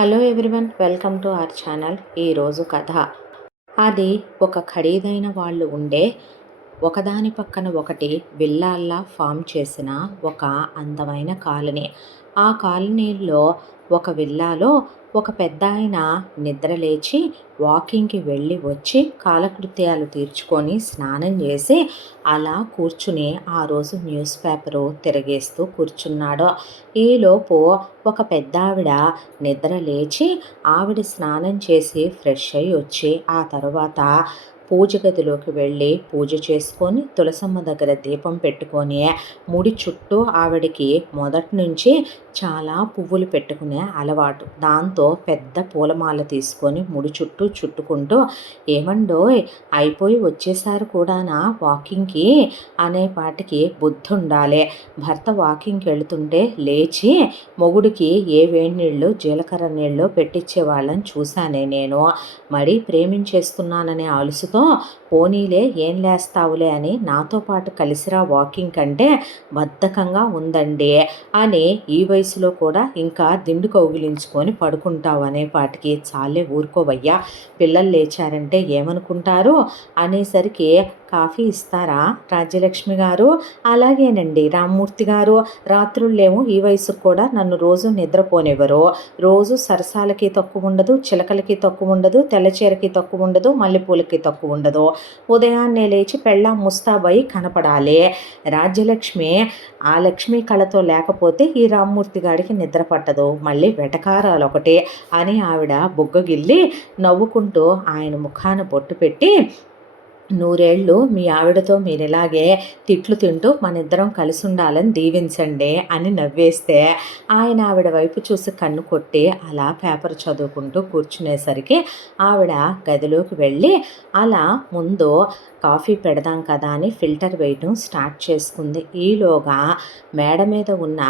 Hello everyone, welcome to our channel. ఈరోజు కథ. అది ఒక ఖరీదైన వాళ్ళు ఉండే ఒకదాని పక్కన ఒకటి విల్లాల్లా ఫామ్ చేసిన ఒక అందమైన కాలనీ. ఆ కాలనీలో ఒక విల్లాలో ఒక పెద్దాయన నిద్రలేచి వాకింగ్కి వెళ్ళి వచ్చి కాలకృత్యాలు తీర్చుకొని స్నానం చేసి అలా కూర్చుని ఆ రోజు న్యూస్ పేపరు తిరగేస్తూ కూర్చున్నాడు. ఈలోపు ఒక పెద్దావిడ నిద్ర లేచి ఆవిడ స్నానం చేసి ఫ్రెష్ అయ్యి వచ్చి ఆ తర్వాత పూజ గదిలోకి వెళ్ళి పూజ చేసుకొని తులసమ్మ దగ్గర దీపం పెట్టుకొని ముడి చుట్టూ ఆవిడికి మొదటి నుంచి చాలా పువ్వులు పెట్టుకునే అలవాటు. దాంతో పెద్ద పూలమాల తీసుకొని ముడి చుట్టూ చుట్టుకుంటూ, ఏమండోయ్ అయిపోయి వచ్చేసారు కూడానా వాకింగ్కి అనేపాటికి బుద్ధి ఉండాలి. భర్త వాకింగ్కి వెళుతుంటే లేచి మొగుడికి ఏ వేడి నీళ్ళు జీలకర్ర నీళ్ళు పెట్టించే వాళ్ళని చూశానే నేను. మరీ ప్రేమించేస్తున్నాననే అలుసుతో పోనీలే ఏం లేస్తావులే అని నాతో పాటు కలిసిరా వాకింగ్ కంటే బద్ధకంగా ఉందండి అని ఈ వయసులో కూడా ఇంకా దిండు కౌగిలించుకొని పడుకుంటావు అనేపాటికి చాలే ఊరుకోవయ్యా, పిల్లలు లేచారంటే ఏమనుకుంటారు అనేసరికి కాఫీ ఇస్తారా రాజ్యలక్ష్మి గారు? అలాగేనండి రామ్మూర్తి గారు. రాత్రుళ్ళేమో ఈ వయసుకు కూడా నన్ను రోజు నిద్రపోనివ్వరు. రోజు సరసాలకి తక్కువ ఉండదు, చిలకలకి తక్కువ ఉండదు, తెల్లచీరకి తక్కువ ఉండదు, మల్లెపూలకి తక్కువ ఉండదు. ఉదయాన్నే లేచి పెళ్ళాం ముస్తాబయి కనపడాలి. రాజ్యలక్ష్మి ఆ లక్ష్మీ కళతో లేకపోతే ఈ రామ్మూర్తి గారికి నిద్ర పట్టదు, మళ్ళీ వెటకారాలు ఒకటి అని ఆవిడ బుగ్గగిల్లి నవ్వుకుంటూ ఆయన ముఖాన బొట్టు పెట్టి, నూరేళ్ళు మీ ఆవిడతో మీరు ఇలాగే తిట్లు తింటూ మన ఇద్దరం కలిసి ఉండాలని దీవించండి అని నవ్వేస్తే ఆయన ఆవిడ వైపు చూసి కన్ను కొట్టి అలా పేపర్ చదువుకుంటూ కూర్చునేసరికి ఆవిడ గదిలోకి వెళ్ళి అలా ముందు కాఫీ పెడదాం కదా అని ఫిల్టర్ వేయటం స్టార్ట్ చేసుకుంది. ఈలోగా మేడ మీద ఉన్న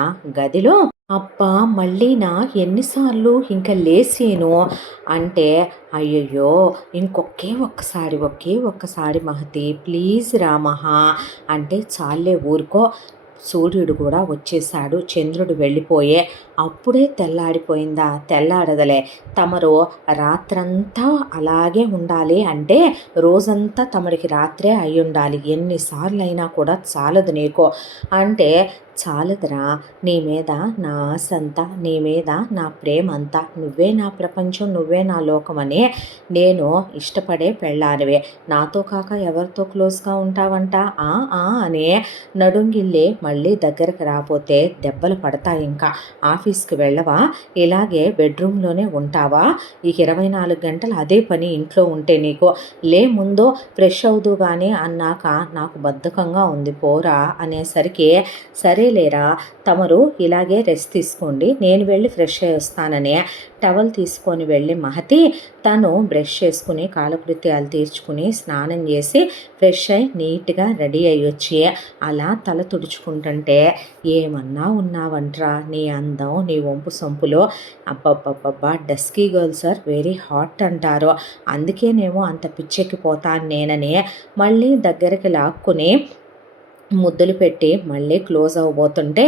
గదిలో అబ్బా మళ్ళీనా ఎన్నిసార్లు ఇంకా లేసేను అంటే, అయ్యయ్యో ఒకే ఒక్కసారి మహతి ప్లీజ్ రా మహా అంటే, చాలే ఊరుకో, సూర్యుడు కూడా వచ్చేసాడు, చంద్రుడు వెళ్ళిపోయే అప్పుడే తెల్లాడిపోయిందా? తెల్లాడదలే, తమరు రాత్రంతా అలాగే ఉండాలి అంటే రోజంతా తమరికి రాత్రే అయి ఉండాలి, ఎన్నిసార్లు అయినా కూడా చాలదు నీకు అంటే, చాలదురా, నీ మీద నా ఆశ అంతా, నీ మీద నా ప్రేమ అంతా, నువ్వే నా ప్రపంచం, నువ్వే నా లోకమని నేను ఇష్టపడే పెళ్ళానివే, నాతో కాక ఎవరితో క్లోజ్గా ఉంటావంట అని నడుంగిల్లే మళ్ళీ దగ్గరకు రాపోతే దెబ్బలు పడతాయి. ఇంకా ఆఫీస్కి వెళ్ళవా? ఇలాగే బెడ్రూమ్లోనే ఉంటావా? ఈ 24 గంటలు అదే పని ఇంట్లో ఉంటే నీకు లే, ముందు ఫ్రెష్ అవుదు కానీ అన్నాక నాకు బద్ధకంగా ఉంది పోరా అనేసరికి, సరేలేరా తమరు ఇలాగే రెస్ట్ తీసుకోండి, నేను వెళ్ళి ఫ్రెష్ అయ్యి వస్తానని టవల్ తీసుకొని వెళ్ళి మహతి తను బ్రష్ చేసుకుని కాలకృత్యాలు తీర్చుకుని స్నానం చేసి ఫ్రెష్ అయ్యి నీట్గా రెడీ అయ్యి వచ్చి అలా తల తుడుచుకుంటుంటే, ఏమన్నా ఉన్నావంట్రా నీ అందం, నీ వంపు సొంపులో, అబ్బబ్బబ్బబ్బా dusky girls are very hot అంటారు, అందుకేనేమో అంత పిచ్చెక్కిపోతాను నేనని మళ్ళీ దగ్గరికి లాక్కుని ముద్దులు పెట్టి మళ్ళీ క్లోజ్ అవ్వబోతుంటే,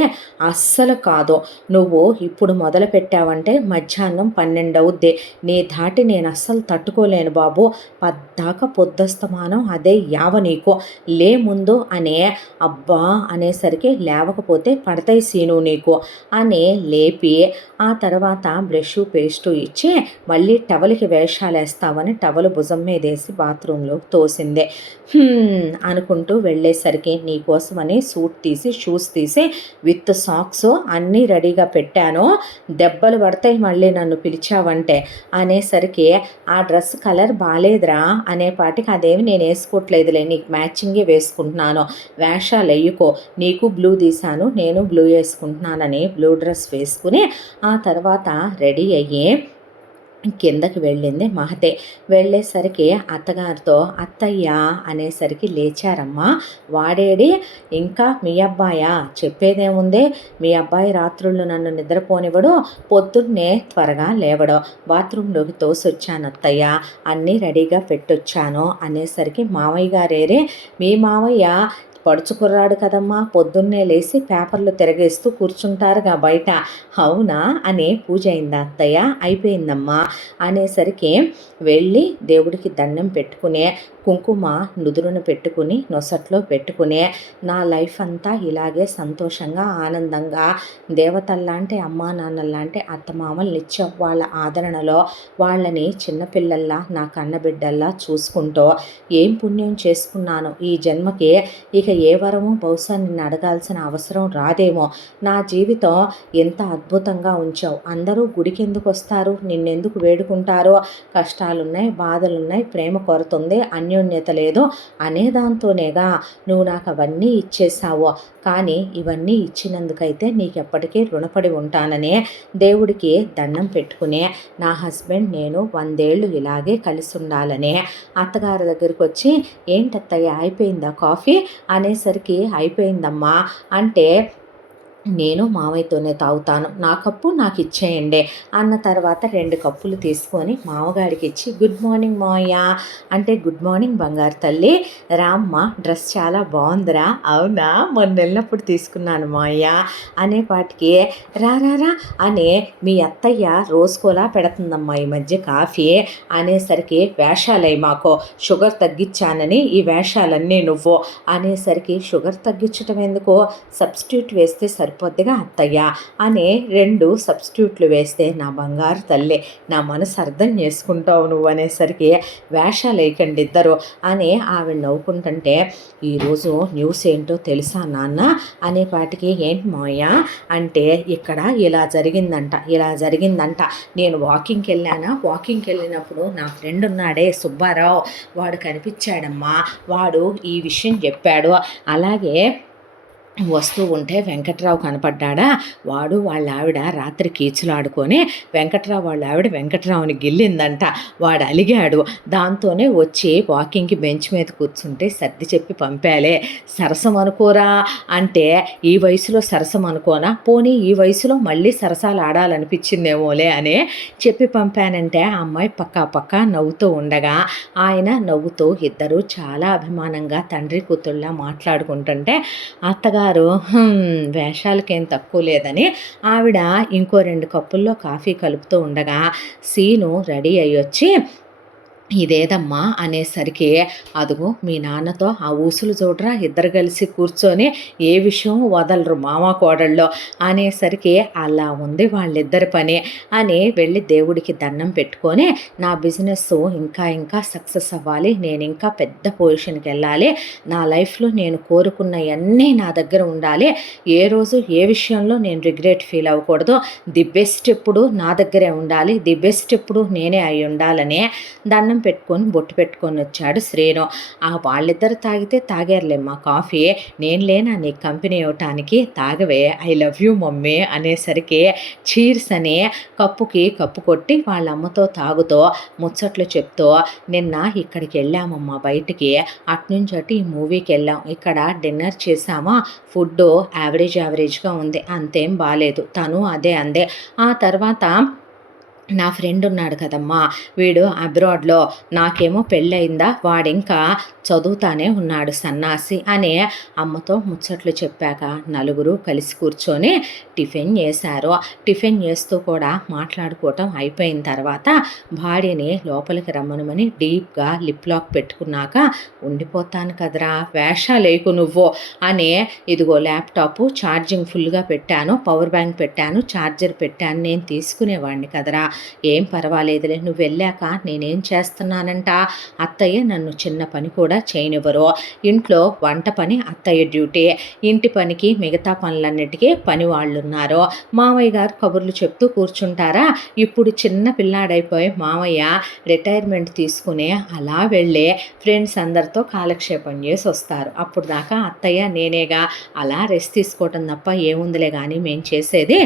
అస్సలు కాదు, నువ్వు ఇప్పుడు మొదలు పెట్టావంటే మధ్యాహ్నం 12 అవుద్ది, నీ ధాటి నేను అస్సలు తట్టుకోలేను బాబు, పద్దాక పొద్దస్తమానం అదే యావ నీకు, లే ముందు అనే, అబ్బా అనేసరికి లేవకపోతే పడతాయి సీను నీకు అని లేపి ఆ తర్వాత బ్రష్ పేస్టు ఇచ్చి మళ్ళీ టవల్కి వేషాలు వేస్తావని టవల్ భుజం మీద వేసి బాత్రూంలోకి తోసింది. అనుకుంటూ వెళ్ళేసరికి నీకోసమని సూట్ తీసి షూస్ తీసి విత్ సాక్స్ అన్నీ రెడీగా పెట్టాను, దెబ్బలు పడతాయి మళ్ళీ నన్ను పిలిచావంటే అనేసరికి, ఆ డ్రెస్ కలర్ బాగాలేదురా అనేపాటికి, అదేమి నేను వేసుకోవట్లేదులే, నీకు మ్యాచింగే వేసుకుంటున్నాను, వేషాలు వేయుకో, నీకు బ్లూ తీశాను నేను బ్లూ వేసుకుంటున్నానని బ్లూ డ్రెస్ వేసుకుని ఆ తర్వాత రెడీ అయ్యి కిందకి వెళ్ళింది మహతే. వెళ్ళేసరికి అత్తగారితో, అత్తయ్య అనేసరికి లేచారమ్మా, వాడేడి, ఇంకా మీ అబ్బాయా, చెప్పేదేముంది, మీ అబ్బాయి రాత్రుళ్ళు నన్ను నిద్రపోనివ్వడు, పొద్దున్నే త్వరగా లేవడు, బాత్రూంలోకి తోసొచ్చాను అత్తయ్య, అన్నీ రెడీగా పెట్టొచ్చాను అనేసరికి, మావయ్య గారేరే, మీ మావయ్య పడుచుకుర్రాడు కదమ్మా, పొద్దున్నే లేచి పేపర్లు తిరగేస్తూ కూర్చుంటారుగా బయట. అవునా అని పూజ అయిందా అత్తయ్య? అయిపోయిందమ్మా అనేసరికి వెళ్ళి దేవుడికి దండం పెట్టుకునే, కుంకుమ నుదురును పెట్టుకుని నొసట్లో పెట్టుకునే, నా లైఫ్ అంతా ఇలాగే సంతోషంగా ఆనందంగా దేవతల్లాంటి అమ్మా నాన్నల్లాంటి అత్తమామలు నిత్యం వాళ్ళ ఆదరణలో వాళ్ళని చిన్నపిల్లల్లా నా కన్నబిడ్డల్లా చూసుకుంటూ ఏం పుణ్యం చేసుకున్నాను ఈ జన్మకి, ఇక ఏ వరము బహుశా నిన్ను అడగాల్సిన అవసరం రాదేమో, నా జీవితం ఎంత అద్భుతంగా ఉంచావు, అందరూ గుడికి ఎందుకు వస్తారు, నిన్నెందుకు వేడుకుంటారో, కష్టాలున్నాయి బాధలున్నాయి ప్రేమ కొరతుంది అన్యోన్యత లేదు అనేదాంతోనేగా నువ్వు నాకు అవన్నీ ఇచ్చేసావు, కానీ ఇవన్నీ ఇచ్చినందుకైతే నీకెప్పటికీ రుణపడి ఉంటాననే దేవుడికి దండం పెట్టుకునే, నా హస్బెండ్ నేను 100 ఏళ్ళు ఇలాగే కలిసి ఉండాలనే అత్తగారి దగ్గరికి వచ్చి ఏంటత్తయ్య అయిపోయిందా కాఫీ అనేసరికి అయిపోయిందమ్మా అంటే నేను మావయ్యతోనే తాగుతాను, నా కప్పు నాకు ఇచ్చేయండి అన్న తర్వాత 2 కప్పులు తీసుకొని మామగారికి ఇచ్చి గుడ్ మార్నింగ్ మావయ్య అంటే గుడ్ మార్నింగ్ బంగారు తల్లి, రామ్మ డ్రెస్ చాలా బాగుందిరా, అవునా మొన్న వెళ్ళినప్పుడు తీసుకున్నాను మావయ్య అనేపాటికి రా రా రా అనే మీ అత్తయ్య రోజుకోలా పెడుతుందమ్మా ఈ మధ్య కాఫీ అనేసరికి వేషాలై మాకు షుగర్ తగ్గించానని ఈ వేషాలన్నీ నువ్వు అనేసరికి షుగర్ తగ్గించటం ఎందుకో సబ్స్టిట్యూట్ వేస్తే సరిపోద్దిగా అత్తయ్య అనే 2 సబ్స్టిట్యూట్లు వేస్తే నా బంగారు తల్లి నా మనసు అర్థం చేసుకుంటావు నువ్వు అనేసరికి వేషాలు వేయకండి ఇద్దరు అని ఆవిడ నవ్వుకుంటుంటే, ఈరోజు న్యూస్ ఏంటో తెలుసా నాన్న అనేపాటికి ఏంటి మావయ్య అంటే ఇక్కడ ఇలా జరిగిందంట నేను వాకింగ్కి వెళ్ళినప్పుడు నా ఫ్రెండ్ ఉన్నాడే సుబ్బారావు వాడు కనిపించాడమ్మా, వాడు ఈ విషయం చెప్పాడు, అలాగే వస్తూ ఉంటే వెంకట్రావు కనపడ్డా, వాడు వాళ్ళ ఆవిడ రాత్రి కీచులాడుకొని వెంకట్రావు వాళ్ళ ఆవిడ వెంకట్రావుని గిల్లిందంట, వాడు అలిగాడు, దాంతోనే వచ్చి వాకింగ్కి బెంచ్ మీద కూర్చుంటే సర్ది చెప్పి పంపాలే, సరసం అనుకోరా అంటే ఈ వయసులో సరసం అనుకోనా, పోనీ ఈ వయసులో మళ్ళీ సరసాలు ఆడాలనిపించిందేమోలే అని చెప్పి పంపానంటే ఆ అమ్మాయి పక్కా నవ్వుతూ ఉండగా ఆయన నవ్వుతూ ఇద్దరు చాలా అభిమానంగా తండ్రి కూతుళ్ళ మాట్లాడుకుంటుంటే అత్తగారు వేషాలకేం తక్కువ లేదని ఆవిడ ఇంకో 2 కప్పుల్లో కాఫీ కలుపుతూ ఉండగా సీను రెడీ అయ్యి వచ్చి ఇదేదమ్మా అనేసరికి అదుగో మీ నాన్నతో ఆ ఊసులు చూడరా ఇద్దరు కలిసి కూర్చొని ఏ విషయం వదలరు మామ కోడల్లో అనేసరికి అలా ఉంది వాళ్ళిద్దరి పని అని వెళ్ళి దేవుడికి దండం పెట్టుకొని నా బిజినెస్ ఇంకా సక్సెస్ అవ్వాలి, నేను ఇంకా పెద్ద పొజిషన్కి వెళ్ళాలి, నా లైఫ్లో నేను కోరుకున్నవన్నీ నా దగ్గర ఉండాలి, ఏ రోజు ఏ విషయంలో నేను రిగ్రెట్ ఫీల్ అవ్వకూడదు, ది బెస్ట్ ఎప్పుడు నా దగ్గరే ఉండాలి, ది బెస్ట్ ఎప్పుడు నేనే అయి ఉండాలని దండం పెట్టుకొని బొట్టు పెట్టుకొని వచ్చాడు శ్రీను. వాళ్ళిద్దరు తాగితే తాగారులేమ్మా కాఫీ, నేను లేనా నీకు కంపెనీ ఇవ్వటానికి, తాగవే ఐ లవ్ యూ మమ్మీ అనేసరికి చీర్స్ అని కప్పుకి కప్పు కొట్టి వాళ్ళ అమ్మతో తాగుతూ ముచ్చట్లు చెప్తూ నిన్న ఇక్కడికి వెళ్ళామమ్మా బయటికి, అట్నుంచి అటు ఈ మూవీకి వెళ్ళాం, ఇక్కడ డిన్నర్ చేసామా, ఫుడ్ యావరేజ్గా ఉంది, అంతేం బాగాలేదు, తను అదే అందే, ఆ తర్వాత నా ఫ్రెండ్ ఉన్నాడు కదమ్మా వీడు అబ్రాడ్లో, నాకేమో పెళ్ళయిందా, వాడింకా చదువుతానే ఉన్నాడు సన్నాసి అనే అమ్మతో ముచ్చట్లు చెప్పాక నలుగురు కలిసి కూర్చొని టిఫిన్ చేశారు. టిఫిన్ చేస్తూ కూడా మాట్లాడుకోవటం అయిపోయిన తర్వాత భార్యని లోపలికి రమ్మనమని డీప్గా లిప్ లాక్ పెట్టుకున్నాక ఉండిపోతాను కదరా వేషాలేకు నువ్వు అని ఇదిగో ల్యాప్టాప్ ఛార్జింగ్ ఫుల్గా పెట్టాను, పవర్ బ్యాంక్ పెట్టాను, ఛార్జర్ పెట్టాను, నేను తీసుకునేవాడిని కదరా, ఏం పర్వాలేదులే, నువ్వు వెళ్ళాక నేనేం చేస్తున్నానంట, అత్తయ్య నన్ను చిన్న పని కూడా చేయనివ్వరు, ఇంట్లో వంట పని అత్తయ్య డ్యూటీ, ఇంటి పనికి మిగతా పనులన్నిటికీ పని వాళ్ళు ఉన్నారు, మామయ్య గారు కబుర్లు చెప్తూ కూర్చుంటారా, ఇప్పుడు చిన్న పిల్లాడైపోయి మామయ్య రిటైర్మెంట్ తీసుకుని అలా వెళ్ళే ఫ్రెండ్స్ అందరితో కాలక్షేపం చేసి వస్తారు, అప్పుడు దాకా అత్తయ్య నేనేగా అలా రెస్ట్ తీసుకోవటం తప్ప ఏముందిలే కానీ మేము చేసేది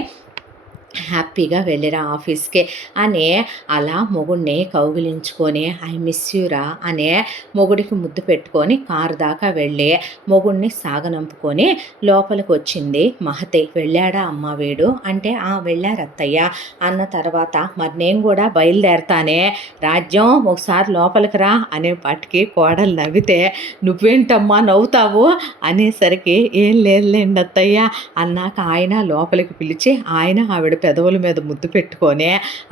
హ్యాపీగా వెళ్ళిరా ఆఫీస్‌కి అని అలా మొగుడిని కౌగిలించుకొని ఐ మిస్ యూ రా అనే మొగుడికి ముద్దు పెట్టుకొని కారు దాకా వెళ్ళి మొగుడిని సాగనంపుకొని లోపలికొచ్చింది మహతి. వెళ్ళాడా అమ్మ వీడు అంటే, "ఆ! వెళ్ళారు అత్తయ్య" అన్న తర్వాత, "మరి నేను కూడా బయలుదేరతానే రాజ్యం ఒకసారి లోపలికి రా" అనేపాటికి కోడలు నవ్వితే, "నువ్వేంటమ్మా నవ్వుతావు" అనేసరికి, "ఏం లేదులేండి అత్తయ్య" అన్నాక ఆయన లోపలికి పిలిచి ఆయన ఆవిడ పెదవుల మీద ముద్దు పెట్టుకొని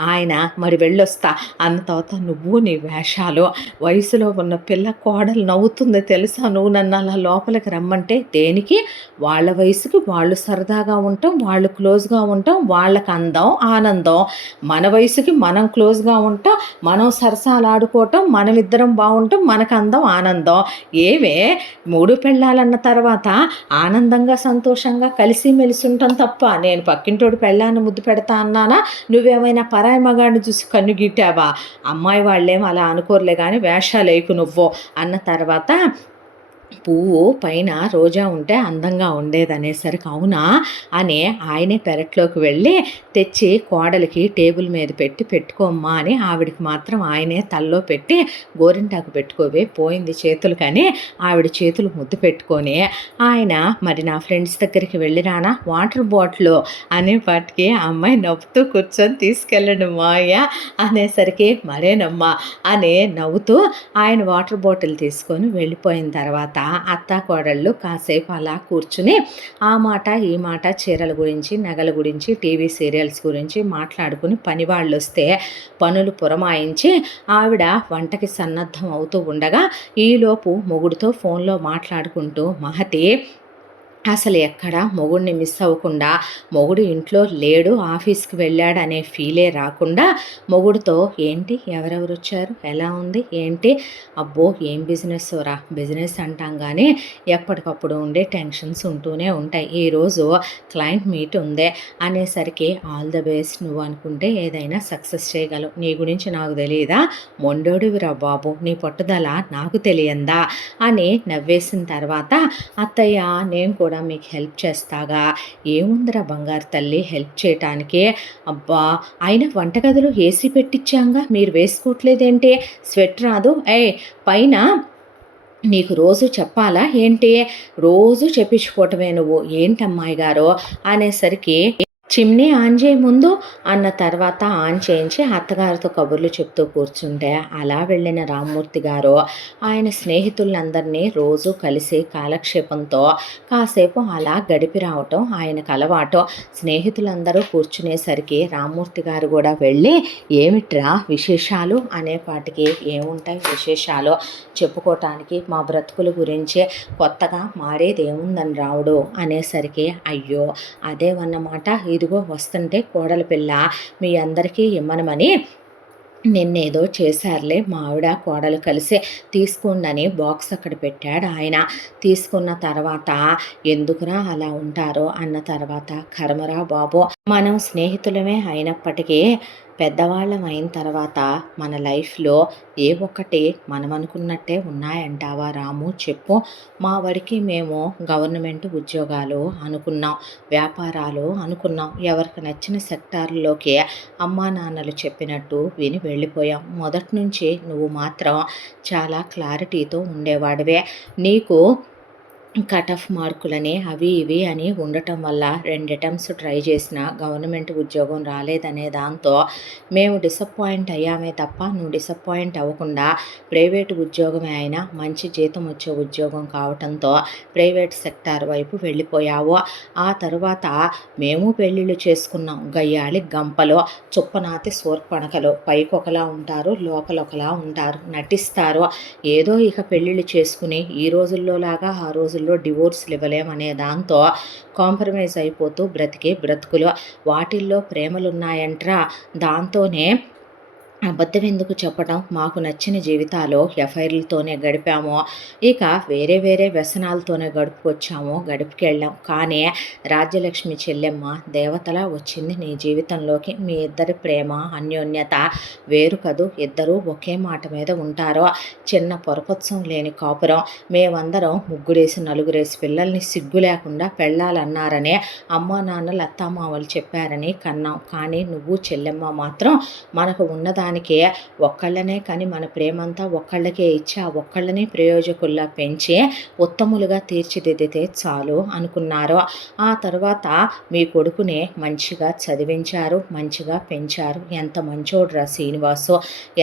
ఆయన, "మరి వెళ్ళొస్తా" అన్న తర్వాత, "నువ్వు నీ వేషాలు వయసులో ఉన్న పిల్ల కోడలు నవ్వుతుంది తెలుసా, నువ్వు నన్ను అలా లోపలికి రమ్మంటే దేనికి? వాళ్ళ వయసుకి వాళ్ళు సరదాగా ఉంటాం, వాళ్ళు క్లోజ్గా ఉంటాం, వాళ్ళకి అందం ఆనందం. మన వయసుకి మనం క్లోజ్గా ఉంటాం, మనం సరసాలు ఆడుకోవటం, మనమిద్దరం బాగుంటాం, మనకు అందం ఆనందం. ఏమే మూడు పెళ్ళాలన్న తర్వాత ఆనందంగా సంతోషంగా కలిసిమెలిసి ఉంటాం తప్ప నేను పక్కింటోడు పెళ్ళాన్ని ముద్దు పెడతా అన్నానా? నువ్వేమైనా పరాయి మగాడిని చూసి కన్ను గీటావా? అమ్మాయి వాళ్ళేమో అలా అనుకోరులే కానీ వేషాలేకు నువ్వు" అన్న తర్వాత, పువ్వు పైన రోజా ఉంటే అందంగా ఉండేదనేసరికి, "అవునా" అని ఆయనే పెరట్లోకి వెళ్ళి తెచ్చి కోడలికి టేబుల్ మీద పెట్టి, "పెట్టుకోమ్మా" అని ఆవిడికి మాత్రం ఆయనే తల్లో పెట్టి, "గోరింటాకు పెట్టుకోవే పోయింది చేతులు" కానీ ఆవిడ చేతులు ముద్దు పెట్టుకొని ఆయన, "మరి నా ఫ్రెండ్స్ దగ్గరికి వెళ్ళిరానా వాటర్ బాటిల్" అనేపాటికి ఆ అమ్మాయి నవ్వుతూ కూర్చొని, "తీసుకెళ్ళండి మావయ్య" అనేసరికి, "మరేనమ్మా" అని నవ్వుతూ ఆయన వాటర్ బాటిల్ తీసుకొని వెళ్ళిపోయిన తర్వాత అత్తా కోడళ్ళు కాసేపు అలా కూర్చుని ఆ మాట ఈ మాట చీరల గురించి, నగల గురించి, టీవీ సీరియల్స్ గురించి మాట్లాడుకుని పనివాళ్ళు వస్తే పనులు పురమాయించి ఆవిడ వంటకి సన్నద్ధం అవుతూ ఉండగా ఈలోపు మొగుడితో ఫోన్లో మాట్లాడుకుంటూ మహతి అసలు ఎక్కడ మొగుడిని మిస్ అవ్వకుండా, మొగుడు ఇంట్లో లేడు ఆఫీస్‌కి వెళ్ళాడు అనే ఫీలే రాకుండా మొగుడితో, "ఏంటి ఎవరెవరొచ్చారు? ఎలా ఉంది? ఏంటి? అబ్బో ఏం బిజినెస్సోరా" బిజినెస్ అంటాం కానీ ఎప్పటికప్పుడు ఉండే టెన్షన్స్ ఉంటూనే ఉంటాయి. "ఈరోజు క్లయింట్ మీట్ ఉందే" అనేసరికి, "ఆల్ ద బెస్ట్ నువ్వు అనుకుంటే ఏదైనా సక్సెస్ చేయగలవు. నీ గురించి నాకు తెలీదా? మొండోడివిరా బాబు నీ పట్టుదల నాకు తెలియందా" అని నవ్వేసిన తర్వాత, "అత్తయ్య నేను కూడా మీకు హెల్ప్ చేస్తాగా" "ఏముందిరా బంగారు తల్లి హెల్ప్ చేయటానికి? అబ్బా అయినా వంటగదిలో ఏసీ పెట్టించాంగా మీరు వేసుకోవట్లేదేంటి? స్వెట్ రాదు? ఏయ్ పైన నీకు రోజు చెప్పాలా ఏంటి? రోజు చెప్పించుకోవటమే నువ్వు ఏంటమ్మాయి గారు" అనేసరికి, "చిమ్నీ ఆన్ చేయి ముందు" అన్న తర్వాత ఆన్ చేయించి అత్తగారితో కబుర్లు చెప్తూ కూర్చుంటే అలా వెళ్ళిన రామ్మూర్తి గారు ఆయన స్నేహితులందరినీ రోజు కలిసి కాలక్షేపంతో కాసేపు అలా గడిపి రావటం ఆయనకు అలవాటు. స్నేహితులందరూ కూర్చునేసరికి రామ్మూర్తి గారు కూడా వెళ్ళి, "ఏమిట్రా విశేషాలు" అనేపాటికి, "ఏముంటాయి విశేషాలు చెప్పుకోవటానికి మా బ్రతుకుల గురించి కొత్తగా మారేదేముందని రావుడు" అనేసరికి, "అయ్యో అదేమన్నమాట ఇదిగో వస్తుంటే కోడలి పిల్ల మీ అందరికీ ఇమ్మనమని నిన్నేదో చేశారులే మా ఆవిడ కోడలు కలిసి తీసుకోండని బాక్స్ అక్కడ పెట్టాడు ఆయన. తీసుకున్న తర్వాత, "ఎందుకురా అలా ఉంటారో" అన్న తర్వాత, "కర్మరా బాబు మనం స్నేహితులమే అయినప్పటికీ పెద్దవాళ్ళం అయిన తర్వాత మన లైఫ్లో ఏ ఒక్కటి మనం అనుకున్నట్టే ఉన్నాయంటావా రాము చెప్పు. మా వాడికి మేము గవర్నమెంట్ ఉద్యోగాలు అనుకున్నాం, వ్యాపారాలు అనుకున్నాం, ఎవరికి నచ్చిన సెక్టార్లోకి అమ్మా నాన్నలు చెప్పినట్టు విని వెళ్ళిపోయాం. మొదటి నుంచి నువ్వు మాత్రం చాలా క్లారిటీతో ఉండేవాడివే. నీకు కట్ ఆఫ్ మార్కులని అవి ఇవి అని ఉండటం వల్ల 2 అటెంప్ట్స్ ట్రై చేసిన గవర్నమెంట్ ఉద్యోగం రాలేదనే దాంతో మేము డిసప్పాయింట్ అయ్యామే తప్ప నువ్వు డిసప్పాయింట్ అవ్వకుండా ప్రైవేటు ఉద్యోగమే అయినా మంచి జీతం వచ్చే ఉద్యోగం కావటంతో ప్రైవేట్ సెక్టార్ వైపు వెళ్ళిపోయావు. ఆ తరువాత మేము పెళ్ళిళ్ళు చేసుకున్నాం. గయ్యాళి గంపలో చుప్పనాతి శూర్పణఖలు పైకొకలా ఉంటారు, లోపలొకలా ఉంటారు, నటిస్తారు. ఏదో ఇక పెళ్ళిళ్ళు చేసుకుని ఈ రోజుల్లో లాగా ఆ రోజుల్లో డివోర్స్లు ఇవ్వలేమనే దాంతో కాంప్రమైజ్ అయిపోతూ బ్రతుకులు వాటిల్లో ప్రేమలున్నాయంట్రా. దాంతోనే అబద్ధం ఎందుకు చెప్పటం? మాకు నచ్చిన జీవితాలు ఎఫ్ఐఆర్‌లతోనే గడిపాము. ఇక వేరే వేరే వ్యసనాలతోనే గడుపుకొచ్చాము, గడిపుకెళ్ళాం. కానీ రాజ్యలక్ష్మి చెల్లెమ్మ దేవతలా వచ్చింది నీ జీవితంలోకి. మీ ఇద్దరి ప్రేమ, అన్యోన్యత వేరు కదూ. ఇద్దరూ ఒకే మాట మీద ఉంటారు. చిన్న పొరపత్సం లేని కాపురం. మేమందరం ముగ్గురేసి, నలుగురేసి పిల్లల్ని సిగ్గు లేకుండా పెళ్ళాలన్నారని అమ్మా నాన్నలు, అత్తామామలు చెప్పారని కన్నాం. కానీ నువ్వు చెల్లెమ్మ మాత్రం మనకు ఉన్నదానికే ఒక్కళ్ళనే కానీ మన ప్రేమంతా ఒక్కళ్ళకే ఇచ్చి ఆ ఒక్కళ్ళని ప్రయోజకుల్లా పెంచి ఉత్తములుగా తీర్చిదిద్దితే చాలు అనుకున్నారు. ఆ తర్వాత మీ కొడుకుని మంచిగా చదివించారు, మంచిగా పెంచారు. ఎంత మంచోడురా శ్రీనివాసు,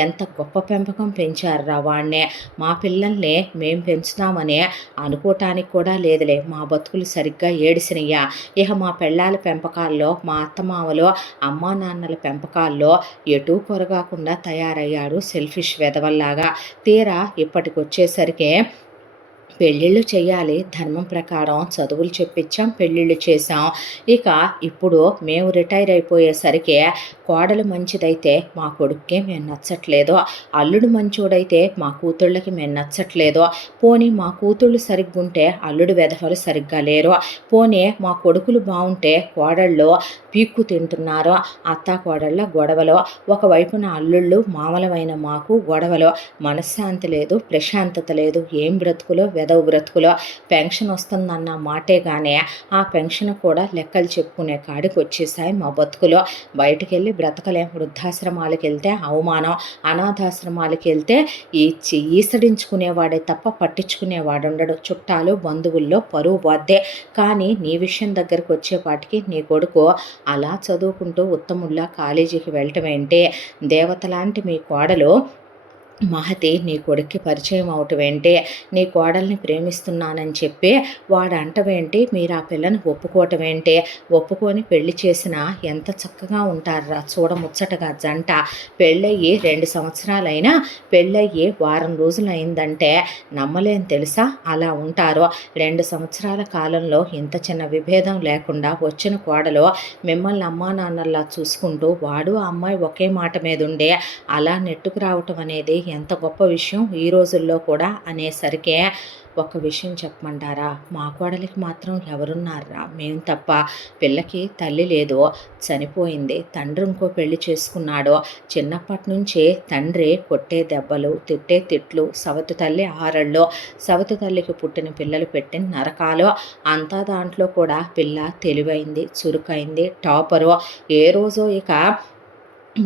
ఎంత గొప్ప పెంపకం పెంచారురా వాణ్ణే. మా పిల్లల్ని మేం పెంచుతామని అనుకోవటానికి కూడా లేదులే. మా బతుకులు సరిగ్గా ఏడిసినయ్యా. ఇక మా పెళ్ళాల పెంపకాల్లో, మా అత్తమామలో, అమ్మా నాన్నల పెంపకాల్లో ఎటూ కొరగాకుండా తయారయ్యాడు సెల్ఫిష్ వెధవల్లాగా. తీరా ఇప్పటికొచ్చేసరికి పెళ్ళిళ్ళు చేయాలి, ధర్మం ప్రకారం చదువులు చెప్పించాం, పెళ్ళిళ్ళు చేసాం. ఇక ఇప్పుడు మేము రిటైర్ అయిపోయేసరికి కోడలు మంచిదైతే మా కొడుక్కే మేము నచ్చట్లేదు, అల్లుడు మంచోడైతే మా కూతుళ్ళకి మేము నచ్చట్లేదు. పోనీ మా కూతుళ్ళు సరిగ్గుంటే అల్లుడు వెధవలు సరిగ్గా లేరు. పోనీ మా కొడుకులు బాగుంటే కోడళ్ళు పీక్కు తింటున్నారు. అత్తా కోడళ్ళ గొడవలు. ఒకవైపున అల్లుళ్ళు మామలమైన మాకు గొడవలు. మనశ్శాంతి లేదు, ప్రశాంతత లేదు. ఏం బ్రతుకులో వెదవు బ్రతుకులో. పెన్షన్ వస్తుందన్న మాటే కానీ ఆ పెన్షన్ కూడా లెక్కలు చెప్పుకునే కాడికి వచ్చేసాయి మా బతుకులో. బయటికి వెళ్ళి బ్రతకలేం. వృద్ధాశ్రమాలకు వెళ్తే అవమానం, అనాథాశ్రమాలకు వెళ్తే ఈసడించుకునేవాడే తప్ప పట్టించుకునేవాడు ఉండడు. చుట్టాలు బంధువుల్లో పరువు బాధ్యే. కానీ నీ విషయం దగ్గరకు వచ్చేపాటికి నీ కొడుకు అలా చదువుకుంటూ ఉత్తముల్లా కాలేజీకి వెళ్ళటం ఏంటి? దేవతలాంటి మీ కోడలు మహతి నీ కొడుక్కి పరిచయం అవటమేంటి? నీ కోడల్ని ప్రేమిస్తున్నానని చెప్పి వాడు అంటవేంటి? మీరు ఆ పిల్లని ఒప్పుకోవటం ఏంటి? ఒప్పుకొని పెళ్లి చేసినా ఎంత చక్కగా ఉంటారా చూడముచ్చటగా జంట. పెళ్ళయ్యి 2 సంవత్సరాలైనా పెళ్ళయ్యి వారం రోజులు అయిందంటే నమ్మలేని తెలుసా? అలా ఉంటారు. 2 సంవత్సరాల కాలంలో ఇంత చిన్న విభేదం లేకుండా వచ్చిన కోడలు మిమ్మల్ని అమ్మా నాన్నల్లా చూసుకుంటూ వాడు ఆ అమ్మాయి ఒకే మాట మీద ఉండే అలా నెట్టుకు రావటం అనేది ఎంత గొప్ప విషయం ఈ రోజుల్లో కూడా అనేసరికే ఒక విషయం చెప్పమంటారా? మా కోడలికి మాత్రం ఎవరున్నారా? మేము తప్ప. పిల్లకి తల్లి లేదు, చనిపోయింది. తండ్రి ఇంకో పెళ్లి చేసుకున్నాడు. చిన్నప్పటి నుంచే తండ్రి కొట్టే దెబ్బలు, తిట్టే తిట్లు, సవతి తల్లి ఆరళ్ళు, సవతి తల్లికి పుట్టిన పిల్లలు పెట్టిన నరకాలు. అంతా దాంట్లో కూడా పిల్ల తెలివైంది, చురుకైంది, టాపరు. ఏ రోజో ఇక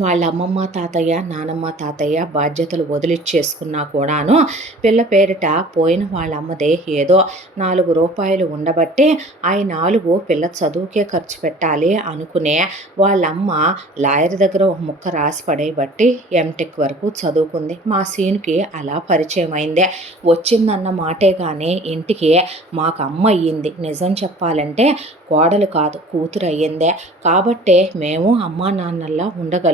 వాళ్ళ అమ్మమ్మ తాతయ్య, నానమ్మ తాతయ్య బాధ్యతలు వదిలిచ్చేసుకున్నా కూడాను పిల్ల పేరిట పోయిన వాళ్ళ అమ్మదే ఏదో 4 రూపాయలు ఉండబట్టే ఆ 4 పిల్ల చదువుకే ఖర్చు పెట్టాలి అనుకునే వాళ్ళమ్మ లాయర్ దగ్గర ఒక ముక్క రాసి పడేయబట్టి ఎంటెక్ వరకు చదువుకుంది. మా సీనుకి అలా పరిచయం అయిందే. వచ్చిందన్న మాటే కానీ ఇంటికి మాకు అమ్మ అయ్యింది. నిజం చెప్పాలంటే కోడలు కాదు, కూతురు అయ్యిందే. కాబట్టే మేము అమ్మా నాన్నల్లా ఉండగలుగుతున్నాం.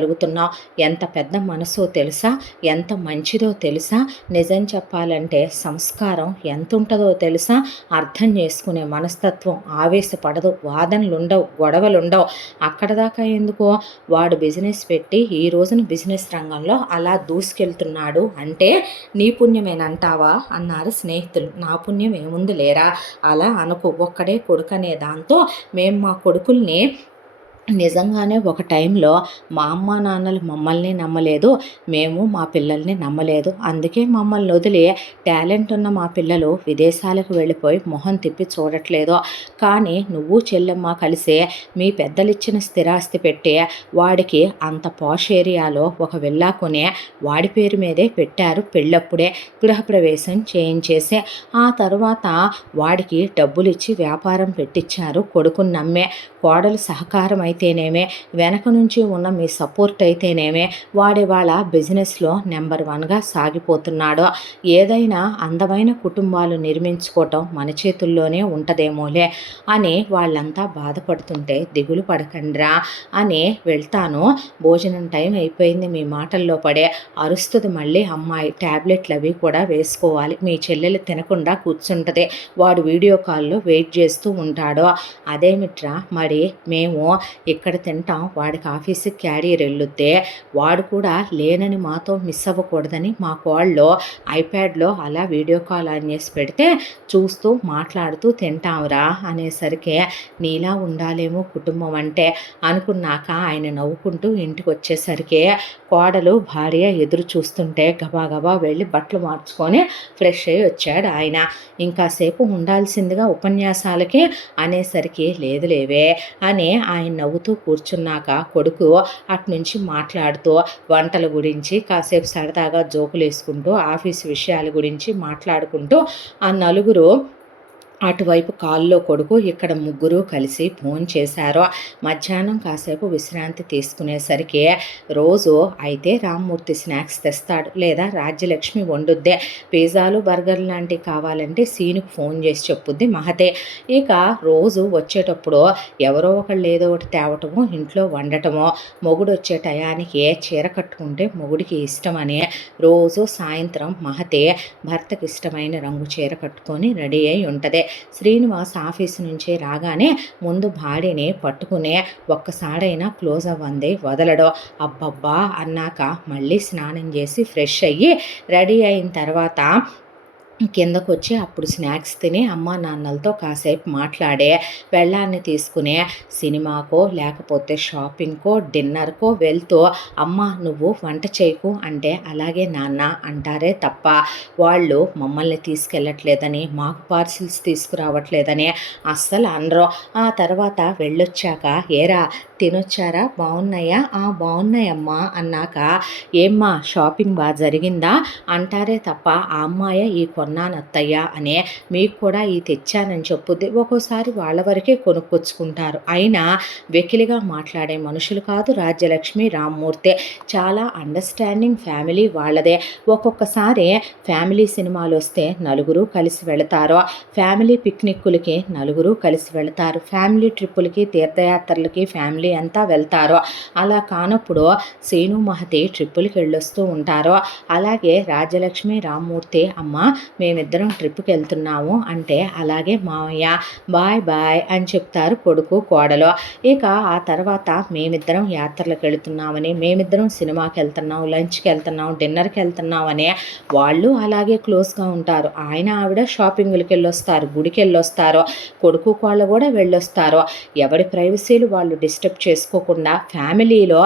ఎంత పెద్ద మనసో తెలుసా? ఎంత మంచిదో తెలుసా? నిజం చెప్పాలంటే సంస్కారం ఎంత ఉంటుందో తెలుసా? అర్థం చేసుకునే మనస్తత్వం, ఆవేశపడదు, వాదనలుండవు, గొడవలుండవు. అక్కడ దాకా ఎందుకో వాడు బిజినెస్ పెట్టి ఈ రోజున బిజినెస్ రంగంలో అలా దూసుకెళ్తున్నాడు అంటే నీ పుణ్యమేనంటావా అన్నారు స్నేహితులు. నా పుణ్యం ఏముంది లేరా? అలా అనుకో. ఒక్కడే కొడుకనే దాంతో మేము మా కొడుకుల్ని నిజంగానే ఒక టైంలో మా అమ్మ నాన్నలు మమ్మల్ని నమ్మలేదు, మేము మా పిల్లల్ని నమ్మలేదు. అందుకే మమ్మల్ని వదిలి టాలెంట్ ఉన్న మా పిల్లలు విదేశాలకు వెళ్ళిపోయి మొహం తిప్పి చూడట్లేదు. కానీ నువ్వు చెల్లెమ్మ కలిసి మీ పెద్దలిచ్చిన స్థిరాస్తి పెట్టి వాడికి అంత పాష్ ఏరియాలో ఒక విల్లా కొని వాడి పేరు మీదే పెట్టారు. పెళ్ళప్పుడే గృహప్రవేశం చేయించేసి ఆ తర్వాత వాడికి డబ్బులు ఇచ్చి వ్యాపారం పెట్టించారు. కొడుకుని నమ్మే కోడలు సహకారం అయితేనేమే, వెనక నుంచి ఉన్న మీ సపోర్ట్ అయితేనేమే వాడి వాళ్ళ బిజినెస్లో నెంబర్ 1గా సాగిపోతున్నాడు. ఏదైనా అందమైన కుటుంబాలు నిర్మించుకోవటం మన చేతుల్లోనే ఉంటుందేమోలే అని వాళ్ళంతా బాధపడుతుంటే దిగులు పడకండ్రా అని వెళ్తాను. భోజనం టైం అయిపోయింది, మీ మాటల్లో పడే అరుస్తుంది మళ్ళీ అమ్మాయి. ట్యాబ్లెట్లు అవి కూడా వేసుకోవాలి. మీ చెల్లెలు తినకుండా కూర్చుంటుంది, వాడు వీడియో కాల్లో వెయిట్ చేస్తూ ఉంటాడు. అదేమిట్రా మరి మేము ఇక్కడ తింటాం, వాడికి ఆఫీస్కి క్యారియర్ వెళ్ళొద్దే, వాడు కూడా లేనని మాతో మిస్ అవ్వకూడదని మా కోళ్ళు ఐప్యాడ్లో అలా వీడియో కాల్ ఆన్ చేసి పెడితే చూస్తూ మాట్లాడుతూ తింటాంరా అనేసరికి నీలా ఉండాలేమో కుటుంబం అంటే అనుకున్నాక ఆయన నవ్వుకుంటూ ఇంటికి వచ్చేసరికి కోడలు భార్య ఎదురు చూస్తుంటే గబాగబా వెళ్ళి బట్టలు మార్చుకొని ఫ్రెష్ అయ్యి వచ్చాడు ఆయన. ఇంకాసేపు ఉండాల్సిందిగా ఉపన్యాసాలకి అనేసరికి లేదు లేవే అని ఆయన నవ్వుతూ కూర్చున్నాక కొడుకు అట్నుంచి మాట్లాడుతూ వంటల గురించి కాసేపు సరదాగా జోకులు వేసుకుంటూ ఆఫీస్ విషయాల గురించి మాట్లాడుకుంటూ ఆ నలుగురు అటువైపు కాల్లో కొడుకు ఇక్కడ ముగ్గురు కలిసి ఫోన్ చేశారు. మధ్యాహ్నం కాసేపు విశ్రాంతి తీసుకునేసరికి రోజు అయితే రామ్మూర్తి స్నాక్స్ తెస్తాడు, లేదా రాజ్యలక్ష్మి వండుద్దే. పిజ్జాలు బర్గర్లు లాంటివి కావాలంటే సీనుకు ఫోన్ చేసి చెప్పుద్ది మహతే. ఇక రోజు వచ్చేటప్పుడు ఎవరో ఒకళ్ళు ఏదో ఒకటి తేవటమో ఇంట్లో వండటమో, మొగుడు వచ్చే టయానికి చీర కట్టుకుంటే మొగుడికి ఇష్టమని రోజు సాయంత్రం మహతే భర్తకి ఇష్టమైన రంగు చీర కట్టుకొని రెడీ అయి ఉంటుంది. శ్రీనివాస్ ఆఫీసు నుంచి రాగానే ముందు భార్యని పట్టుకునే ఒక్కసారైనా క్లోజ్ అవ్వందే వదలడో. అబ్బబ్బా అన్నాక మళ్ళీ స్నానం చేసి ఫ్రెష్ అయ్యి రెడీ అయిన తర్వాత కిందకొచ్చి అప్పుడు స్నాక్స్ తిని అమ్మా నాన్నలతో కాసేపు మాట్లాడే వెళ్ళాన్ని తీసుకునే సినిమాకో లేకపోతే షాపింగ్కో డిన్నర్కో వెళ్తూ అమ్మ నువ్వు వంట చేయకు అంటే అలాగే నాన్న అంటారే తప్ప వాళ్ళు మమ్మల్ని తీసుకెళ్ళట్లేదని మాకు పార్సిల్స్ తీసుకురావట్లేదని అస్సలు అనరు. ఆ తర్వాత వెళ్ళొచ్చాక ఏరా తినొచ్చారా, బాగున్నాయా, బాగున్నాయమ్మా అన్నాక ఏమ్మా షాపింగ్ బాగా జరిగిందా అంటారే తప్ప ఆ అమ్మాయి ఈ కొన్నానత్తయ్య అనే మీకు కూడా ఈ తెచ్చానని చెప్పుద్ది. ఒక్కోసారి వాళ్ళ వరకే కొనుక్కొచ్చుకుంటారు. అయినా వెకిలిగా మాట్లాడే మనుషులు కాదు రాజ్యలక్ష్మి రామ్మూర్తి. చాలా అండర్స్టాండింగ్ ఫ్యామిలీ వాళ్ళదే. ఒక్కొక్కసారి ఫ్యామిలీ సినిమాలు వస్తే నలుగురు కలిసి వెళతారు, ఫ్యామిలీ పిక్నిక్లకి నలుగురు కలిసి వెళతారు, ఫ్యామిలీ ట్రిప్పులకి తీర్థయాత్రలకి ఫ్యామిలీ అంతా వెళ్తారు. అలా కానప్పుడు సీను మహతి ట్రిప్పులకి వెళ్ళొస్తూ ఉంటారు. అలాగే రాజ్యలక్ష్మి రామ్మూర్తి అమ్మ మేమిద్దరం ట్రిప్కి వెళ్తున్నాము అంటే అలాగే మావయ్య బాయ్ బాయ్ అని చెప్తారు కొడుకు కోడలు. ఇక ఆ తర్వాత మేమిద్దరం యాత్రలకు వెళుతున్నామని, మేమిద్దరం సినిమాకి వెళ్తున్నాం, లంచ్కి వెళ్తున్నాం, డిన్నర్కి వెళ్తున్నామని వాళ్ళు అలాగే క్లోజ్గా ఉంటారు. ఆయన ఆవిడ షాపింగ్లకి వెళ్ళొస్తారు, గుడికి వెళ్ళొస్తారు, కొడుకు కోళ్ళు కూడా వెళ్ళొస్తారు. ఎవరి ప్రైవసీలు వాళ్ళు డిస్టర్బ్ చేసుకోకుండా ఫ్యామిలీలో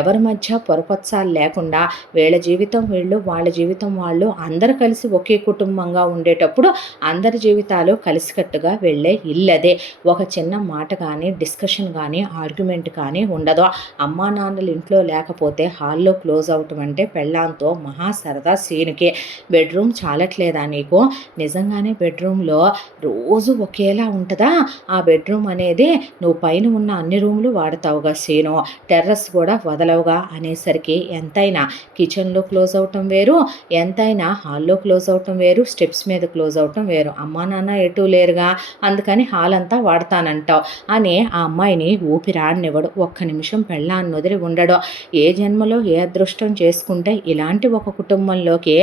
ఎవరి మధ్య పొరపచ్చాలు లేకుండా వీళ్ళ జీవితం వీళ్ళు వాళ్ళ జీవితం వాళ్ళు అందరూ కలిసి ఒకే కుటుంబంగా ఉండేటప్పుడు అందరి జీవితాలు కలిసికట్టుగా వెళ్ళే ఇల్లదే. ఒక చిన్న మాట కానీ డిస్కషన్ కానీ ఆర్గ్యుమెంట్ కానీ ఉండదు. అమ్మా నాన్నలు ఇంట్లో లేకపోతే హాల్లో క్లోజ్ అవటం అంటే పెళ్ళాంతో మహా సరదా సీన్కి. బెడ్రూమ్ చాలట్లేదా నీకు? నిజంగానే బెడ్రూమ్లో రోజు ఒకేలా ఉంటుందా? ఆ బెడ్రూమ్ అనేది నువ్వు పైన ఉన్న అన్ని రూమ్లు వాడతావుగా సీను, టెర్రస్ కూడా వదలవుగా అనేసరికి ఎంతైనా కిచెన్లో క్లోజ్ అవటం వేరు, ఎంతైనా హాల్లో క్లోజ్ అవటం వేరు, స్టెప్స్ మీద క్లోజ్ అవటం వేరు. అమ్మా నాన్న ఎటు లేరుగా, అందుకని హాల్ అంతా వాడతానంటావు అని ఆ అమ్మాయిని ఊపిరాడనివ్వడు. ఒక్క నిమిషం పెళ్ళాన్ని వదిలి ఉండడు. ఏ జన్మలో ఏ అదృష్టం చేసుకుంటే ఇలాంటి ఒక కుటుంబంలోకి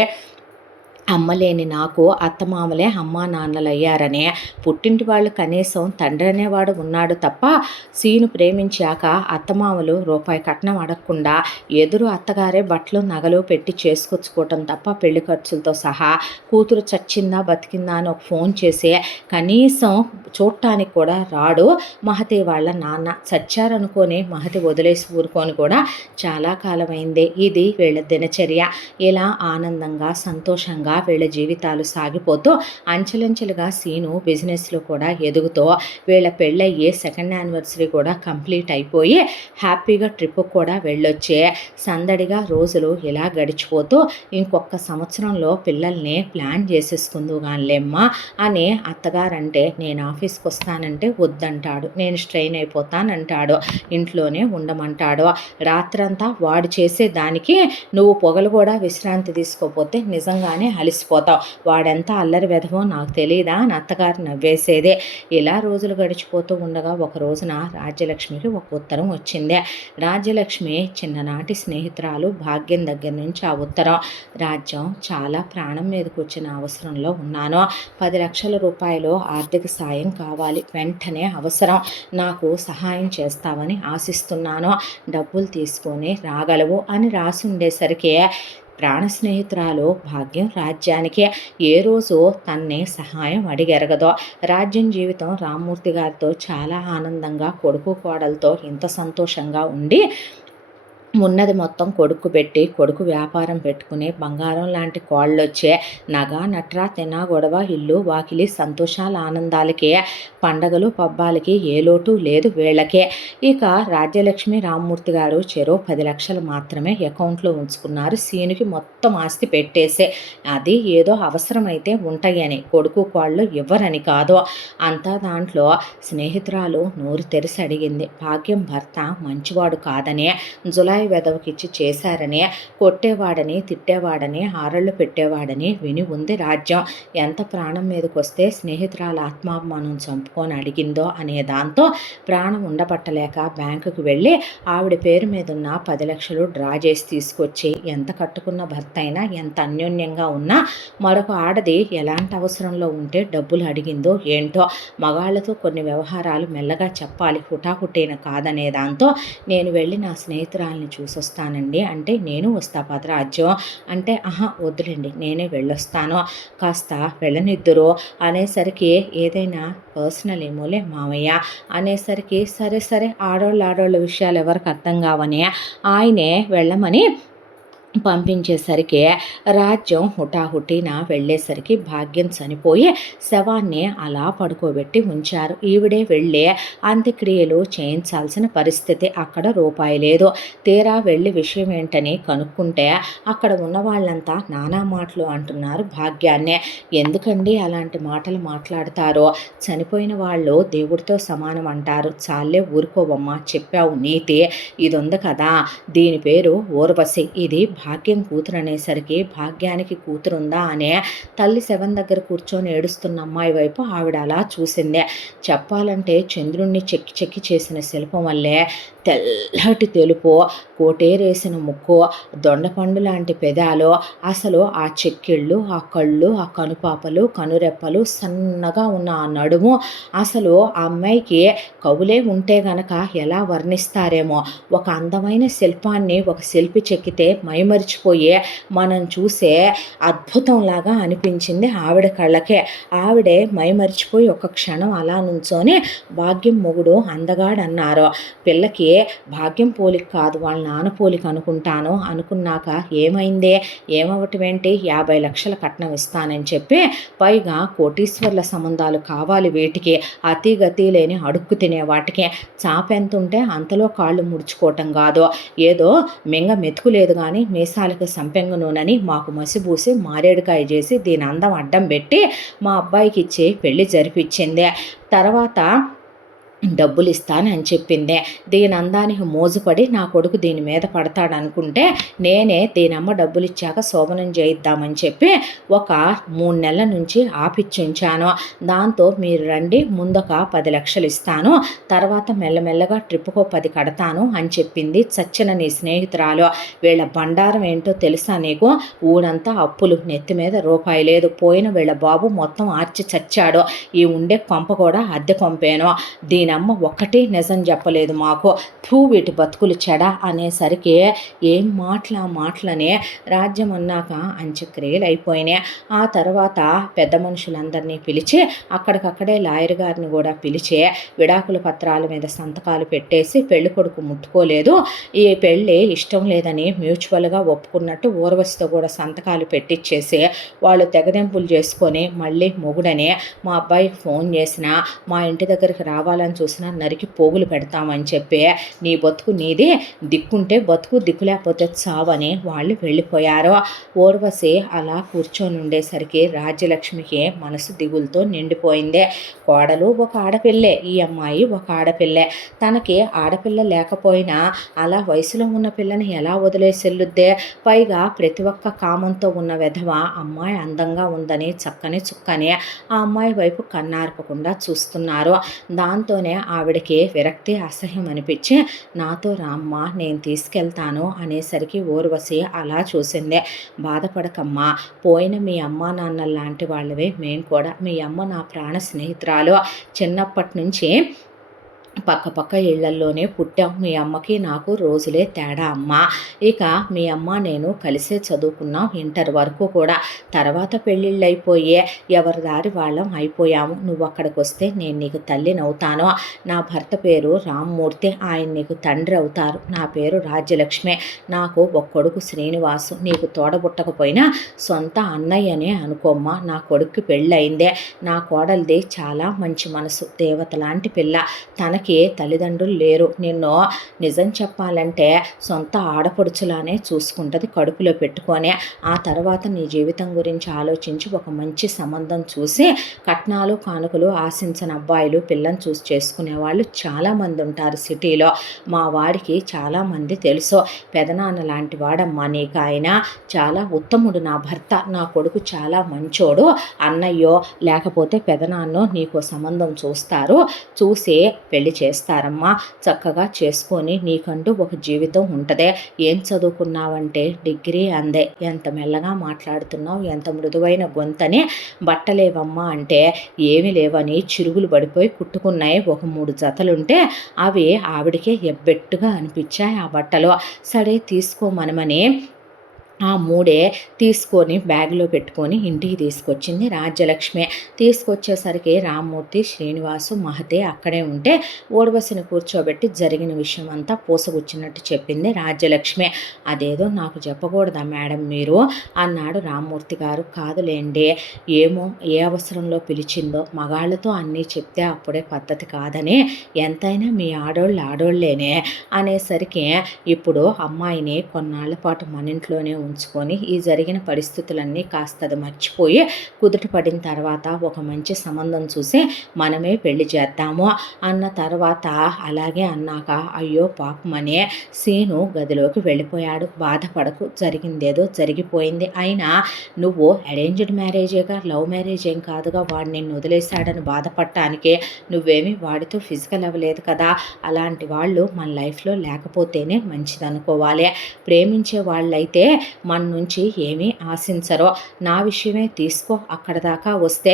అమ్మలేని నాకు అత్తమామలే అమ్మా నాన్నలు అయ్యారనే. పుట్టింటి వాళ్ళు కనీసం తండ్రి అనేవాడు ఉన్నాడు తప్ప సీను ప్రేమించాక అత్తమామలు రూపాయి కట్నం అడగకుండా ఎదురు అత్తగారే బట్టలు నగలు పెట్టి చేసుకొచ్చుకోవటం తప్ప పెళ్లి ఖర్చులతో సహా కూతురు చచ్చిందా బతికిందా అని ఒక ఫోన్ చేసి కనీసం చూడటానికి కూడా రాడు మహతి వాళ్ళ నాన్న. చచ్చారనుకొని మహతి వదిలేసి ఊరుకొని కూడా చాలా కాలమైంది. ఇది వీళ్ళ దినచర్య. ఇలా ఆనందంగా సంతోషంగా వీళ్ళ జీవితాలు సాగిపోతూ అంచెలంచెలుగా సీను బిజినెస్లో కూడా ఎదుగుతూ వీళ్ళ పెళ్ళయ్యే సెకండ్ యానివర్సరీ కూడా కంప్లీట్ అయిపోయి హ్యాపీగా ట్రిప్ కూడా వెళ్ళొచ్చే సందడిగా రోజులు ఇలా గడిచిపోతూ ఇంకొక సంవత్సరంలో పిల్లల్ని ప్లాన్ చేసేసుకుందు కానిలేమ్మా అని అత్తగారంటే నేను ఆఫీస్కి వస్తానంటే వద్దంటాడు, నేను స్ట్రెయిన్ అయిపోతానంటాడు, ఇంట్లోనే ఉండమంటాడు. రాత్రంతా వాడు చేసే దానికి నువ్వు పొగలు కూడా విశ్రాంతి తీసుకోపోతే నిజంగానే అలసిపోతావు, వాడెంత అల్లరి వెధవో నాకు తెలీదా అని అత్తగారు నవ్వేసేదే. ఇలా రోజులు గడిచిపోతూ ఉండగా ఒక రోజున రాజ్యలక్ష్మికి ఒక ఉత్తరం వచ్చిందే. రాజ్యలక్ష్మి చిన్ననాటి స్నేహితురాలు భాగ్యం దగ్గర నుంచి ఆ ఉత్తరం. రాజ్యం, చాలా ప్రాణం మీదకి వచ్చిన అవసరంలో ఉన్నాను. 10 లక్షల రూపాయలు ఆర్థిక సాయం కావాలి, వెంటనే అవసరం. నాకు సహాయం చేస్తావని ఆశిస్తున్నాను. డబ్బులు తీసుకొని రాగలవు అని రాసి ఉండేసరికి ప్రాణ స్నేహితురాలు భాగ్యం రాజ్యానికి ఏ రోజు తన్ని సహాయం అడిగెరగదో. రాజ్యం జీవితం రామ్మూర్తి గారితో చాలా ఆనందంగా, కొడుకు కోడలతో ఇంత సంతోషంగా ఉండి ఉన్నది మొత్తం కొడుకు పెట్టి, కొడుకు వ్యాపారం పెట్టుకుని బంగారం లాంటి కోళ్ళొచ్చే, నగ నట్రా తినా గొడవ, ఇల్లు వాకిలి, సంతోషాల ఆనందాలకే, పండగలు పబ్బాలకి ఏ లోటు లేదు వీళ్ళకే. ఇక రాజ్యలక్ష్మి రామ్మూర్తి గారు చెరో 10 లక్షలు మాత్రమే అకౌంట్లో ఉంచుకున్నారు. సీనుకి మొత్తం ఆస్తి పెట్టేసే, అది ఏదో అవసరమైతే ఉంటాయని, కొడుకు కోళ్ళు ఇవ్వరని కాదు. అంతా దాంట్లో స్నేహితురాలు నోరు తెరిసి అడిగింది. భాగ్యం భర్త మంచివాడు కాదని, జులాయి వెదవకిచ్చి చేశారని, కొట్టేవాడని, తిట్టేవాడని, ఆరళ్ళు పెట్టేవాడని విని ఉంది రాజ్యం. ఎంత ప్రాణం మీదకి వస్తే స్నేహితురాల ఆత్మాభిమానం చంపుకొని అడిగిందో అనే దాంతో ప్రాణం ఉండబట్టలేక బ్యాంకుకు వెళ్ళి ఆవిడ పేరు మీద ఉన్న 10 లక్షలు డ్రా చేసి తీసుకొచ్చి, ఎంత కట్టుకున్న భర్త అయినా, ఎంత అన్యోన్యంగా ఉన్నా మరొక ఆడది ఎలాంటి అవసరంలో ఉంటే డబ్బులు అడిగిందో ఏంటో. మగాళ్లతో కొన్ని వ్యవహారాలు మెల్లగా చెప్పాలి, హుటాహుటైన కాదనే దాంతో నేను వెళ్ళి నా స్నేహితురాల్ని చూసొస్తానండి అంటే, నేను వస్తా పదరాజ్యం అంటే, వద్దులేండి నేనే వెళ్ళొస్తాను, కాస్త వెళ్ళనిద్దురు అనేసరికి, ఏదైనా పర్సనల్ ఏమోలే మామయ్య అనేసరికి, సరే సరే ఆడోళ్ళ విషయాలు ఎవరికి అర్థం కావని ఆయనే వెళ్ళమని పంపించేసరికి రాజ్యం హుటాహుటిన వెళ్ళేసరికి భాగ్యం చనిపోయి శవాన్ని అలా పడుకోబెట్టి ఉంచారు. ఈవిడే వెళ్ళి అంత్యక్రియలు చేయించాల్సిన పరిస్థితి. అక్కడ రూపాయి లేదు. తీరా వెళ్ళి విషయం ఏంటని కనుక్కుంటే అక్కడ ఉన్న వాళ్ళంతా నానా మాటలు అంటున్నారు భాగ్యాన్నే. ఎందుకండి అలాంటి మాటలు మాట్లాడతారో, చనిపోయిన వాళ్ళు దేవుడితో సమానం అంటారు. చాలే ఊరుకోవమ్మా, చెప్పావు నీతి. ఇది ఉంది కదా, దీని పేరు ఊర్వశి. ఇది భాగ్యం కూతురు అనేసరికి, భాగ్యానికి కూతురుందా అనే తల్లి శవం దగ్గర కూర్చొని ఏడుస్తున్న అమ్మాయి వైపు ఆవిడ అలా చూసిందే. చెప్పాలంటే చంద్రుణ్ణి చెక్కి చెక్కి చేసిన శిల్పం వల్లే తెల్లటి తెలుపు, కోటేరేసిన ముక్కు, దొండపండు లాంటి పెదాలు, అసలు ఆ చెక్కిళ్ళు, ఆ కళ్ళు, ఆ కనుపాపలు, కనురెప్పలు, సన్నగా ఉన్న ఆ నడుము, అసలు ఆ అమ్మాయికి కవులే ఉంటే గనక ఎలా వర్ణిస్తారేమో. ఒక అందమైన శిల్పాన్ని ఒక శిల్పి చెక్కితే మైమరిచిపోయే మనం చూసే అద్భుతంలాగా అనిపించింది ఆవిడ కళ్ళకే. ఆవిడే మైమరిచిపోయి ఒక క్షణం అలా నుంచొని భాగ్యం మొగుడు అందగాడన్నారు. పిల్లకి భాగ్యం పోలిక కాదు, వాళ్ళ నాన్న పోలిక అనుకుంటాను. అనుకున్నాక ఏమైందే, ఏమవటమేంటి, 50 లక్షల కట్నం ఇస్తానని చెప్పి, పైగా కోటీశ్వర్ల సంబంధాలు కావాలి వీటికి, అతి గతి లేని అడుక్కు తినే వాటికి. చాపెంత ఉంటే అంతలో కాళ్ళు ముడుచుకోవటం కాదు, ఏదో మింగ మెతుకులేదు కానీ మీసాలకు సంపెంగ నూనెని మాకు మసిబూసి మారేడుకాయ చేసి దీని అందం అడ్డం పెట్టి మా అబ్బాయికి ఇచ్చి పెళ్లి జరిపించిందే. తర్వాత డబ్బులు ఇస్తానని చెప్పిందే. దీని అందానికి మోజుపడి నా కొడుకు దీని మీద పడతాడనుకుంటే నేనే దీనమ్మ డబ్బులు ఇచ్చాక శోభనం చేయిద్దామని చెప్పి ఒక 3 నెలల నుంచి ఆపిచ్చుంచాను. దాంతో మీరు రండి, ముందొక 10 లక్షలు ఇస్తాను, తర్వాత మెల్లమెల్లగా ట్రిప్పుకో 10 కడతాను అని చెప్పింది చచ్చిన నీ స్నేహితురాలు. వీళ్ళ బండారం ఏంటో తెలుసా నీకు? ఊడంతా అప్పులు, నెత్తి మీద రూపాయి లేదు. పోయిన వీళ్ళ బాబు మొత్తం ఆర్చి చచ్చాడు. ఈ ఉండే కొంప కూడా అద్దె కొంపేను. దీనమ్మ ఒక్కటి నిజం చెప్పలేదు మాకు. వీటి బతుకులు చెడ అనేసరికి ఏం మాటలనే రాజ్యం అన్నాక అంత్యక్రియలు అయిపోయినాయి. ఆ తర్వాత పెద్ద మనుషులందరినీ పిలిచి అక్కడికక్కడే లాయర్ గారిని కూడా పిలిచి విడాకుల పత్రాల మీద సంతకాలు పెట్టేసి, పెళ్లి కొడుకు ముట్టుకోలేదు, ఈ పెళ్ళి ఇష్టం లేదని మ్యూచువల్గా ఒప్పుకున్నట్టు ఊర్వశితో కూడా సంతకాలు పెట్టించేసి వాళ్ళు తెగదెంపులు చేసుకొని మళ్ళీ మొగుడని మా అబ్బాయికి ఫోన్ చేసినా మా ఇంటి దగ్గరికి రావాలని ఎవరిని చూసినా నరికి పోగులు పెడతామని చెప్పి నీ బతుకు నీది, దిక్కుంటే బతుకు, దిక్కు లేకపోతే చావని వాళ్ళు వెళ్ళిపోయారు. ఊర్వశి అలా కూర్చొని ఉండేసరికి రాజ్యలక్ష్మికి మనసు దిగులతో నిండిపోయింది. కోడలు ఒక ఆడపిల్లే, ఈ అమ్మాయి ఒక ఆడపిల్లే. తనకి ఆడపిల్ల లేకపోయినా అలా వయసులో ఉన్న పిల్లని ఎలా వదిలేసి వెళ్ళుద్దే? పైగా ప్రతి ఒక్క కామంతో ఉన్న వెధవ అమ్మాయి అందంగా ఉందని చక్కని చుక్కని ఆ అమ్మాయి వైపు కన్నార్పకుండా చూస్తున్నారు. దాంతోనే ఆవిడకి విరక్తి, అసహ్యం అనిపించి నాతో రామ్మ నేను తీసుకెళ్తాను అనేసరికి ఊర్వశి అలా చూసిందే. బాధపడకమ్మా, పోయిన మీ అమ్మా నాన్న లాంటి వాళ్ళవే మేము కూడా. మీ అమ్మ నా ప్రాణ స్నేహితురాలు. చిన్నప్పటి నుంచి పక్క ఇళ్లల్లోనే పుట్టాం. మీ అమ్మకి నాకు రోజులే తేడా అమ్మ. ఇక మీ అమ్మ నేను కలిసే చదువుకున్నాం ఇంటర్ వరకు కూడా. తర్వాత పెళ్ళిళ్ళు అయిపోయే ఎవరి దారి వాళ్ళం అయిపోయాము. నువ్వు అక్కడికి వస్తే నేను నీకు తల్లినవుతాను. నా భర్త పేరు రామ్మూర్తి, ఆయన నీకు తండ్రి అవుతారు. నా పేరు రాజ్యలక్ష్మి. నాకు ఒక కొడుకు శ్రీనివాసు. నీకు తోడబుట్టకపోయినా సొంత అన్నయ్యనే అనుకోమ్మా. నా కొడుక్కి పెళ్ళయిందే. నా కోడలిది చాలా మంచి మనసు, దేవత లాంటి పిల్ల. తనకి తల్లిదండ్రులు లేరు. నిన్ను నిజం చెప్పాలంటే సొంత ఆడపడుచులానే చూసుకుంటుంది కడుపులో పెట్టుకొని. ఆ తర్వాత నీ జీవితం గురించి ఆలోచించి ఒక మంచి సంబంధం చూసి కట్నాలు కానుకలు ఆశించిన అబ్బాయిలు పిల్లని చూసి చేసుకునే వాళ్ళు చాలామంది ఉంటారు సిటీలో. మా వాడికి చాలామంది తెలుసు. పెదనాన్న లాంటి వాడమ్మా నీకు ఆయన. చాలా ఉత్తముడు నా భర్త. నా కొడుకు చాలా మంచోడు. అన్నయ్యో లేకపోతే పెదనాన్నో నీకు సంబంధం చూస్తారు. చూసి పెళ్లి చేస్తారమ్మా. చక్కగా చేసుకొని నీకంటూ ఒక జీవితం ఉంటుంది. ఏం చదువుకున్నావంటే డిగ్రీ అందే. ఎంత మెల్లగా మాట్లాడుతున్నావు, ఎంత మృదువైన గొంతని. బట్టలేవమ్మా అంటే ఏమి లేవని చిరుగులు పడిపోయి కుట్టుకున్నాయి ఒక 3 జతలుంటే అవి ఆవిడకే ఎబ్బెట్టుగా అనిపించాయి ఆ బట్టలు. సరే తీసుకోమనమని ఆ 3 తీసుకొని బ్యాగ్లో పెట్టుకొని ఇంటికి తీసుకొచ్చింది రాజ్యలక్ష్మి. తీసుకొచ్చేసరికి రామ్మూర్తి, శ్రీనివాసు, మహతే అక్కడే ఉంటే ఊర్వశిని కూర్చోబెట్టి జరిగిన విషయం అంతా పూసగుచ్చినట్టు చెప్పింది రాజ్యలక్ష్మి. అదేదో నాకు చెప్పకూడదా మేడం మీరు అన్నాడు రామ్మూర్తి గారు. కాదులేండి, ఏమో ఏ అవసరంలో పిలిచిందో, మగాళ్ళతో అన్నీ చెప్తే అప్పుడే పద్ధతి కాదని. ఎంతైనా మీ ఆడోళ్ళేనే అనేసరికి ఇప్పుడు అమ్మాయిని కొన్నాళ్ల పాటు మన ఇంట్లోనే ఉంచుకొని ఈ జరిగిన పరిస్థితులన్నీ కాస్త అది మర్చిపోయి కుదుట పడిన తర్వాత ఒక మంచి సంబంధం చూసి మనమే పెళ్లి చేద్దాము అన్న తర్వాత అలాగే అన్నాక అయ్యో పాపమనే సీను గదిలోకి వెళ్ళిపోయాడు. బాధపడకు, జరిగిందేదో జరిగిపోయింది. అయినా నువ్వు అరేంజ్డ్ మ్యారేజేగా, లవ్ మ్యారేజ్ ఏం కాదుగా. వాడు నిన్ను వదిలేశాడని బాధపడటానికి నువ్వేమీ వాడితో ఫిజికల్ అవ్వలేదు కదా. అలాంటి వాళ్ళు మన లైఫ్లో లేకపోతేనే మంచిదనుకోవాలి. ప్రేమించే వాళ్ళైతే మన నుంచి ఏమీ ఆశించరో. నా విషయమే తీసుకో. అక్కడ దాకా వస్తే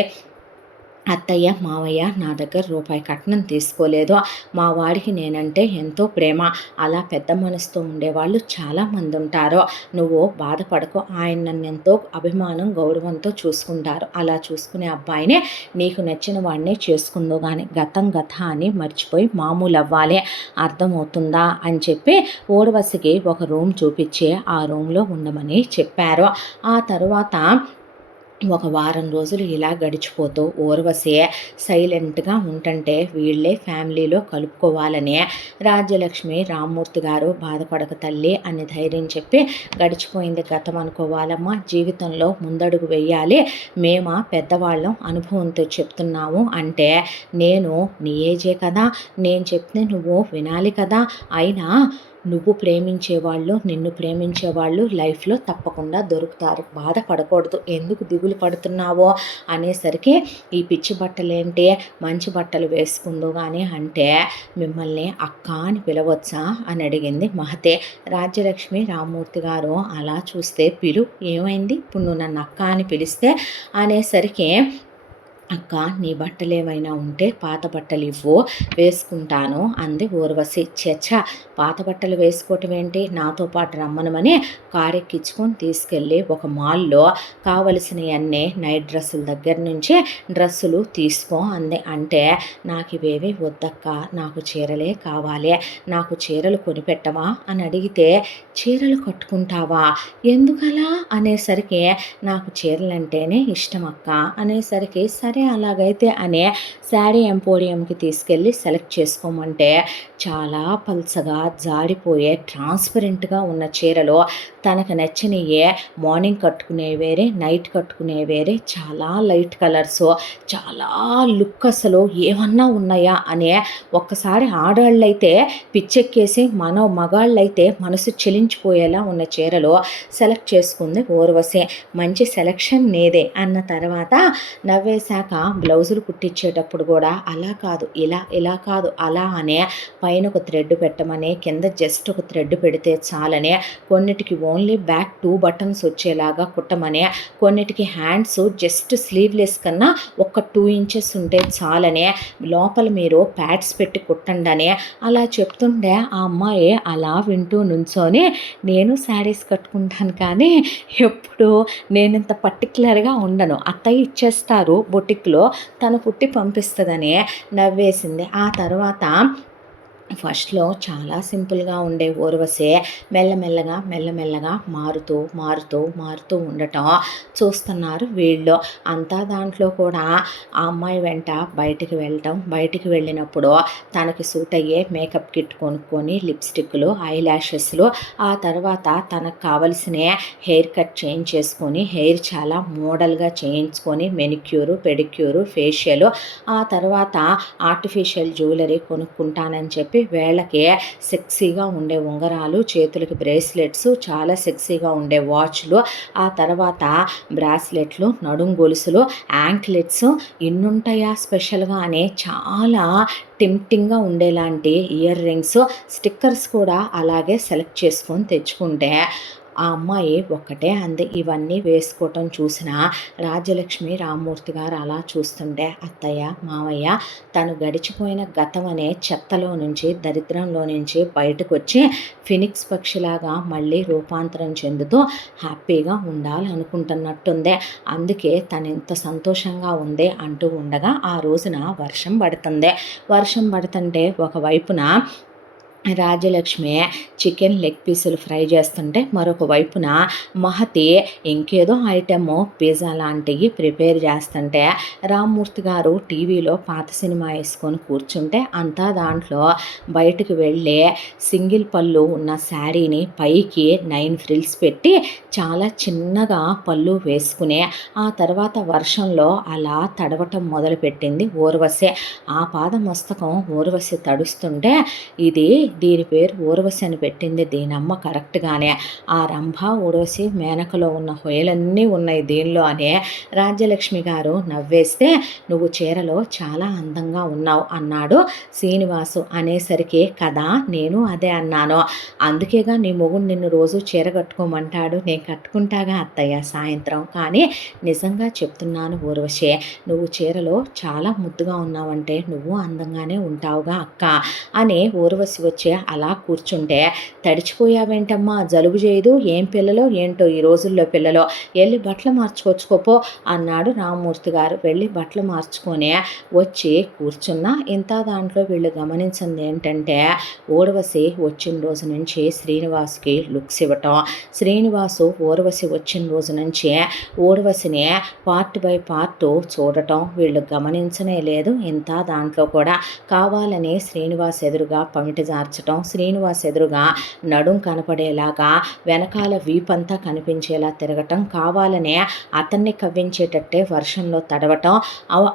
అత్తయ్య, మావయ్య నా దగ్గర రూపాయి కట్నం తీసుకోలేదు. మా వాడికి నేనంటే ఎంతో ప్రేమ. అలా పెద్ద మనసుతో ఉండేవాళ్ళు చాలామంది ఉంటారు. నువ్వు బాధపడకు. ఆయన నన్ను ఎంతో అభిమానం, గౌరవంతో చూసుకుంటారు. అలా చూసుకునే అబ్బాయినే నీకు నచ్చిన వాడినే చేసుకుందో కానీ గతం అని మర్చిపోయి మామూలు అవ్వాలి. అర్థమవుతుందా అని చెప్పి ఊర్వశికి ఒక రూమ్ చూపించి ఆ రూమ్లో ఉండమని చెప్పారు. ఆ తర్వాత ఒక వారం రోజులు ఇలా గడిచిపోతూ ఊర్వశి సైలెంట్గా ఉంటుంటే వీళ్ళే ఫ్యామిలీలో కలుపుకోవాలని రాజ్యలక్ష్మి రామ్మూర్తి గారు బాధపడక తల్లి అని ధైర్యం చెప్పి గడిచిపోయింది గతం అనుకోవాలమ్మా. జీవితంలో ముందడుగు వెయ్యాలి. మేము పెద్దవాళ్ళం అనుభవంతో చెప్తున్నాము అంటే నేను నీ ఏజే కదా, నేను చెప్తే నువ్వు వినాలి కదా. అయినా నువ్వు ప్రేమించేవాళ్ళు, నిన్ను ప్రేమించేవాళ్ళు లైఫ్లో తప్పకుండా దొరుకుతారు. బాధపడకూడదు. ఎందుకు దిగులు పడుతున్నావో అనేసరికి ఈ పిచ్చి బట్టలేంటి, మంచి బట్టలు వేసుకుందో కానీ అంటే మిమ్మల్ని అక్క అని పిలవచ్చా అని అడిగింది మహతే. రాజ్యలక్ష్మి రామ్మూర్తి గారు అలా చూస్తే పిలు, ఏమైంది ఇప్పుడు నువ్వు నన్ను అక్క అని పిలిస్తే అనేసరికి అక్క నీ బట్టలు ఏమైనా ఉంటే పాత బట్టలు ఇవ్వు, వేసుకుంటాను అంది ఊర్వశి. చచ్చ, పాత బట్టలు వేసుకోవటం ఏంటి, నాతో పాటు రమ్మనమని కారెక్కించుకొని తీసుకెళ్ళి ఒక మాల్లో కావలసినవన్నీ నైట్ డ్రెస్సుల దగ్గర నుంచి డ్రెస్సులు తీసుకో అంది. అంటే నాకు ఇవేవి వద్దక్క, నాకు చీరలే కావాలి, నాకు చీరలు కొనిపెట్టవా అని అడిగితే చీరలు కట్టుకుంటావా ఎందుకలా అనేసరికి నాకు చీరలంటేనే ఇష్టం అక్క అనేసరికి సరే సరే అలాగైతే అనే శారీ ఎంపోరియంకి తీసుకెళ్ళి సెలెక్ట్ చేసుకోమంటే చాలా పల్చగా జారిపోయే ట్రాన్స్పరెంట్గా ఉన్న చీరలు తనకు నచ్చినయే మార్నింగ్ కట్టుకునే వేరే, నైట్ కట్టుకునే వేరే, చాలా లైట్ కలర్స్, చాలా లుక్ అసలు ఏమన్నా ఉన్నాయా అనే ఒక్కసారి ఆడవాళ్ళైతే పిచ్చెక్కేసి మగాళ్ళైతే మనసు చెలించిపోయేలా ఉన్న చీరలు సెలెక్ట్ చేసుకుంది ఊర్వశి. మంచి సెలెక్షన్ నేదే అన్న తర్వాత నవ్వేశాక బ్లౌజులు కుట్టించేటప్పుడు కూడా అలా కాదు ఇలా కాదు అలా అనే పైన ఒక థ్రెడ్ పెట్టమని, కింద జస్ట్ ఒక థ్రెడ్ పెడితే చాలనే, కొన్నిటికి ఓన్లీ బ్యాక్ 2 బటన్స్ వచ్చేలాగా కుట్టమని, కొన్నిటికి హ్యాండ్స్ జస్ట్ స్లీవ్లెస్ కన్నా ఒక 2 ఇంచెస్ ఉంటే చాలనే, లోపల మీరు ప్యాడ్స్ పెట్టి కుట్టండి అలా చెప్తుంటే ఆ అమ్మాయి అలా వింటూ నుంచొని నేను శారీస్ కట్టుకుంటాను కానీ ఎప్పుడు నేను ఇంత పర్టికులర్గా ఉండను, అత్తయ్య ఇచ్చేస్తారు బొటిక్లో, తను కుట్టి పంపిస్తుందని నవ్వేసింది. ఆ తర్వాత ఫస్ట్లో చాలా సింపుల్గా ఉండే ఊర్వశి మెల్లమెల్లగా మారుతూ ఉండటం చూస్తున్నారు వీళ్ళు అంతా. దాంట్లో కూడా ఆ అమ్మాయి వెంట బయటికి వెళ్ళినప్పుడు తనకి సూట్ అయ్యే మేకప్ కిట్ కొనుక్కొని, లిప్స్టిక్లు, ఐ ల్యాషెస్లు, ఆ తర్వాత తనకు కావలసిన హెయిర్ కట్ చేంజ్ చేసుకొని, హెయిర్ చాలా మోడల్గా చేయించుకొని, మెనిక్యూరు, పెడిక్యూరు, ఫేషియల్, ఆ తర్వాత ఆర్టిఫిషియల్ జ్యువెలరీ కొనుక్కుంటానని చెప్పి వేళ్ళకి సెక్సీగా ఉండే ఉంగరాలు, చేతులకి బ్రేస్లెట్స్, చాలా సెక్సీగా ఉండే వాచ్లు, ఆ తర్వాత బ్రాస్లెట్లు, నడుం గొలుసులు, యాంక్లెట్స్, ఇన్నుంటాయా స్పెషల్గా అనే చాలా టెంప్టింగ్గా ఉండేలాంటి ఇయర్ రింగ్స్, స్టిక్కర్స్ కూడా అలాగే సెలెక్ట్ చేసుకొని తెచ్చుకుంటే ఆ అమ్మాయి ఒక్కటే అంది. ఇవన్నీ వేసుకోవటం చూసిన రాజ్యలక్ష్మి రామ్మూర్తి గారు అలా చూస్తుంటే అత్తయ్య మావయ్య తను గడిచిపోయిన గతం అనే చెత్తలో నుంచి, దరిద్రంలో నుంచి బయటకు వచ్చి ఫినిక్స్ పక్షిలాగా మళ్ళీ రూపాంతరం చెందుతూ హ్యాపీగా ఉండాలనుకుంటున్నట్టుందే, అందుకే తను ఎంత సంతోషంగా ఉంది అంటూ ఉండగా ఆ రోజున వర్షం పడుతుంటే ఒకవైపున రాజ్యలక్ష్మి చికెన్ లెగ్ పీసులు ఫ్రై చేస్తుంటే మరొక వైపున మహతి ఇంకేదో ఐటెమ్ పిజ్జా లాంటివి ప్రిపేర్ చేస్తుంటే రామ్మూర్తి గారు టీవీలో పాత సినిమా వేసుకొని కూర్చుంటే అంతా దాంట్లో బయటకు వెళ్ళి సింగిల్ పళ్ళు ఉన్న శారీని పైకి 9 ఫ్రిల్స్ పెట్టి చాలా చిన్నగా పళ్ళు వేసుకుని ఆ తర్వాత వర్షంలో అలా తడవటం మొదలుపెట్టింది ఊర్వశి. ఆ పాద మస్తకం ఊర్వశి తడుస్తుంటే దీని పేరు ఊర్వశి అని పెట్టింది దీనమ్మ కరెక్ట్గానే, ఆ రంభ ఊర్వశి మేనకలో ఉన్న హొయలన్నీ ఉన్నాయి దీనిలో అనే రాజ్యలక్ష్మి గారు నవ్వేస్తే నువ్వు చీరలో చాలా అందంగా ఉన్నావు అన్నాడు శ్రీనివాసు. అనేసరికి కదా నేను అదే అన్నాను, అందుకేగా నీ మొగుడు నిన్ను రోజు చీర కట్టుకోమంటాడు, నేను కట్టుకుంటాగా అత్తయ్య సాయంత్రం, కానీ నిజంగా చెప్తున్నాను ఊర్వశి, నువ్వు చీరలో చాలా ముద్దుగా ఉన్నావంటే నువ్వు అందంగానే ఉంటావుగా అక్క అని ఊర్వశి వచ్చి అలా కూర్చుంటే తడిచిపోయావేంటమ్మా, జలుబు చేయదు, ఏం పిల్లలో ఏంటో ఈ రోజుల్లో పిల్లలో, వెళ్ళి బట్టలు మార్చుకొచ్చుకోపో అన్నాడు రామ్మూర్తి గారు. వెళ్ళి బట్టలు మార్చుకొని వచ్చి కూర్చున్నా ఇంత దాంట్లో వీళ్ళు గమనించింది ఏంటంటే ఊర్వశి వచ్చిన రోజు నుంచి శ్రీనివాస్కి లుక్స్ ఇవ్వటం, శ్రీనివాసు ఊర్వశి వచ్చిన రోజు నుంచి ఊర్వశిని పార్ట్ బై పార్ట్ చూడటం వీళ్ళు గమనించనే లేదు. ఇంత దాంట్లో కూడా కావాలని శ్రీనివాస్ ఎదురుగా పమిట జార్చటం, శ్రీనివాస్ ఎదురుగా నడుం కనపడేలాగా వెనకాల వీపంతా కనిపించేలా తిరగటం, కావాలనే అతన్ని కవ్వించేటట్టే వర్షంలో తడవటం,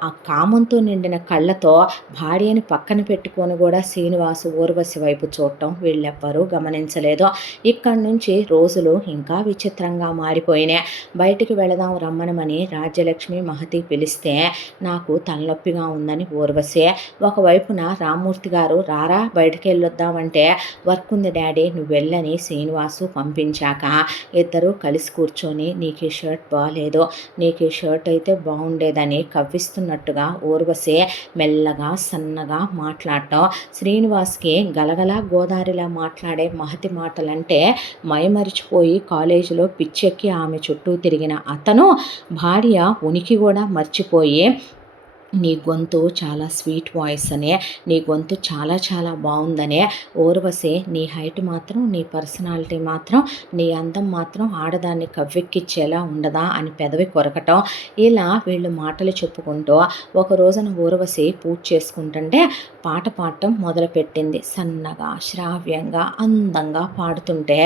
ఆ కామంతో నిండిన కళ్ళతో భార్యని పక్కన పెట్టుకొని కూడా శ్రీనివాసు ఊర్వశి వైపు చూడటం వీళ్ళెవ్వరూ గమనించలేదు. ఇక్కడి నుంచి రోజులు ఇంకా విచిత్రంగా మారిపోయినాయి. బయటికి వెళదాం రమ్మనమని రాజ్యలక్ష్మి మహతి పిలిస్తే నాకు తలనొప్పిగా ఉందని ఊర్వశి, ఒకవైపున రామ్మూర్తి గారు రారా బయటికి వెళ్ళొద్దామంటే వర్క్ ఉంది డాడీ నువ్వు వెళ్ళని శ్రీనివాసు పంపించాక ఇద్దరు కలిసి కూర్చొని నీకు ఈ షర్ట్ బాగాలేదు, నీకు ఈ షర్ట్ అయితే బాగుండేదని కవ్విస్తున్నట్టుగా ఊర్వశి మెల్లగా సన్నగా మాట్లాడటం, శ్రీనివాస్కి గలగలా గోదారిలా మాట్లాడే మహతి మాటలంటే మైమరిచిపోయి కాలేజీలో పిచ్చెక్కి ఆమె చుట్టూ తిరిగిన అతను భార్య ఉనికి కూడా మర్చిపోయి నీ గొంతు చాలా స్వీట్ వాయిస్ అనే, నీ గొంతు చాలా చాలా బాగుందనే, ఊర్వశి నీ హైట్ మాత్రం, నీ పర్సనాలిటీ మాత్రం, నీ అందం మాత్రం ఆడదాన్ని కవ్వెక్కిచ్చేలా ఉండదా అని పెదవి కొరకటం. ఇలా వీళ్ళు మాటలు చెప్పుకుంటూ ఒక రోజున ఊర్వశి పూజ చేసుకుంటుంటే పాట పాడటం మొదలుపెట్టింది. సన్నగా శ్రావ్యంగా అందంగా పాడుతుంటే,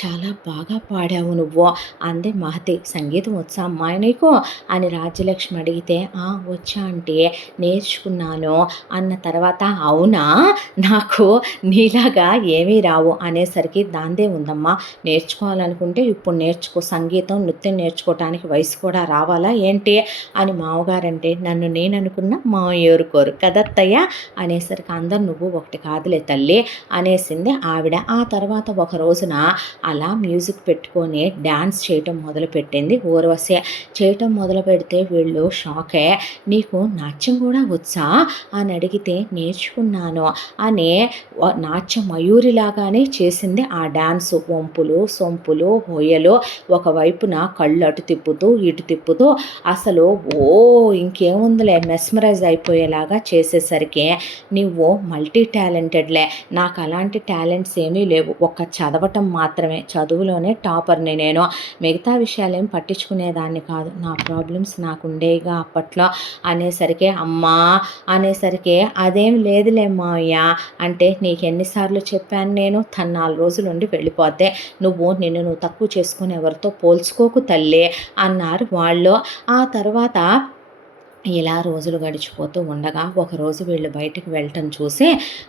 చాలా బాగా పాడావు నువ్వు అంది మహతి. సంగీతం వచ్చా అమ్మాయి నీకు అని రాజ్యలక్ష్మి అడిగితే, వచ్చా అంటే నేర్చుకున్నాను అన్న తర్వాత, అవునా నాకు నీలాగా ఏమీ రావు అనేసరికి, దాందే ఉందమ్మా, నేర్చుకోవాలనుకుంటే ఇప్పుడు నేర్చుకో, సంగీతం నృత్యం నేర్చుకోవటానికి వయసు కూడా రావాలా ఏంటి అని మామగారంటే, నన్ను నేను అనుకున్నా మామయ్య ఊరుకోరు కదత్తయ్య అనేసరికి, అందరు నువ్వు ఒకటి కాదులే తల్లి అనేసింది ఆవిడ. ఆ తర్వాత ఒక రోజున అలా మ్యూజిక్ పెట్టుకొని డ్యాన్స్ చేయటం మొదలుపెట్టింది ఊర్వశి. చేయటం మొదలు పెడితే వీళ్ళు షాకే. నీకు నాట్యం కూడా వచ్చా అని అడిగితే, నేర్చుకున్నాను అనే నాట్య మయూరిలాగానే చేసింది ఆ డాన్సు. వంపులు సొంపులు హొయలు, ఒకవైపున కళ్ళు అటు తిప్పుతూ ఇటు తిప్పుతూ అసలు ఇంకేముందిలే మెస్మరైజ్ అయిపోయేలాగా చేసేసరికి, నువ్వు మల్టీ టాలెంటెడ్లే, నాకు అలాంటి టాలెంట్స్ ఏమీ లేవు, ఒక్క చదవటం మాత్రమే, చదువులోనే టాపర్ని నేను, మిగతా విషయాలేం పట్టించుకునేదాన్ని కాదు, నా ప్రాబ్లమ్స్ నాకు ఉండేవిగా అప్పట్లో అనేసరికి, అమ్మా అనేసరికి, అదేం లేదులే మావయ్య అంటే, నీకు ఎన్నిసార్లు చెప్పాను నేను, తను 4 రోజులుండి వెళ్ళిపోతే నిన్ను నువ్వు తక్కువ చేసుకుని ఎవరితో పోల్చుకోకు తల్లి అన్నారు వాళ్ళు. ఆ తర్వాత ఇలా రోజులు గడిచిపోతూ ఉండగా ఒకరోజు వీళ్ళు బయటికి వెళ్ళటం చూసి,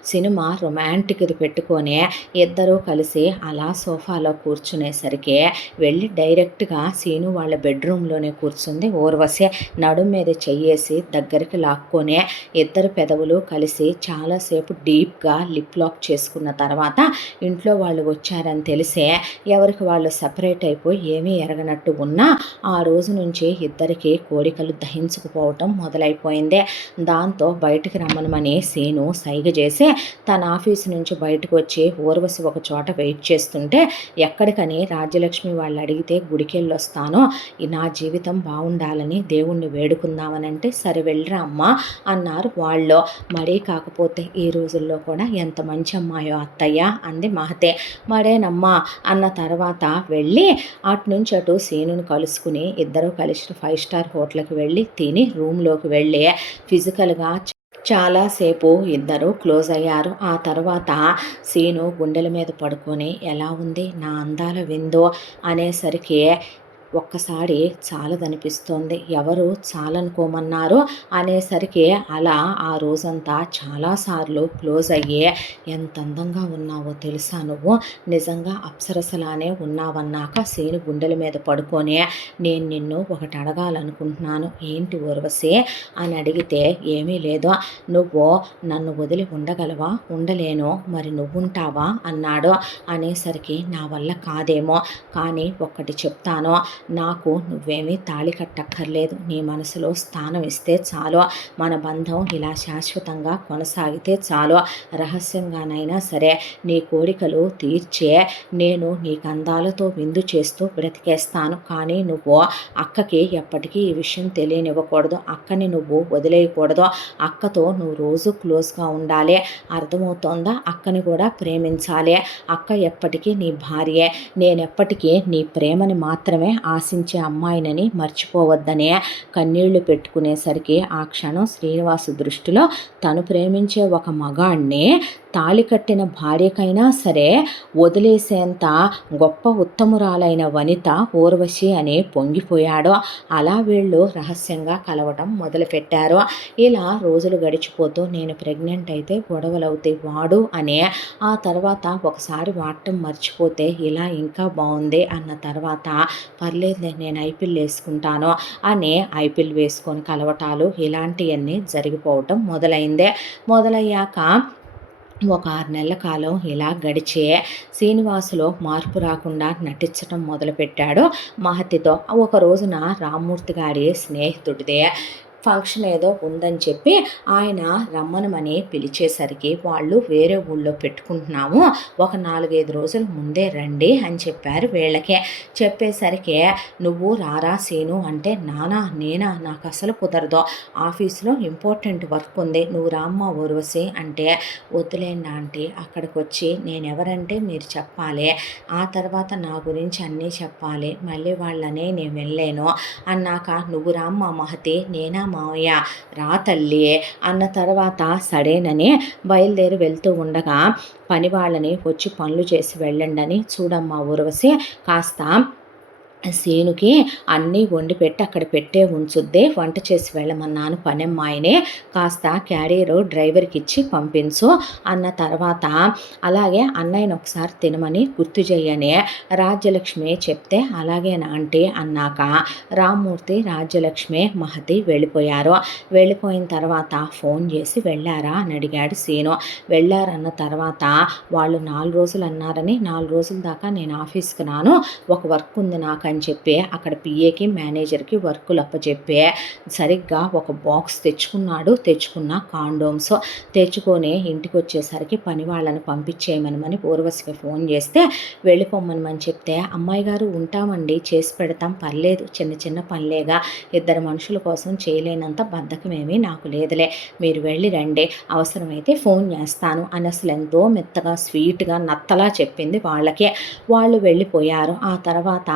సినిమా రొమాంటిక్ది పెట్టుకొని ఇద్దరూ కలిసి అలా సోఫాలో కూర్చునేసరికి వెళ్ళి డైరెక్ట్గా సీను వాళ్ళ బెడ్రూమ్లోనే కూర్చుంది ఊర్వశి. నడుం మీద చెయ్యేసి దగ్గరికి లాక్కొని ఇద్దరు పెదవులు కలిసి చాలాసేపు డీప్గా లిప్ లాక్ చేసుకున్న తర్వాత, ఇంట్లో వాళ్ళు వచ్చారని తెలిసే ఎవరికి వాళ్ళు సపరేట్ అయిపోయి ఏమీ ఎరగనట్టు ఉన్నా, ఆ రోజు నుంచి ఇద్దరికి కోరికలు దహించుకుపోవటం మొదలైపోయింది. దాంతో బయటికి రమ్మనమని సీను సైగ చేసి తన ఆఫీసు నుంచి బయటకు వచ్చి ఊర్వశి ఒక చోట వెయిట్ చేస్తుంటే, ఎక్కడికని రాజ్యలక్ష్మి వాళ్ళు అడిగితే, గుడికెళ్ళొస్తాను, నా జీవితం బాగుండాలని దేవుణ్ణి వేడుకుందామనంటే, సరే వెళ్ళరా అమ్మా అన్నారు వాళ్ళు. మరీ కాకపోతే ఈ రోజుల్లో కూడా ఎంత మంచి అమ్మాయో అత్తయ్య అంది మహతే. మరేనమ్మా అన్న తర్వాత వెళ్ళి అటు అటు సీనుని కలుసుకుని ఇద్దరు కలిసి 5 స్టార్ హోటల్కి వెళ్ళి తిని రూమ్లోకి వెళ్ళి ఫిజికల్గా చాలాసేపు ఇద్దరు క్లోజ్ అయ్యారు. ఆ తర్వాత సీను గుండెల మీద పడుకొని, ఎలా ఉంది నా అందాల విందో అనేసరికి, ఒక్కసారి చాలదనిపిస్తోంది, ఎవరు చాలనుకోమన్నారు అనేసరికి, అలా ఆ రోజంతా చాలాసార్లు క్లోజ్ అయ్యే, ఎంత అందంగా ఉన్నావో తెలుసా నువ్వు, నిజంగా అప్సరసలానే ఉన్నావన్నాక సీను గుండెల మీద పడుకొని, నేను నిన్ను ఒకటి అడగాలనుకుంటున్నాను, ఏంటి ఊర్వశి అని అడిగితే, ఏమీ లేదు, నువ్వు నన్ను వదిలి ఉండగలవా, ఉండలేను, మరి నువ్వుంటావా అన్నాడు. అనేసరికి, నా వల్ల కాదేమో, కానీ ఒక్కటి చెప్తాను, నాకు నువ్వేమీ తాళి కట్టక్కర్లేదు, నీ మనసులో స్థానం ఇస్తే చాలు, మన బంధం ఇలా శాశ్వతంగా కొనసాగితే చాలు, రహస్యంగానైనా సరే నీ కోరికలు తీర్చే నేను నీకు అందాలతో విందు చేస్తూ బ్రతికేస్తాను, కానీ నువ్వు అక్కకి ఎప్పటికీ ఈ విషయం తెలియనివ్వకూడదు, అక్కని నువ్వు వదిలేయకూడదు, అక్కతో నువ్వు రోజు క్లోజ్గా ఉండాలి, అర్థమవుతోందా, అక్కని కూడా ప్రేమించాలి, అక్క ఎప్పటికీ నీ భార్యే, నేనెప్పటికీ నీ ప్రేమని మాత్రమే ఆశించే అమ్మాయినని మర్చిపోవద్దనే కన్నీళ్లు పెట్టుకునేసరికి, ఆ క్షణం శ్రీనివాసు దృష్టిలో తను ప్రేమించే ఒక మగాణ్ణి తాళి కట్టిన భార్యకైనా సరే వదిలేసేంత గొప్ప ఉత్తమురాలైన వనిత ఊర్వశి అని పొంగిపోయాడు. అలా వీళ్ళు రహస్యంగా కలవటం మొదలుపెట్టారు. ఇలా రోజులు గడిచిపోతూ, నేను ప్రెగ్నెంట్ అయితే గొడవలవుతాయి వాడు అని, ఆ తర్వాత ఒకసారి వాడటం మర్చిపోతే, ఇలా ఇంకా బాగుంది అన్న తర్వాత, పర్లేదులే నేను ఐపిల్ వేసుకుంటాను అని ఐపిల్ వేసుకొని కలవటాలు ఇలాంటివన్నీ జరిగిపోవటం మొదలయ్యాక ఒక 6 నెలల కాలం ఇలా గడిచే శ్రీనివాసులో మార్పు రాకుండా నటించడం మొదలుపెట్టాడు మహతితో. ఒక రోజున రామ్మూర్తి గారి స్నేహితుడిదే ఫంక్షన్ ఏదో ఉందని చెప్పి ఆయన రమ్మనమని పిలిచేసరికి వాళ్ళు వేరే ఊళ్ళో పెట్టుకుంటున్నాము, ఒక 4-5 రోజుల ముందే రండి అని చెప్పారు వీళ్ళకే. చెప్పేసరికి నువ్వు రారా సీను అంటే, నానా నేనా, నాకు అసలు కుదరదు, ఆఫీస్లో ఇంపార్టెంట్ వర్క్ ఉంది, నువ్వు రామ్మ ఊర్వశి అంటే, వద్దులేండి ఆంటీ, అక్కడికి వచ్చి నేనెవరంటే మీరు చెప్పాలి, ఆ తర్వాత నా గురించి అన్నీ చెప్పాలి, మళ్ళీ వాళ్ళనే నేను వెళ్ళలేను అన్నాక, నువ్వు రామ్మ మహతి, నేనా మావయ్య, రా తల్లి అన్న తర్వాత సడేనని బయలుదేరి వెళ్తూ ఉండగా పని వాళ్ళని వచ్చి పనులు చేసి వెళ్ళండి అని, చూడమ్మా ఊర్వశి, కాస్త సీనుకి అన్నీ వండి పెట్టి అక్కడ పెట్టే ఉంచుద్దే, వంట చేసి వెళ్ళమన్నాను పనమ్మాయినే, కాస్త క్యారియరు డ్రైవర్కి ఇచ్చి పంపించు అన్న తర్వాత, అలాగే అన్నయ్యను ఒకసారి తినమని గుర్తు చేయని రాజ్యలక్ష్మి చెప్తే, అలాగేనా ఆంటీ అన్నాక రామ్మూర్తి, రాజ్యలక్ష్మి, మహతి వెళ్ళిపోయారు. వెళ్ళిపోయిన తర్వాత ఫోన్ చేసి వెళ్ళారా అని అడిగాడు సీను. వెళ్ళారన్న తర్వాత, వాళ్ళు 4 రోజులు అన్నారని, 4 రోజుల దాకా నేను ఆఫీస్కి రాను, ఒక వర్క్ ఉంది నాకు అని చెప్పి అక్కడ పిఏకి మేనేజర్కి వర్కులు అప్పచెప్పి సరిగ్గా ఒక బాక్స్ తెచ్చుకున్న కాండోమ్స్ తెచ్చుకొని ఇంటికి వచ్చేసరికి పని వాళ్ళని పంపించేయమని ఊర్వశికి ఫోన్ చేస్తే వెళ్ళిపోమ్మని చెప్తే, అమ్మాయి గారు ఉంటామండి, చేసి పెడతాం, పర్లేదు, చిన్న చిన్న పనులేగా, 2 మనుషుల కోసం చేయలేనంత బద్ధకమేమీ నాకు లేదులే, మీరు వెళ్ళి రండి, అవసరమైతే ఫోన్ చేస్తాను అని అసలు ఎంతో మెత్తగా స్వీట్గా నత్తలా చెప్పింది వాళ్ళకే. వాళ్ళు వెళ్ళిపోయారు. ఆ తర్వాత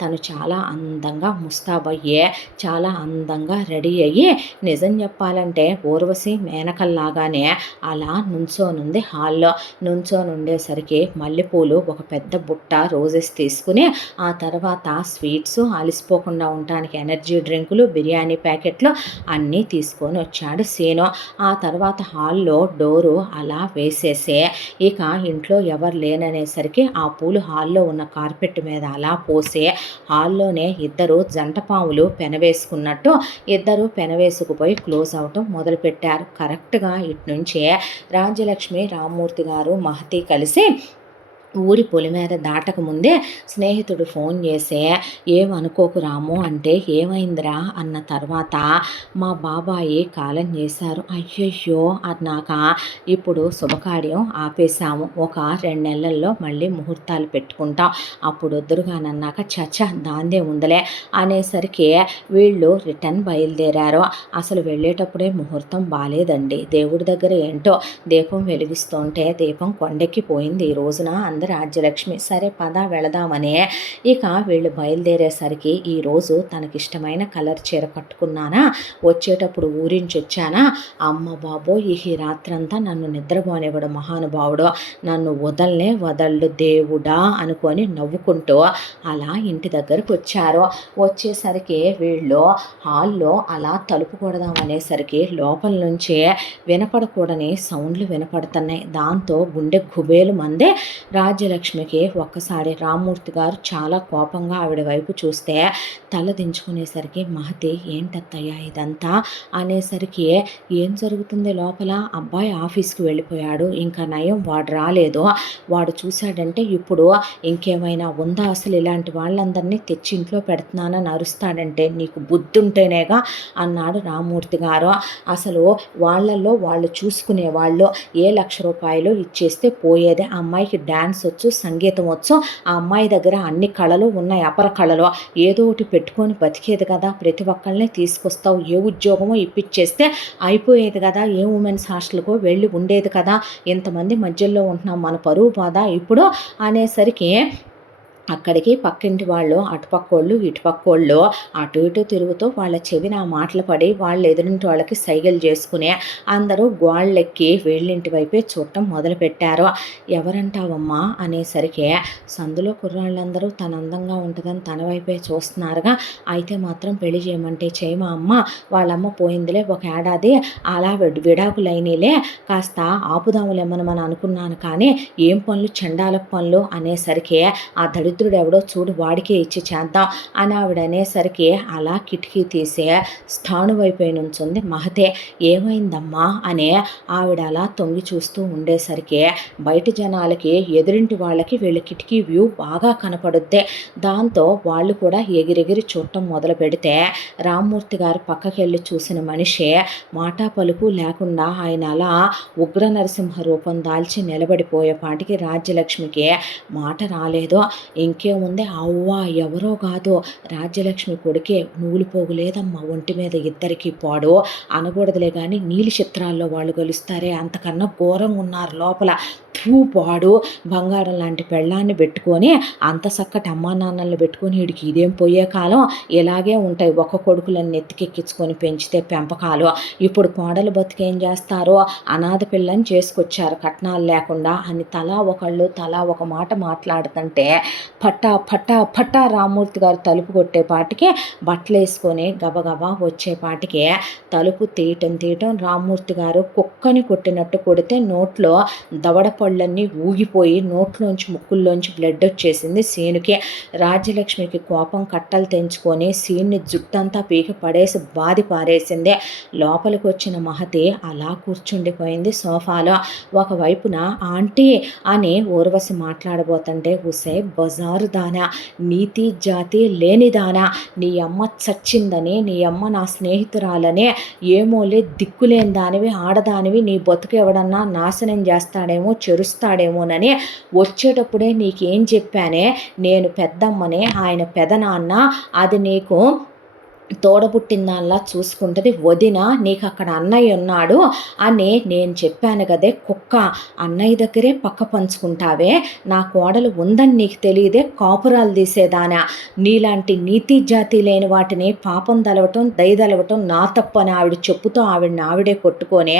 తను చాలా అందంగా ముస్తాబయ్యే, చాలా అందంగా రెడీ అయ్యి, నిజం చెప్పాలంటే ఊర్వశి మేనకల్లాగానే అలా నుంచోనుంది హాల్లో. నుంచోని ఉండేసరికి మల్లెపూలు ఒక పెద్ద బుట్ట రోజెస్ తీసుకుని, ఆ తర్వాత స్వీట్స్, అలిసిపోకుండా ఉండటానికి ఎనర్జీ డ్రింకులు, బిర్యానీ ప్యాకెట్లు అన్నీ తీసుకొని వచ్చాడు సీను. ఆ తర్వాత హాల్లో డోరు అలా వేసేసి, ఇక ఇంట్లో ఎవరు లేననేసరికి ఆ పూలు హాల్లో ఉన్న కార్పెట్ మీద అలా పోసి, హాల్లోనే ఇద్దరు జంట పాములు పెనవేసుకున్నట్టు ఇద్దరు పెనవేసుకుపోయి క్లోజ్ అవటం మొదలుపెట్టారు. కరెక్ట్గా ఇటు నుంచే రాజ్యలక్ష్మి, రామ్మూర్తి గారు, మహతి కలిసి ఊరి పొలిమేర దాటక ముందే స్నేహితుడు ఫోన్ చేసే, ఏమనుకోకు రాము అంటే, ఏమైందిరా అన్న తర్వాత, మా బాబాయి కాలం చేశారు, అయ్యయ్యో అన్నాక, ఇప్పుడు శుభకార్యం ఆపేశాము, ఒక 2 నెలల్లో మళ్ళీ ముహూర్తాలు పెట్టుకుంటాం, అప్పుడు వద్దురుగానన్నాక, చచ్చ దాందే ఉందలే అనేసరికి వీళ్ళు రిటర్న్ బయలుదేరారు. అసలు వెళ్ళేటప్పుడే ముహూర్తం బాలేదండి, దేవుడి దగ్గర ఏంటో దీపం వెలిగిస్తుంటే దీపం కొండెక్కిపోయింది ఈ రోజున అంది రాజ్యలక్ష్మి. సరే పద వెళదామని ఇక వీళ్ళు బయలుదేరేసరికి, ఈరోజు తనకిష్టమైన కలర్ చీర కట్టుకున్నానా, వచ్చేటప్పుడు ఊరించి వచ్చానా, అమ్మ బాబో ఈ రాత్రంతా నన్ను నిద్రపోనివ్వడు మహానుభావుడు, నన్ను వదళ్ళు దేవుడా అనుకొని నవ్వుకుంటూ అలా ఇంటి దగ్గరకు వచ్చారు. వచ్చేసరికి వీళ్ళు హాల్లో అలా తలుపు కొడదామనేసరికి లోపల నుంచే వినపడకూడని సౌండ్లు వినపడుతున్నాయి. దాంతో గుండె గుబేలు మందే రాజ్యలక్ష్మికి. ఒక్కసారి రామ్మూర్తి గారు చాలా కోపంగా ఆవిడ వైపు చూస్తే తల దించుకునేసరికి, మహతి ఏంటత్తయ్యా ఇదంతా అనేసరికి, ఏం జరుగుతుంది లోపల, అబ్బాయి ఆఫీస్కి వెళ్ళిపోయాడు, ఇంకా నయం వాడు రాలేదు, వాడు చూశాడంటే ఇప్పుడు ఇంకేమైనా ఉందా, అసలు ఇలాంటి వాళ్ళందరినీ తెచ్చి ఇంట్లో పెడుతున్నానని అరుస్తాడంటే, నీకు బుద్ధి ఉంటేనేగా అన్నాడు రామ్మూర్తి గారు. అసలు వాళ్ళల్లో వాళ్ళు చూసుకునే వాళ్ళు, ఏ 1,00,000 రూపాయలు ఇచ్చేస్తే పోయేదే, ఆ అమ్మాయికి డ్యాన్స్ వచ్చు, సంగీతం వచ్చు, ఆ అమ్మాయి దగ్గర అన్ని కళలు ఉన్నాయి, అపర కళలు, ఏదో ఒకటి పెట్టుకొని బతికేది కదా, ప్రతి ఒక్కళ్ళనే తీసుకొస్తావు, ఏ ఉద్యోగమో ఇప్పించేస్తే అయిపోయేది కదా, ఏ ఉమెన్స్ హాస్టల్కో వెళ్ళి ఉండేది కదా, ఇంతమంది మధ్యలో ఉంటున్నాం, మన పరువు బాధ ఇప్పుడు అనేసరికి, అక్కడికి పక్కింటి వాళ్ళు, అటుపక్కోళ్ళు ఇటుపక్కోళ్ళు అటు ఇటు తిరుగుతూ వాళ్ళ చెవిన ఆ మాటలు పడి వాళ్ళు ఎదురింటి వాళ్ళకి సైగలు చేసుకుని అందరూ గోళ్ళెక్కి వీళ్ళింటి వైపే చూడటం మొదలుపెట్టారు. ఎవరంటావమ్మా అనేసరికి, సందులో కుర్రాళ్ళందరూ తన అందంగా ఉంటుందని తన వైపే చూస్తున్నారుగా, అయితే మాత్రం పెళ్లి చేయమంటే చేయమా అమ్మ, వాళ్ళమ్మ పోయిందిలే 1 ఏడాది, అలా విడాకులైనలే, కాస్త ఆపుదాములేమని అనుకున్నాను, కానీ ఏం పనులు, చండాల పనులు అనేసరికి ఆ దరిద్రుడెవడో చూడు వాడికే ఇచ్చి చేద్దాం అని ఆవిడ అనేసరికి అలా కిటికీ తీసే స్థాణువైపోయి నుంచుంది మహతే. ఏమైందమ్మా అనే ఆవిడ అలా తొంగి చూస్తూ ఉండేసరికి బయట జనాలకి ఎదురింటి వాళ్ళకి వీళ్ళ కిటికీ వ్యూ బాగా కనపడుద్ది. దాంతో వాళ్ళు కూడా ఎగిరెగిరి చూడటం మొదలు పెడితే రామ్మూర్తి గారు పక్కకెళ్ళి చూసిన మనిషి మాటా పలుకు లేకుండా ఆయన అలా ఉగ్ర నరసింహ రూపం దాల్చి నిలబడిపోయేపాటికి రాజ్యలక్ష్మికి మాట రాలేదు. ఇంకేముంది, అవ్వా ఎవరో కాదు రాజ్యలక్ష్మి కొడుకే, నూలు పోగులేదమ్మా ఒంటి మీద ఇద్దరికి పాడు అనకూడదులే కానీ నీలి చిత్రాల్లో వాళ్ళు గెలుస్తారే అంతకన్నా ఘోరంగా ఉన్నారు లోపల. పాడు బంగారం లాంటి పెళ్ళాన్ని పెట్టుకొని అంత చక్కటి అమ్మా నాన్నల్ని పెట్టుకొని వీడికి ఇదేం పోయే కాలం, ఇలాగే ఉంటాయి ఒక్క కొడుకులను నెత్తికెక్కించుకొని పెంచితే పెంపకాలు. ఇప్పుడు కోడలు బతికేం చేస్తారో, అనాథ పిల్లని చేసుకొచ్చారు కట్నాలు లేకుండా అని తలా ఒక మాట మాట్లాడుతుంటే పట్టా పట్టా పట్టా రామ్మూర్తి గారు తలుపు కొట్టేపాటికి బట్టలు వేసుకొని గబగబా వచ్చేపాటికి తలుపు తీయటం రామ్మూర్తి గారు కుక్కని కొట్టినట్టు కొడితే నోట్లో దవడ పళ్ళన్నీ ఊగిపోయి నోట్లోంచి ముక్కుల్లోంచి బ్లడ్ వచ్చేసింది సీనుకి. రాజ్యలక్ష్మికి కోపం కట్టలు తెంచుకొని సీన్ని జుట్టంతా పీకి పడేసి బాది పారేసింది. లోపలికి వచ్చిన మహతి అలా కూర్చుండిపోయింది సోఫాలో. ఒకవైపున ఆంటీ అని ఊర్వశి మాట్లాడబోతుంటే, ఉసే బజారు దానా, నీతి జాతి లేనిదానా, నీ అమ్మ చచ్చిందని, నీ అమ్మ నా స్నేహితురాలని, ఏమోలే దిక్కులేని దానివి ఆడదానివి, నీ బతుకు ఎవడన్నా నాశనం చేస్తాడేమో చెరుస్తాడేమోనని వచ్చేటప్పుడే నీకేం చెప్పానే, నేను పెద్దమ్మనే, ఆయన పెదనాన్న, అది నీకు తోడబుట్టిందాల్లా చూసుకుంటుంది వదిన, నీకు అక్కడ అన్నయ్య ఉన్నాడు అని నేను చెప్పాను కదే కుక్క, అన్నయ్య దగ్గరే పక్క పంచుకుంటావే, నా కోడలు ఉందని నీకు తెలియదే కాపురాలు తీసేదానా, నీలాంటి నీతి జాతి లేని వాటిని పాపం తలవటం దయదలవటం నా తప్పని ఆవిడ చెప్పుతో ఆవిడే కొట్టుకొని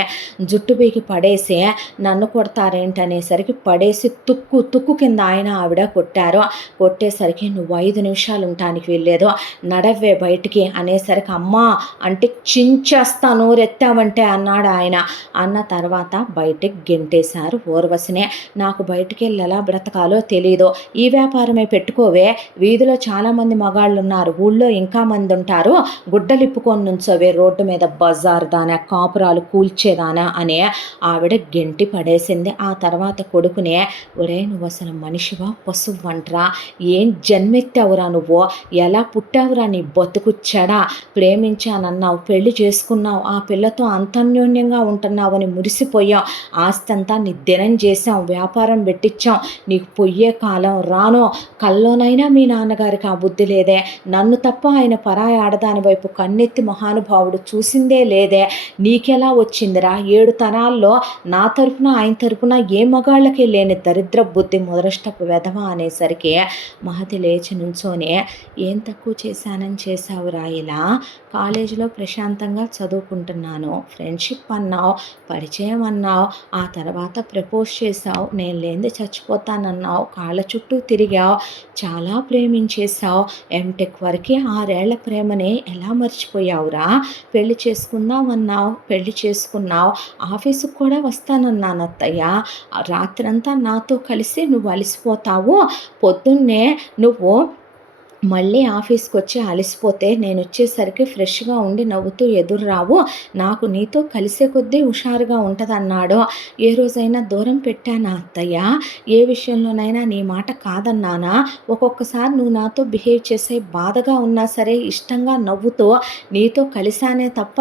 జుట్టు పీకి పడేసి నన్ను కొడతారేంటనేసరికి పడేసి తుక్కు కింద ఆవిడ కొట్టేసరికి నువ్వు 5 నిమిషాలు ఉండటానికి వెళ్ళేదో, నడవ్వే బయటికి అనేసరికి అమ్మా అంటే చించేస్తాను రెత్తావంటే అన్నాడు ఆయన. అన్న తర్వాత బయటికి గెంటేశారు ఊర్వశినే. నాకు బయటికి వెళ్ళి ఎలా బ్రతకాలో తెలీదు, ఈ వ్యాపారమే పెట్టుకోవే, వీధిలో చాలామంది మగాళ్ళు ఉన్నారు, ఊళ్ళో ఇంకా మంది ఉంటారు, గుడ్డలిప్పుకొని నుంచోవే రోడ్డు మీద, బజార్ దానా కాపురాలు కూల్చేదానా అనే ఆవిడ గెంటి పడేసింది. ఆ తర్వాత కొడుకునే, ఒరే నువ్వు అసలు మనిషివా పశువంట్రా, ఏం జన్మెత్తావురా నువ్వు, ఎలా పుట్టావురా, నీ బతుకు చెడా, ప్రేమించానన్నావు, పెళ్లి చేసుకున్నావు, ఆ పిల్లతో అంతన్యోన్యంగా ఉంటున్నావని మురిసిపోయావు, ఆస్తంతా నీ దినం చేసాం, వ్యాపారం పెట్టించాం, నీకు పొయ్యే కాలం రానో, కల్లోనైనా మీ నాన్నగారికి ఆ బుద్ధి లేదే, నన్ను తప్ప ఆయన పరాయి ఆడదాని వైపు కన్నెత్తి మహానుభావుడు చూసిందే లేదే, నీకెలా వచ్చిందిరా, 7 తరాల్లో నా తరపున ఆయన తరపున ఏ మగాళ్ళకి లేని దరిద్ర బుద్ధి మొదలష్టపు వెధవ అనేసరికి మహతి లేచి నుంచోనే, ఏం తక్కువ చేశానని చేశావురా ఇలా, కాలేజీలో ప్రశాంతంగా చదువుకుంటున్నాను, ఫ్రెండ్షిప్ అన్నావు, పరిచయం అన్నావు, ఆ తర్వాత ప్రపోజ్ చేసావు, నేను లేనిది చచ్చిపోతానన్నావు, కాళ్ళ చుట్టూ తిరిగావు, చాలా ప్రేమించేశావు, ఎంటెక్ వరకు 6 ఏళ్ల ప్రేమని ఎలా మర్చిపోయావురా, పెళ్లి చేసుకుందామన్నావు, పెళ్లి చేసుకున్నావు, ఆఫీసుకు కూడా వస్తానన్నాను అత్తయ్య, రాత్రంతా నాతో కలిసి నువ్వు అలసిపోతావు, పొద్దున్నే నువ్వు మళ్ళీ ఆఫీస్కి వచ్చి అలసిపోతే నేను వచ్చేసరికి ఫ్రెష్గా ఉండి నవ్వుతూ ఎదురు రావు, నాకు నీతో కలిసే కొద్దీ హుషారుగా ఉంటుందన్నాడు. ఏ రోజైనా దూరం పెట్టానా అత్తయ్య, ఏ విషయంలోనైనా నీ మాట కాదన్నానా, ఒక్కొక్కసారి నువ్వు నాతో బిహేవ్ చేసే బాధగా ఉన్నా సరే ఇష్టంగా నవ్వుతూ నీతో కలిశానే తప్ప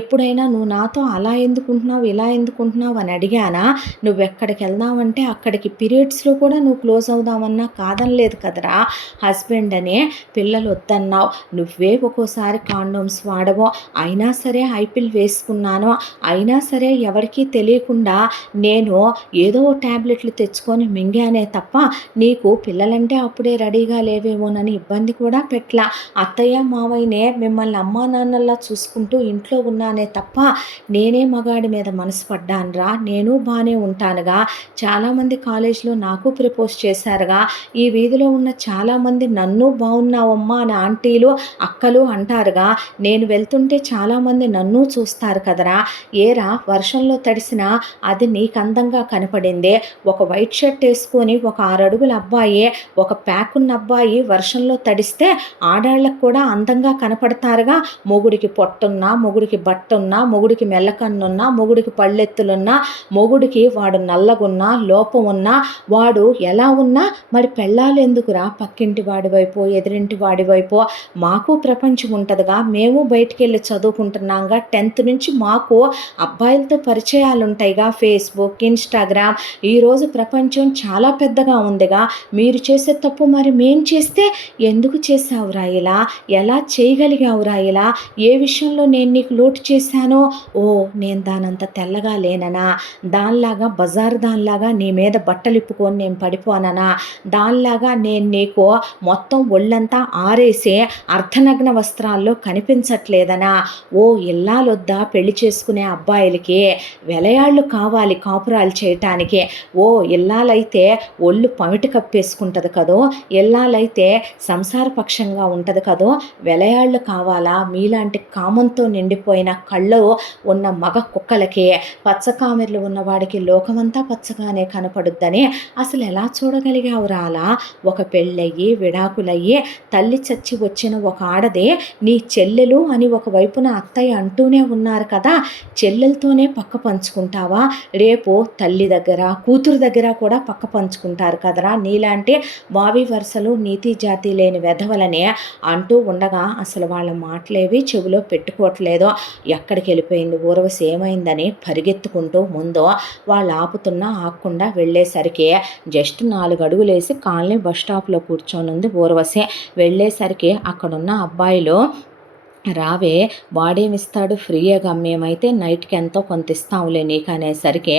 ఎప్పుడైనా నువ్వు నాతో అలా ఎందుకుంటున్నావు ఇలా ఎందుకుంటున్నావు అని అడిగానా, నువ్వెక్కడికి వెళ్దామంటే అక్కడికి పీరియడ్స్లో కూడా నువ్వు క్లోజ్ అవుదామన్నా కాదనలేదు కదరా హస్బెండ్ అని, పిల్లలు వద్దన్నావు, నువ్వే ఒక్కోసారి కాండోమ్స్ వాడవో, అయినా సరే ఐపిల్ వేసుకున్నాను, అయినా సరే ఎవరికీ తెలియకుండా నేను ఏదో ట్యాబ్లెట్లు తెచ్చుకొని మింగానే తప్ప నీకు పిల్లలంటే అప్పుడే రెడీగా లేవేమోనని ఇబ్బంది కూడా పెట్టలా, అత్తయ్య మావయ్యనే మిమ్మల్ని అమ్మా నాన్నల్లా చూసుకుంటూ ఇంట్లో ఉన్నానే తప్ప నేనే మగాడి మీద మనసు పడ్డానురా, నేను బాగానే ఉంటానుగా, చాలామంది కాలేజీలో నాకు ప్రపోజ్ చేశారుగా, ఈ వీధిలో ఉన్న చాలామంది నన్ను బాగున్నావమ్మా అని ఆంటీలు అక్కలు అంటారుగా. నేను వెళ్తుంటే చాలామంది నన్ను చూస్తారు కదరా, ఏరా వర్షంలో తడిసినా అది నీకు అందంగా కనపడిందే. ఒక వైట్ షర్ట్ వేసుకొని ఒక 6 అడుగుల అబ్బాయి, ఒక ప్యాక్ ఉన్న అబ్బాయి వర్షంలో తడిస్తే ఆడాళ్ళకు కూడా అందంగా కనపడతారుగా. మొగుడికి పొట్టున్నా, మొగుడికి బట్టున్నా, మొగుడికి మెల్లకన్నున్నా, మొగుడికి పళ్ళెత్తులున్నా, మొగుడికి వాడు నల్లగున్నా లోపం ఉన్నా, వాడు ఎలా ఉన్నా మరి పెళ్ళాలు ఎందుకురా పక్కింటి వాడి వైపు ఎదురింటి వాడి వైపు. మాకు ప్రపంచం ఉంటుందిగా, మేము బయటికి వెళ్ళి చదువుకుంటున్నాంగా. 10th నుంచి మాకు అబ్బాయిలతో పరిచయాలు ఉంటాయిగా, ఫేస్బుక్, ఇన్స్టాగ్రామ్. ఈరోజు ప్రపంచం చాలా పెద్దగా ఉందిగా. మీరు చేసే తప్పు మరి మేం చేస్తే ఎందుకు చేసావురా ఇలా, ఎలా చేయగలిగావురా ఇలా, ఏ విషయంలో నేను నీకు లోటు చేశానో. ఓ నేను దానంత తెల్లగా లేననా, దానిలాగా బజారు దానిలాగా నీ మీద బట్టలు ఇప్పుకొని నేను పడిపోననా, దానిలాగా నేను నీకు మొత్తం ఒళ్ళంతా ఆరేసే అర్ధనగ్న వస్త్రాల్లో కనిపించట్లేదనా. ఓ ఇల్లాలొద్దా పెళ్లి చేసుకునే అబ్బాయిలకి, వెలయాళ్ళు కావాలి కాపురాలు చేయటానికి. ఓ ఇల్లాలైతే ఒళ్ళు పమిటి కప్పేసుకుంటుంది కదో, ఇల్లాలైతే సంసారపక్షంగా ఉంటుంది కదో, వెలయాళ్ళు కావాలా మీలాంటి కామంతో నిండిపోయిన కళ్ళు ఉన్న మగ కుక్కలకి. పచ్చకామెర్లు ఉన్నవాడికి లోకమంతా పచ్చగానే కనపడుద్దని అసలు ఎలా చూడగలిగావురా అలా. ఒక పెళ్ళయ్యి విడాకులయ్యి తల్లి చచ్చి వచ్చిన ఒక ఆడదే నీ చెల్లెలు అని ఒకవైపున అత్తయ్య అంటూనే ఉన్నారు కదా, చెల్లెలతోనే పక్క పంచుకుంటావా? రేపు తల్లి దగ్గర కూతురు దగ్గర కూడా పక్క పంచుకుంటారు కదరా నీలాంటి వావి వరుసలు నీతి జాతి లేని వెధవలనే అంటూ ఉండగా అసలు వాళ్ళ మాటలేవి చెవిలో పెట్టుకోవట్లేదు. ఎక్కడికి వెళ్ళిపోయింది ఊర్వశి, ఏమైందని పరిగెత్తుకుంటూ ముందు వాళ్ళు ఆపుతున్నా ఆకుండా వెళ్ళేసరికి జస్ట్ 4 అడుగులేసి కాలనీ బస్ స్టాప్లో కూర్చొని ఉంది ఊర్వశి. వెళ్ళేసరికి అక్కడున్న అబ్బాయిలు రావే వాడేమిస్తాడు ఫ్రీగా, మేమైతే నైట్కి ఎంతో కొంత ఇస్తాంలే నీకు అనేసరికి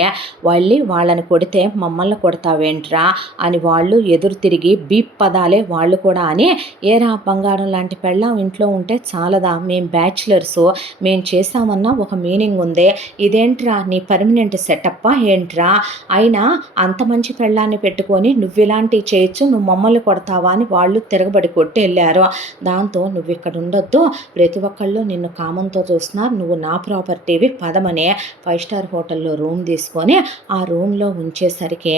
వాళ్ళని కొడితే మమ్మల్ని కొడతావేంట్రా అని వాళ్ళు ఎదురు తిరిగి బీప్ పదాలే వాళ్ళు కూడా అని, ఏరా బంగారం లాంటి పెళ్ళాం ఇంట్లో ఉంటే చాలదా, మేం బ్యాచులర్స్, మేం చేసామన్నా ఒక మీనింగ్ ఉంది, ఇదేంట్రా నీ పర్మనెంట్ సెటప్పా ఏంట్రా, అయినా అంత మంచి పెళ్ళాన్ని పెట్టుకొని నువ్వు ఇలాంటివి చేయొచ్చు, నువ్వు మమ్మల్ని కొడతావా అని వాళ్ళు తిరగబడి కొట్టి వెళ్ళారు. దాంతో నువ్వు ఇక్కడ ఉండొద్దు, ప్రతి ఒక్కళ్ళు నిన్ను కామంతో చూస్తున్నారు, నువ్వు నా ప్రాపర్టీవి పదమనే 5 స్టార్ హోటల్లో రూమ్ తీసుకొని ఆ రూమ్లో ఉంచేసరికి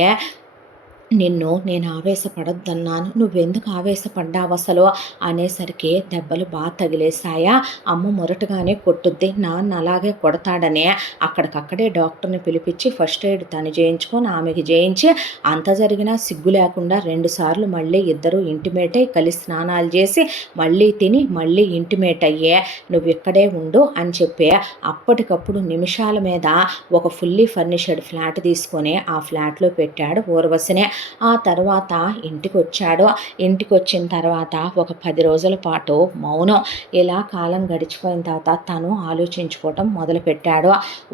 నేను ఆవేశపడొద్దన్నాను, నువ్వెందుకు ఆవేశపడ్డావు అసలు అనేసరికి దెబ్బలు బాగా తగిలేశాయా, అమ్మ మొరటుగానే కొట్టుద్ది, నాన్న అలాగే కొడతాడనే అక్కడికక్కడే డాక్టర్ని పిలిపించి ఫస్ట్ ఎయిడ్ తను చేయించుకొని ఆమెకి చేయించి, అంత జరిగినా సిగ్గు లేకుండా 2 సార్లు మళ్ళీ ఇద్దరు ఇంటిమేట్ అయ్యి కలిసి స్నానాలు చేసి మళ్ళీ తిని మళ్ళీ ఇంటిమేట్ అయ్యే నువ్వు ఇక్కడే ఉండు అని చెప్పి అప్పటికప్పుడు నిమిషాల మీద ఒక ఫుల్లీ ఫర్నిష్డ్ ఫ్లాట్ తీసుకొని ఆ ఫ్లాట్లో పెట్టాడు ఊర్వశిని. ఆ తర్వాత ఇంటికి వచ్చాడు. ఇంటికి వచ్చిన తర్వాత ఒక 10 రోజుల పాటు మౌనం. ఇలా కాలం గడిచిపోయిన తర్వాత తను ఆలోచించుకోవటం మొదలుపెట్టాడు.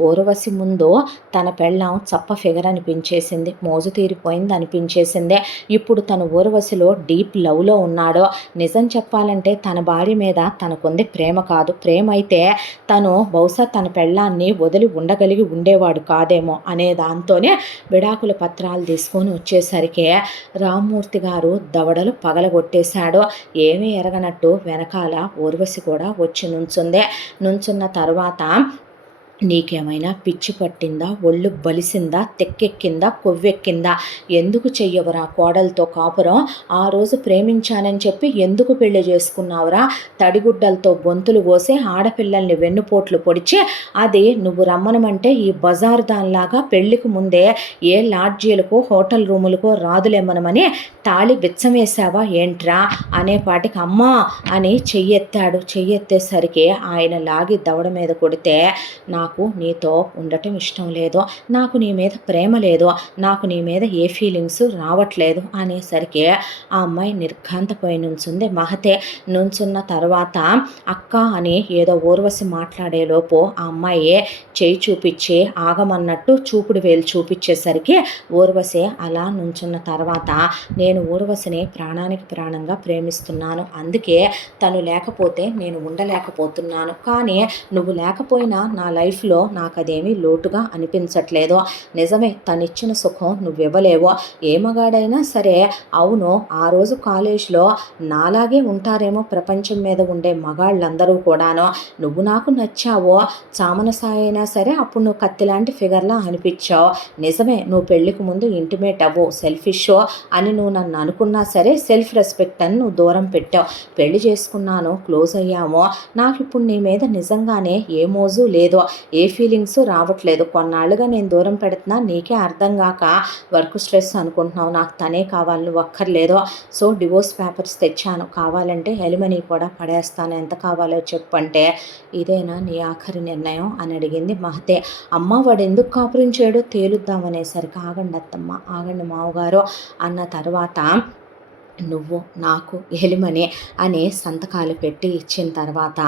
ఊర్వశి ముందు తన పెళ్ళాం చప్ప ఫిగర్ అనిపించేసింది, మోజు తీరిపోయింది అనిపించేసింది. ఇప్పుడు తను ఊర్వశిలో డీప్ లవ్లో ఉన్నాడు. నిజం చెప్పాలంటే తన భార్య మీద తనకుంది ప్రేమ కాదు, ప్రేమ అయితే తను బహుశా తన పెళ్ళాన్ని వదిలి ఉండగలిగి ఉండేవాడు కాదేమో అనే దాంతోనే విడాకుల పత్రాలు తీసుకొని వచ్చేసరికి రామ్మూర్తి గారు దవడలు పగలగొట్టేశాడు. ఏమీ ఎరగనట్టు వెనకాల ఊర్వశి కూడా వచ్చి నుంచున్న తర్వాత నీకేమైనా పిచ్చి పట్టిందా, ఒళ్ళు బలిసిందా, తెక్కెక్కిందా, కొవ్వెక్కిందా, ఎందుకు చెయ్యవురా కోడలతో కాపురం, ఆ రోజు ప్రేమించానని చెప్పి ఎందుకు పెళ్లి చేసుకున్నావురా, తడిగుడ్డలతో గొంతులు కోసి ఆడపిల్లల్ని వెన్నుపోట్లు పొడిచి అది నువ్వు రమ్మనమంటే ఈ బజారు దానిలాగా పెళ్లికి ముందే ఏ లాడ్జీలకో హోటల్ రూములకో రాదులేమనమని తాళి బిచ్చమేశావా ఏంట్రా అనేపాటికి అమ్మా అని చెయ్యెత్తేసరికి ఆయన లాగి దవడ మీద కొడితే, నాకు నీతో ఉండటం ఇష్టం లేదు, నాకు నీ మీద ప్రేమ లేదు, నాకు నీ మీద ఏ ఫీలింగ్స్ రావట్లేదు అనేసరికి ఆ అమ్మాయి నిర్ఘాంతపోయి నుంచుంది. మహతే నుంచున్న తర్వాత అక్క అని ఏదో ఊర్వశి మాట్లాడేలోపు ఆ అమ్మాయి చేయి చూపించి ఆగమన్నట్టు చూపుడు వేలు చూపించేసరికి ఊర్వశి అలా నుంచున్న తర్వాత, నేను ఊర్వశిని ప్రాణానికి ప్రాణంగా ప్రేమిస్తున్నాను, అందుకే తను లేకపోతే నేను ఉండలేకపోతున్నాను, కానీ నువ్వు లేకపోయినా నా లైఫ్ లైఫ్లో నాకు అదేమీ లోటుగా అనిపించట్లేదు. నిజమే, తనిచ్చిన సుఖం నువ్వివ్వలేవు. ఏ మగాడైనా సరే అవును, ఆ రోజు కాలేజ్లో నాలాగే ఉంటారేమో ప్రపంచం మీద ఉండే మగాళ్ళందరూ కూడాను. నువ్వు నాకు నచ్చావో, చామన సాయి అయినా సరే అప్పుడు నువ్వు కత్తిలాంటి ఫిగర్లా అనిపించావు. నిజమే, నువ్వు పెళ్ళికి ముందు ఇంటిమేట్ అవ్వు, సెల్ఫిష్ అని నువ్వు నన్ను అనుకున్నా సరే సెల్ఫ్ రెస్పెక్ట్ అని నువ్వు దూరం పెట్టావు. పెళ్లి చేసుకున్నాను, క్లోజ్ అయ్యాము, నాకు ఇప్పుడు నీ మీద నిజంగానే ఏ మోజు లేదు, ఏ ఫీలింగ్స్ రావట్లేదు. కొన్నాళ్ళుగా నేను దూరం పెడుతున్నా, నీకే అర్థం కాక వర్క్ స్ట్రెస్ అనుకుంటున్నావు. నాకు తనే కావాలి, నువ్వు అక్కర్లేదు. సో డివోర్స్ పేపర్స్ తెచ్చాను, కావాలంటే ఎలిమనీ కూడా పడేస్తాను, ఎంత కావాలో చెప్పంటే ఇదేనా నీ ఆఖరి నిర్ణయం అని అడిగింది మహతే. అమ్మ వాడు ఎందుకు కాపురం చేయడో తేలుద్దామనేసరికి ఆగండి అత్తమ్మ, ఆగండి మావగారు అన్న తర్వాత నువ్వు నాకు ఎలిమని అని సంతకాలు పెట్టి ఇచ్చిన తర్వాత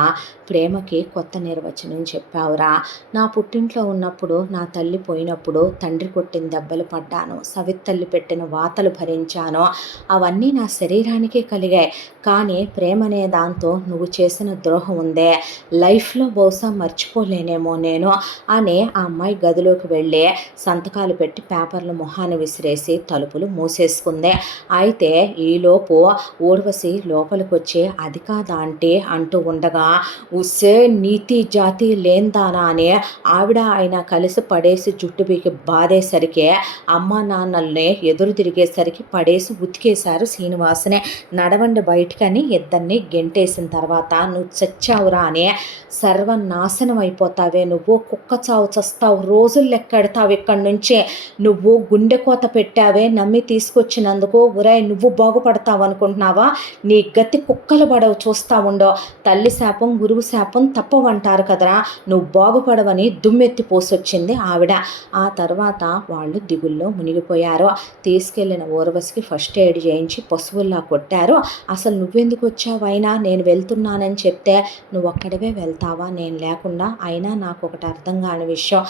ప్రేమకి కొత్త నిర్వచనం చెప్పావురా. నా పుట్టింట్లో ఉన్నప్పుడు నా తల్లి పోయినప్పుడు తండ్రి కొట్టిన దెబ్బలు పడ్డాను, సవిత్తల్లి పెట్టిన వాతలు భరించాను. అవన్నీ నా శరీరానికే కలిగాయి. కానీ ప్రేమ అనే దాంతో నువ్వు చేసిన ద్రోహం ఉందే, లైఫ్లో బహుశా మర్చిపోలేనేమో నేను అని ఆ అమ్మాయి గదిలోకి వెళ్ళి సంతకాలు పెట్టి పేపర్లు మొహాన్ని విసిరేసి తలుపులు మూసేసుకుంది. అయితే ఈలోపు ఊర్వశి లోపలికి వచ్చి అది కాదా అంటే అంటూ ఉండగా ఉస్సే నీతి జాతి లేందానా అని ఆవిడ ఆయన కలిసి పడేసి జుట్టు పీకి బాధేసరికి అమ్మ నాన్నల్ని ఎదురు తిరిగేసరికి పడేసి ఉతికేశారు శ్రీనివాసుని. నడవండి బయటకని ఇద్దరిని గెంటేసిన తర్వాత నువ్వు చచ్చావురా అని, సర్వనాశనం అయిపోతావే నువ్వు, కుక్క చావు చస్తావు, రోజులు లెక్కెడతావు ఇక్కడి నుంచి, నువ్వు గుండె కోత పెట్టావే నమ్మి తీసుకొచ్చినందుకు, ఉరే నువ్వు బాగుపడతావు అనుకుంటున్నావా, నీ గతి కుక్కలు పడవు చూస్తా ఉండో, తల్లి శాపం గురువు శాపం తప్పవంటారు కదరా, నువ్వు బాగుపడవని దుమ్మెత్తి పోసొచ్చింది ఆవిడ. ఆ తర్వాత వాళ్ళు దిగుల్లో మునిగిపోయారు. తీసుకెళ్లిన ఊర్వశికి ఫస్ట్ ఎయిడ్ చేయించి పశువుల్లా కొట్టారు. అసలు నువ్వెందుకు వచ్చావు, అయినా నేను వెళ్తున్నానని చెప్తే నువ్వు ఒక్కడివే వెళ్తావా నేను లేకుండా, అయినా నాకు ఒకటి అర్థం కాని విషయం,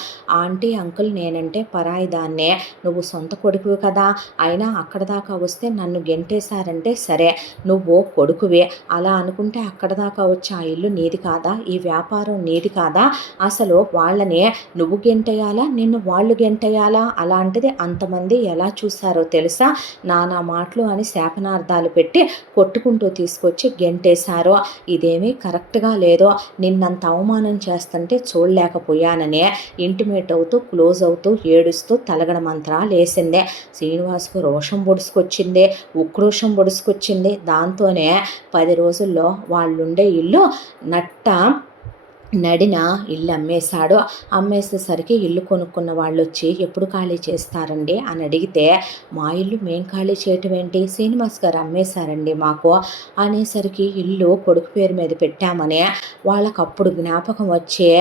ఆంటీ అంకుల్ నేనంటే పరాయి దాన్నే, నువ్వు సొంత కొడుకువి కదా, అయినా అక్కడ దాకా వస్తే నన్ను గెంటేశారంటే సరే నువ్వు కొడుకువే, అలా అనుకుంటే అక్కడ దాకా వచ్చి ఆ ఇల్లు నీది కాదా, ఈ వ్యాపారం నీది కాదా, అసలు వాళ్ళని నువ్వు గెంటేయాలా నిన్ను వాళ్ళు గెంటేయాలా, అలాంటిది అంతమంది ఎలా చూశారో తెలుసా, నానా మాటలు అని శాపనార్థాలు పెట్టి కొట్టుకుంటూ తీసుకొచ్చి గెంటేశారు. ఇదేమీ కరెక్ట్గా లేదో, నిన్నంత అవమానం చేస్తుంటే చూడలేకపోయాననే ఇంటిమేట్ అవుతూ క్లోజ్ అవుతూ ఏడుస్తూ తలగడ మంత్రాలు వేసిందే. శ్రీనివాస్కు రోషం పొడుచుకొచ్చింది, ఉక్రోషం పొడుచుకొచ్చింది. దాంతోనే 10 రోజుల్లో వాళ్ళుండే ఇల్లు నడిన ఇల్లు అమ్మేశాడు. అమ్మేసేసరికి ఇల్లు కొనుక్కున్న వాళ్ళు వచ్చి ఎప్పుడు ఖాళీ చేస్తారండి అని అడిగితే, మా ఇల్లు మేం ఖాళీ చేయటం ఏంటి, శ్రీనివాస్ గారు అమ్మేశారండి మాకు అనేసరికి ఇల్లు కొడుకు పేరు మీద పెట్టామని వాళ్ళకు అప్పుడు జ్ఞాపకం వచ్చే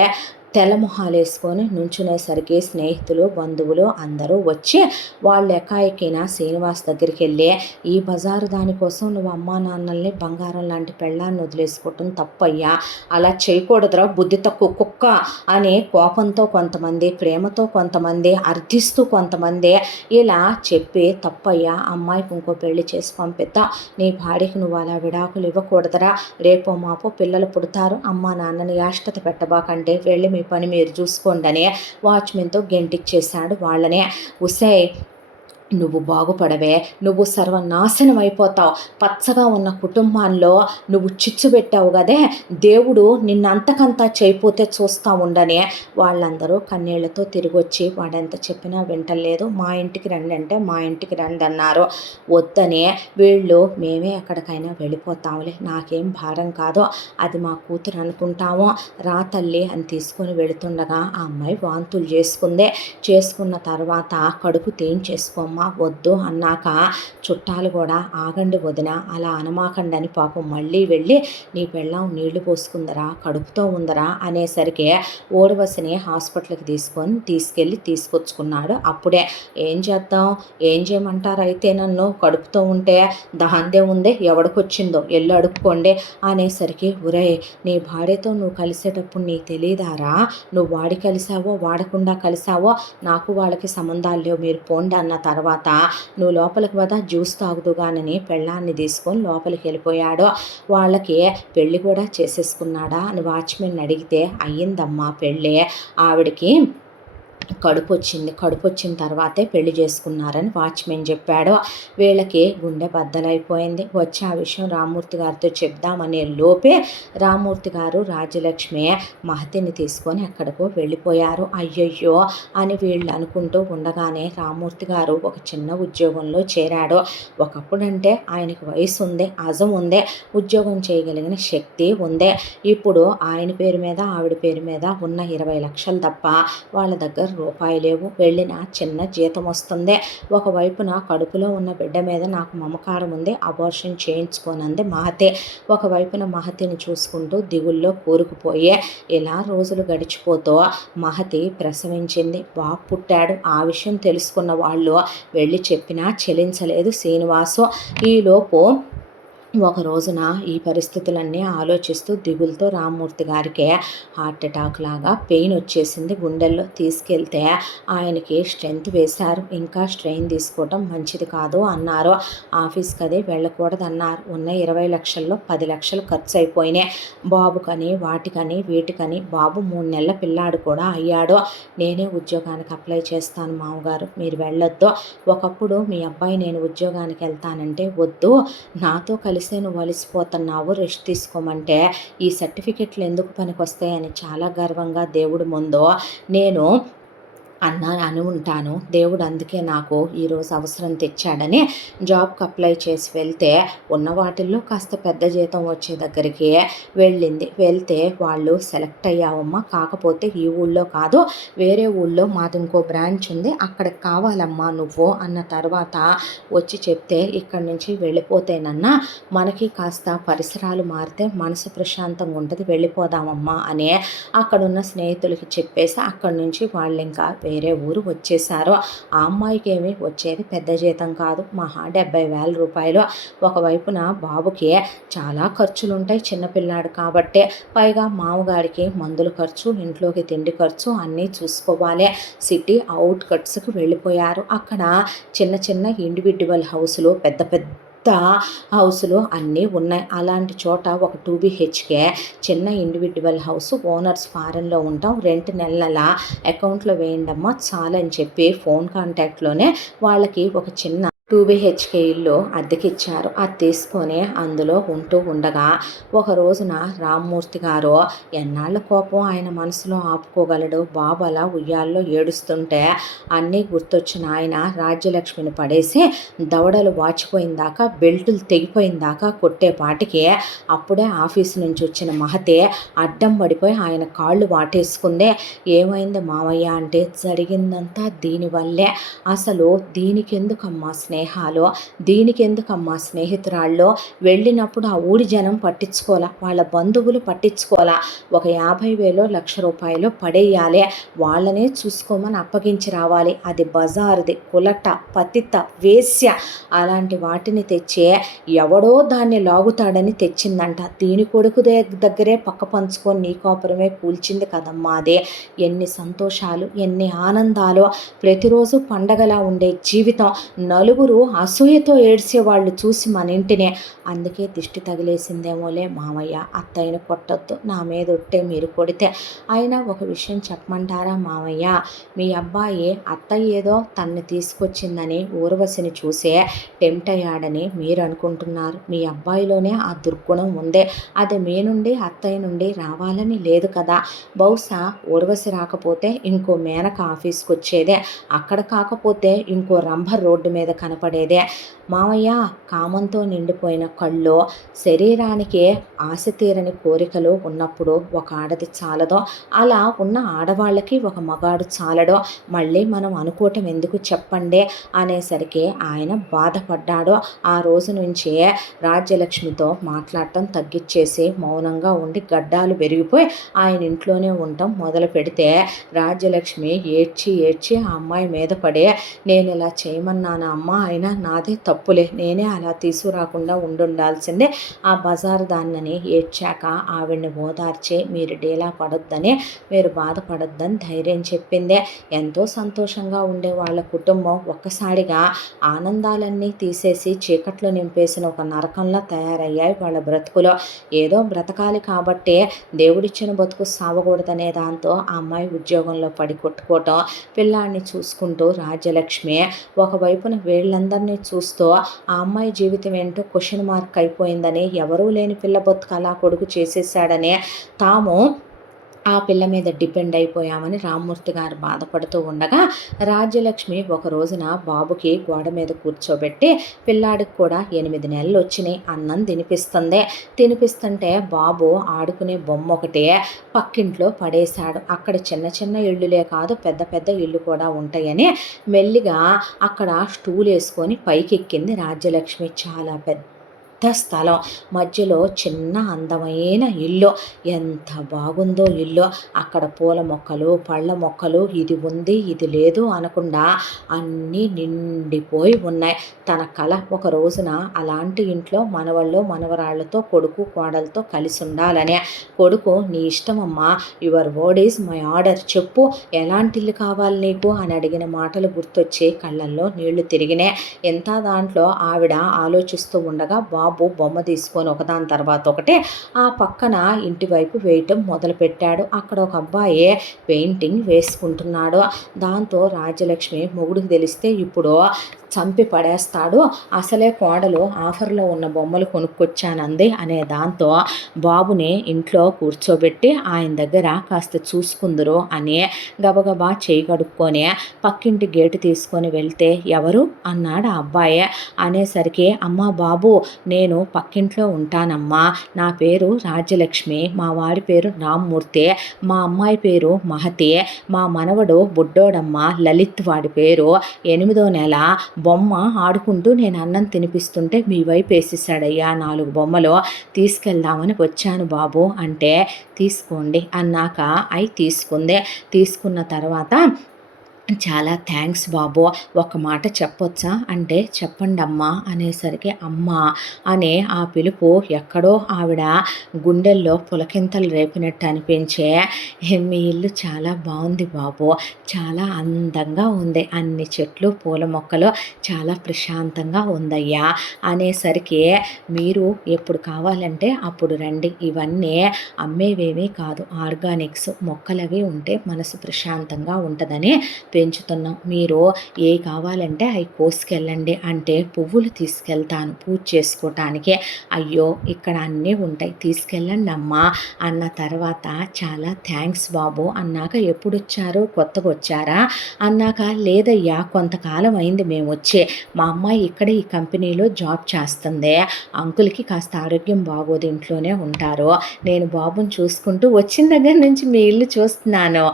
తెల్లమొహాలు వేసుకొని నుంచునేసరికి స్నేహితులు బంధువులు అందరూ వచ్చి వాళ్ళు ఎకాయికిన శ్రీనివాస్ దగ్గరికి వెళ్ళి, ఈ బజారు దానికోసం నువ్వు అమ్మా నాన్నల్ని బంగారం లాంటి పెళ్ళాన్ని వదిలేసుకోవటం తప్పయ్యా, అలా చేయకూడదురా బుద్ధి తక్కువ కుక్క అని కోపంతో కొంతమంది, ప్రేమతో కొంతమంది, అర్థిస్తూ కొంతమంది ఇలా చెప్పి, తప్పయ్యా అమ్మాయికి ఇంకో పెళ్లి చేసి పంపిద్దాం, నీ భార్యకి నువ్వు అలా విడాకులు ఇవ్వకూడదురా, రేపో మాపో పిల్లలు పుడతారు, అమ్మా నాన్నని యాష్టత పెట్టబాకంటే వెళ్ళి మీ పని మీరు చూసుకోండి అని వాచ్మెన్తో గెంటిచ్చేశాడు వాళ్ళనే. ఉసే నువ్వు బాగుపడవే, నువ్వు సర్వనాశనం అయిపోతావు, పచ్చగా ఉన్న కుటుంబాల్లో నువ్వు చిచ్చు పెట్టావు కదే, దేవుడు నిన్నంతకంతా చేయిపోతే చూస్తూ ఉండని వాళ్ళందరూ కన్నీళ్లతో తిరిగి వచ్చి వాడెంత చెప్పినా వింటలేదు. మా ఇంటికి రండి అంటే మా ఇంటికి రండి అన్నారు. వద్దని వీళ్ళు మేమే ఎక్కడికైనా వెళ్ళిపోతాంలే, నాకేం భారం కాదు, అది మా కూతురు అనుకుంటాము, రా తల్లి అని తీసుకొని వెళుతుండగా ఆ అమ్మాయి వాంతులు చేసుకున్న తర్వాత కడుపు తేంచేసుకోమ్మ వద్దు అన్నాక చుట్టాలు కూడా ఆగండి వదిన అలా అనమాకండి అని పాపం మళ్ళీ వెళ్ళి నీ పెళ్ళాం నీళ్లు పోసుకుందరా కడుపుతో ఉందరా అనేసరికి ఊర్వశిని హాస్పిటల్కి తీసుకెళ్ళి తీసుకొచ్చుకున్నాడు. అప్పుడే ఏం చేయమంటారు అయితే, నన్ను కడుపుతో ఉంటే దాందే ఉందే, ఎవడికొచ్చిందో ఎల్లు అడుక్కోండి అనేసరికి, ఒరే నీ భార్యతో నువ్వు కలిసేటప్పుడు నీకు తెలియదారా, నువ్వు వాడి కలిసావో వాడకుండా కలిసావో, నాకు వాళ్ళకి సంబంధాలు లేవు మీరు పోండి అన్న తర్వాత తర్వాత నువ్వు లోపలికి వద జ్యూస్ తాగుదుగానని పెళ్ళాన్ని తీసుకొని లోపలికి వెళ్ళిపోయాడు. వాళ్ళకి పెళ్ళి కూడా చేసేసుకున్నాడా అని వాచ్మెన్ అడిగితే అయ్యిందమ్మా పెళ్ళి, ఆవిడకి కడుపు వచ్చిన తర్వాతే పెళ్లి చేసుకున్నారని వాచ్మెన్ చెప్పాడు. వీళ్ళకి గుండె బద్దలైపోయింది. వచ్చి ఆ విషయం రామ్మూర్తి గారితో చెప్దామనే లోపే రామ్మూర్తి గారు రాజ్యలక్ష్మి మహతిని తీసుకొని ఎక్కడికో వెళ్ళిపోయారు. అయ్యయ్యో అని వీళ్ళు అనుకుంటూ ఉండగానే రామ్మూర్తి గారు ఒక చిన్న ఉద్యోగంలో చేరాడు. ఒకప్పుడంటే ఆయనకి వయసు ఉంది, అజం ఉంది, ఉద్యోగం చేయగలిగిన శక్తి ఉంది. ఇప్పుడు ఆయన పేరు మీద ఆవిడ పేరు మీద ఉన్న 20 లక్షలు తప్ప వాళ్ళ దగ్గర రూపాయి లేవు. వెళ్ళిన చిన్న జీతం వస్తుంది. ఒకవైపున కడుపులో ఉన్న బిడ్డ మీద నాకు మమకారం ఉంది, అబార్షన్ చేయించుకోనంది మహతి. ఒకవైపున మహతిని చూసుకుంటూ దిగుల్లో కూరుకుపోయే ఇలా రోజులు గడిచిపోతూ మహతి ప్రసవించింది. బాబు పుట్టాడు. ఆ విషయం తెలుసుకున్న వాళ్ళు వెళ్ళి చెప్పినా చెలించలేదు శ్రీనివాసు. ఈలోపు ఒక రోజున ఈ పరిస్థితులన్నీ ఆలోచిస్తూ దిగులతో రామ్మూర్తి గారికి హార్ట్ అటాక్ లాగా పెయిన్ వచ్చేసింది గుండెల్లో. తీసుకెళ్తే ఆయనకి స్ట్రెంత్ వేశారు. ఇంకా స్ట్రెయిన్ తీసుకోవటం మంచిది కాదు అన్నారు. ఆఫీస్కి అది వెళ్ళకూడదన్నారు. ఉన్న 20 లక్షల్లో 10 లక్షలు ఖర్చు అయిపోయినాయి బాబుకని వాటికని వీటికని. బాబు 3 నెలల పిల్లాడు కూడా అయ్యాడు. నేనే ఉద్యోగానికి అప్లై చేస్తాను మామగారు, మీరు వెళ్ళొద్దు. ఒకప్పుడు మీ అబ్బాయి నేను ఉద్యోగానికి వెళ్తానంటే వద్దు, నాతో కలిసి నువ్వు అలసిపోతున్నావు, రెస్ట్ తీసుకోమంటే ఈ సర్టిఫికెట్లు ఎందుకు పనికొస్తాయని చాలా గర్వంగా దేవుడి ముందు నేను అని ఉంటాను. దేవుడు అందుకే నాకు ఈరోజు అవసరం తెచ్చాడని జాబ్కి అప్లై చేసి వెళ్తే ఉన్న వాటిల్లో కాస్త పెద్ద జీతం వచ్చే దగ్గరికి వెళ్ళింది. వెళ్తే వాళ్ళు సెలెక్ట్ అయ్యావమ్మా, కాకపోతే ఈ ఊళ్ళో కాదు వేరే ఊళ్ళో మాది ఇంకో బ్రాంచ్ ఉంది, అక్కడికి కావాలమ్మా నువ్వు అన్న తర్వాత వచ్చి చెప్తే ఇక్కడి నుంచి వెళ్ళిపోతేనన్నా మనకి కాస్త పరిసరాలు మారితే మనసు ప్రశాంతంగా ఉంటుంది, వెళ్ళిపోదామమ్మా అని అక్కడున్న స్నేహితులకి చెప్పేసి అక్కడి నుంచి వాళ్ళు ఇంకా వేరే ఊరు వచ్చేసారు. ఆ అమ్మాయికి ఏమి వచ్చేది పెద్ద జీతం కాదు, మహా 70,000 రూపాయలు. ఒకవైపున బాబుకి చాలా ఖర్చులు ఉంటాయి చిన్నపిల్లాడు కాబట్టి, పైగా మామగారికి మందుల ఖర్చు, ఇంట్లోకి తిండి ఖర్చు అన్నీ చూసుకోవాలి. సిటీ అవుట్ కట్స్కి వెళ్ళిపోయారు. అక్కడ చిన్న చిన్న ఇండివిడ్యువల్ హౌసులు, పెద్ద పెద్ద హౌసులు అన్నీ ఉన్నాయి. అలాంటి చోట ఒక 2 BHK చిన్న ఇండివిడ్యువల్ హౌస్, ఓనర్స్ ఫారెన్లో ఉంటాం, రెంట్ నెల అకౌంట్లో వేయండమ్మా చాలని చెప్పి ఫోన్ కాంటాక్ట్లోనే వాళ్ళకి ఒక చిన్న 2 BHK ఇల్లు అద్దెకిచ్చారు. అది తీసుకొని అందులో ఉంటూ ఉండగా ఒక రోజున రామ్మూర్తి గారు ఎన్నాళ్ళ కోపం ఆయన మనసులో ఆపుకోగలడు. బాబు అలా ఉయ్యాల్లో ఏడుస్తుంటే అన్నీ గుర్తొచ్చిన ఆయన రాజ్యలక్ష్మిని పడేసి దవడలు వాచిపోయిందాకా, బెల్టులు తెగిపోయిందాకా కొట్టేపాటికి అప్పుడే ఆఫీసు నుంచి వచ్చిన మహతే అడ్డం పడిపోయి ఆయన కాళ్ళు వాటేసుకుందే. ఏమైంది మావయ్య అంటే జరిగిందంతా దీనివల్లే, అసలు దీనికెందుకమ్మా స్నేహాలు, దీనికెందుకమ్మా స్నేహితురాళ్ళు, వెళ్ళినప్పుడు ఆ ఊడి జనం పట్టించుకోవాలా, వాళ్ళ బంధువులు పట్టించుకోవాలా, ఒక 50,000 1,00,000 పడేయాలి, వాళ్ళనే చూసుకోమని అప్పగించి రావాలి. అది బజారుది, కులట, పతిత, వేశ్య అలాంటి వాటిని తెచ్చే ఎవడో దాన్ని లాగుతాడని తెచ్చిందంట. దీని కొడుకు దగ్గరే పక్క పంచుకొని నీ కోపరమే కూల్చింది కదమ్మా అదే. ఎన్ని సంతోషాలు, ఎన్ని ఆనందాలు, ప్రతిరోజు పండగలా ఉండే జీవితం, నలుగురు అసూయతో ఏడ్చేవాళ్ళు చూసి మన ఇంటినే. అందుకే దిష్టి తగిలేసిందేమోలే మామయ్య, అత్తయ్యను కొట్టొద్దు, నా మీద ఒట్టే మీరు కొడితే. అయినా ఒక విషయం చెప్పమంటారా మామయ్య, మీ అబ్బాయి అత్తయ్య ఏదో తన్ని తీసుకొచ్చిందని ఊర్వశిని చూసే టెంప్ట్ అయ్యాడని మీరు అనుకుంటున్నారు. మీ అబ్బాయిలోనే ఆ దుర్గుణం ఉందే, అది మీ నుండి అత్తయ్య నుండి రావాలని లేదు కదా. బహుశా ఊర్వశి రాకపోతే ఇంకో మేనక ఆఫీస్కి వచ్చేదే, అక్కడ కాకపోతే ఇంకో రంభ రోడ్డు మీద కనపడేదే. మామయ్య కామంతో నిండిపోయిన కళ్ళు, శరీరానికి ఆశ తీరని కోరికలు ఉన్నప్పుడు ఒక ఆడది చాలదో, అలా ఉన్న ఆడవాళ్ళకి ఒక మగాడు చాలడో, మళ్ళీ మనం అనుకోవటం ఎందుకు చెప్పండి అనేసరికి ఆయన బాధపడ్డాడు. ఆ రోజు నుంచే రాజ్యలక్ష్మితో మాట్లాడటం తగ్గించేసి మౌనంగా ఉండి గడ్డాలు పెరిగిపోయి ఆయన ఇంట్లోనే ఉండటం మొదలు పెడితే రాజ్యలక్ష్మి ఏడ్చి ఏడ్చి ఆ అమ్మాయి మీద పడే నేను ఇలా చేయమన్నానా అమ్మ అయినా నాదే తప్పులే, నేనే అలా తీసుకురాకుండా ఉండుండాల్సిందే. ఆ బజారు దాన్నని ఏడ్చాక ఆవిడ్ని ఓదార్చి మీరు డీలా పడొద్దని, మీరు బాధపడొద్దని ధైర్యం చెప్పిందే. ఎంతో సంతోషంగా ఉండే వాళ్ళ కుటుంబం ఒక్కసారిగా ఆనందాలన్నీ తీసేసి చీకట్లో నింపేసిన ఒక నరకంలా తయారయ్యాయి వాళ్ళ బ్రతుకులో. ఏదో బ్రతకాలి కాబట్టే దేవుడిచ్చిన బతుకు సావకూడదనే దాంతో ఆ అమ్మాయి ఉద్యోగంలో పడి కొట్టుకోవటం, పిల్లాడిని చూసుకుంటూ రాజ్యలక్ష్మి ఒకవైపున వీళ్ళందరినీ చూస్తూ ఆ అమ్మాయి జీవితం ఏంటో క్వశ్చన్ మార్క్ అయిపోయిందని, ఎవరూ లేని పిల్ల బతుకు అలా కొడుకు చేసేసాడని తాము ఆ పిల్ల మీద డిపెండ్ అయిపోయామని రామ్మూర్తి గారు బాధపడుతూ ఉండగా, రాజ్యలక్ష్మి ఒక రోజున బాబుకి గోడ మీద కూర్చోబెట్టి పిల్లాడికి కూడా 8 నెలలు వచ్చినాయి అన్నం తినిపిస్తుంటే బాబు ఆడుకునే బొమ్మ ఒకటి పక్కింట్లో పడేశాడు. అక్కడ చిన్న చిన్న ఇళ్ళులే కాదు పెద్ద పెద్ద ఇళ్ళు కూడా ఉంటాయని మెల్లిగా అక్కడ స్టూల్ వేసుకొని పైకెక్కింది రాజ్యలక్ష్మి. చాలా పెద్ద స్థలం, మధ్యలో చిన్న అందమైన ఇల్లు. ఎంత బాగుందో ఇల్లు. అక్కడ పూల మొక్కలు, పళ్ళ మొక్కలు, ఇది ఉంది ఇది లేదు అనకుండా అన్నీ నిండిపోయి ఉన్నాయి. తన కళ ఒక రోజున అలాంటి ఇంట్లో మనవళ్ళు మనవరాళ్లతో కొడుకు కోడలతో కలిసి ఉండాలనే. కొడుకు నీ ఇష్టమమ్మా, your word is my order, చెప్పు ఎలాంటి ఇల్లు కావాలి నీకు అని అడిగిన మాటలు గుర్తొచ్చి కళ్ళల్లో నీళ్లు తిరిగినాయి. ఎంత దాంట్లో ఆవిడ ఆలోచిస్తూ ఉండగా బాబు బొమ్మ తీసుకొని ఒకదాని తర్వాత ఒకటి ఆ పక్కన ఇంటి వైపు వేయటం మొదలుపెట్టాడు. అక్కడ ఒక అబ్బాయి పెయింటింగ్ వేసుకుంటున్నాడు. దాంతో రాజ్యలక్ష్మి మొగుడికి తెలిస్తే ఇప్పుడు చంపి పడేస్తాడు, అసలే కోడలు ఆఫర్లో ఉన్న బొమ్మలు కొనుక్కొచ్చానంది అనే దాంతో బాబుని ఇంట్లో కూర్చోబెట్టి ఆయన దగ్గర కాస్త చూసుకుందరు అని గబగబా చేయి కడుక్కొని పక్కింటి గేటు తీసుకొని వెళ్తే ఎవరు అన్నాడు ఆ అబ్బాయి. అనేసరికి అమ్మా బాబు, నేను పక్కింట్లో ఉంటానమ్మా, నా పేరు రాజ్యలక్ష్మి, మా వాడి పేరు రామ్మూర్తి, మా అమ్మాయి పేరు మహతి, మా మనవడు బుడ్డోడమ్మ లలిత్, వాడి పేరు 8వ నెల, బొమ్మ ఆడుకుంటూ నేను అన్నం తినిపిస్తుంటే మీ వైపు వేసేసాడయ్యా 4 బొమ్మలు, తీసుకెళ్దామని వచ్చాను బాబు అంటే తీసుకోండి అన్నాక అయి తీసుకున్న తర్వాత చాలా థ్యాంక్స్ బాబు, ఒక మాట చెప్పొచ్చా అంటే చెప్పండి అమ్మా అనేసరికి అమ్మ అనే ఆ పిలుపు ఎక్కడో ఆవిడ గుండెల్లో పులకింతలు రేపినట్టు అనిపించే, మీ ఇల్లు చాలా బాగుంది బాబు, చాలా అందంగా ఉంది, అన్ని చెట్లు పూల మొక్కలు చాలా ప్రశాంతంగా ఉందయ్యా అనేసరికి మీరు ఎప్పుడు కావాలంటే అప్పుడు రండి, ఇవన్నీ అమ్మేవేమీ కాదు, ఆర్గానిక్స్ మొక్కలవి ఉంటే మనసు ప్రశాంతంగా ఉంటుందని పెంచుతున్నాం, మీరు ఏ కావాలంటే అవి కోసుకెళ్ళండి అంటే పువ్వులు తీసుకెళ్తాను పూజ చేసుకోవటానికి, అయ్యో ఇక్కడ అన్నీ ఉంటాయి తీసుకెళ్ళండి అమ్మా అన్న తర్వాత చాలా థ్యాంక్స్ బాబు అన్నాక ఎప్పుడు వచ్చారు, కొత్తగా వచ్చారా అన్నాక లేదయ్యా కొంతకాలం అయింది మేము వచ్చి, మా అమ్మాయి ఇక్కడ ఈ కంపెనీలో జాబ్ చేస్తుంది, అంకుల్కి కాస్త ఆరోగ్యం బాగోదు ఇంట్లోనే ఉంటారు, నేను బాబుని చూసుకుంటూ వచ్చిన దగ్గర నుంచి మీ ఇల్లు చూస్తున్నాను,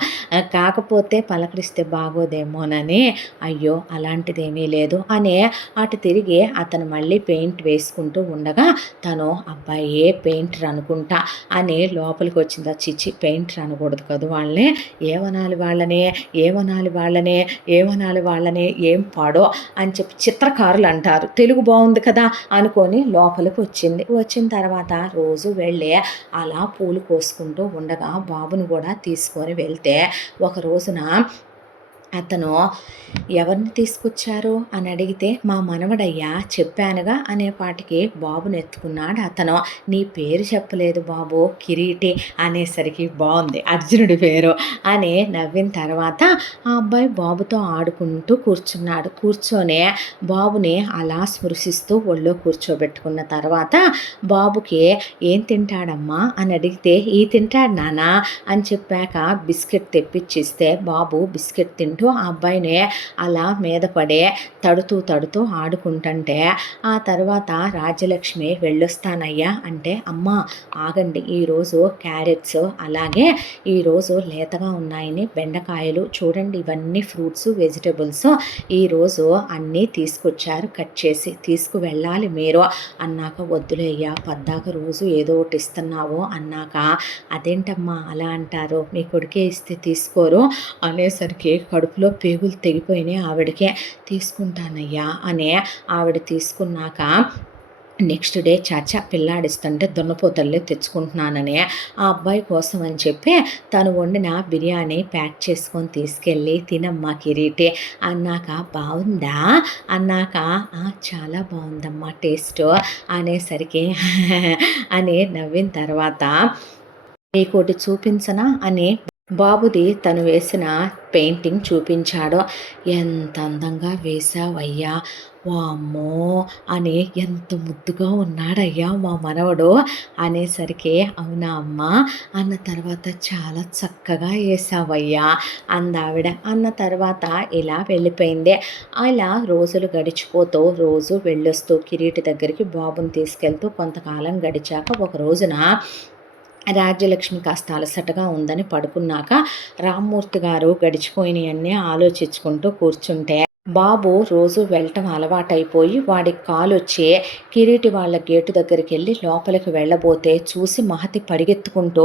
కాకపోతే పలకరిస్తే బాగోదేమోనని, అయ్యో అలాంటిదేమీ లేదు అనే అటు తిరిగి అతను మళ్ళీ పెయింట్ వేసుకుంటూ ఉండగా తను అబ్బాయే పెయింటర్ అనుకుంటా అని లోపలికి వచ్చింది. చిచ్చి పెయింటర్ అనకూడదు కదా వాళ్ళని, ఏమనాలి వాళ్ళని ఏం పాడో అని చెప్పి చిత్రకారులు అంటారు, తెలుగు బాగుంది కదా అనుకొని లోపలికి వచ్చిన తర్వాత రోజు వెళ్ళి అలా పూలు కోసుకుంటూ ఉండగా బాబును కూడా తీసుకొని వెళ్తే ఒక రోజున అతను ఎవరిని తీసుకొచ్చారు అని అడిగితే మా మనవడయ్యా చెప్పానుగా అనేపాటికి బాబుని ఎత్తుకున్నాడు అతను. నీ పేరు చెప్పలేదు బాబు, కిరీటి అనేసరికి బాగుంది అర్జునుడి పేరు అని నవ్విన తర్వాత ఆ అబ్బాయి బాబుతో ఆడుకుంటూ కూర్చొని బాబుని అలా స్పృశిస్తూ ఒళ్ళో కూర్చోబెట్టుకున్న తర్వాత బాబుకి ఏం తింటాడమ్మా అని అడిగితే ఈ తింటాడు నానా అని చెప్పాక బిస్కెట్ తెప్పించిస్తే బాబు బిస్కెట్ తింటూ ఆ అబ్బాయిని అలా మీద పడే తడుతూ ఆడుకుంటుంటే ఆ తర్వాత రాజ్యలక్ష్మి వెళ్ళొస్తానయ్యా అంటే అమ్మ ఆగండి, ఈరోజు క్యారెట్స్ అలాగే ఈరోజు లేతగా ఉన్నాయని బెండకాయలు చూడండి, ఇవన్నీ ఫ్రూట్స్ వెజిటబుల్స్ ఈరోజు అన్నీ తీసుకొచ్చారు, కట్ చేసి తీసుకువెళ్ళాలి మీరు అన్నాక వద్దులేయ్యా పద్దాక రోజు ఏదో ఒకటి ఇస్తున్నావు అన్నాక అదేంటమ్మా అలా అంటారు, మీ కొడుకే ఇస్తే తీసుకోరు అనేసరికి కడుపు కడుపులో పేగులు తెగిపోయినాయి ఆవిడకే. తీసుకుంటానయ్యా అని ఆవిడ తీసుకున్నాక నెక్స్ట్ డే చాచా పిల్లాడిస్తుంటే దున్నపోతల్లే తెచ్చుకుంటున్నానని ఆ అబ్బాయి కోసం అని చెప్పి తను వండిన బిర్యానీ ప్యాక్ చేసుకొని తీసుకెళ్ళి తినమ్మా కిరీటి అన్నాక బాగుందా అన్నాక చాలా బాగుందమ్మా టేస్ట్ అనేసరికి అని నవ్విన తర్వాత నీకోటి చూపించనా అని బాబుది తను వేసిన పెయింటింగ్ చూపించాడు. ఎంత అందంగా వేశావయ్యా, వామ్మో అని ఎంత ముద్దుగా ఉన్నాడయ్యా మా మనవడు అనేసరికి అవునా అమ్మా అన్న తర్వాత చాలా చక్కగా వేసావయ్యా అందావిడ. అన్న తర్వాత ఇలా వెళ్ళిపోయింది. అలా రోజులు గడిచిపోతూ రోజు వెళ్ళొస్తూ కిరీటి దగ్గరికి బాబుని తీసుకెళ్తూ కొంతకాలం గడిచాక ఒక రోజున రాజ్యలక్ష్మి కాస్త అలసటగా ఉందని పడుకున్నాక రామ్మూర్తి గారు గడిచిపోయినవన్నీ ఆలోచించుకుంటూ కూర్చుంటే బాబు రోజు వెళ్ళటం అలవాటైపోయి వాడికి కాలొచ్చి కిరీటి వాళ్ళ గేటు దగ్గరికి వెళ్ళి లోపలికి వెళ్ళబోతే చూసి మహతి పరిగెత్తుకుంటూ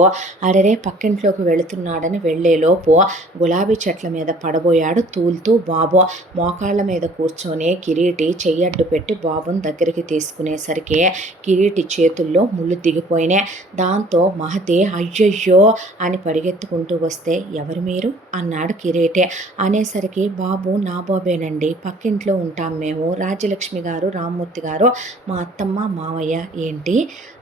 అరెరే పక్కింట్లోకి వెళుతున్నాడని వెళ్ళేలోపు గులాబీ చెట్ల మీద పడబోయాడు తూలుతూ బాబు. మోకాళ్ళ మీద కూర్చొని కిరీటి చెయ్యడ్డు పెట్టి బాబుని దగ్గరికి తీసుకునేసరికి కిరీటి చేతుల్లో ముళ్ళు దిగిపోయినాయి. దాంతో మహతి అయ్యయ్యో అని పరిగెత్తుకుంటూ వస్తే ఎవరు మీరు అన్నాడు కిరీటి. అనేసరికి బాబు నా బాబేనండి, పక్కింట్లో ఉంటాం మేము, రాజ్యలక్ష్మి గారు రామ్మూర్తి గారు మా అత్తమ్మ మావయ్య. ఏంటి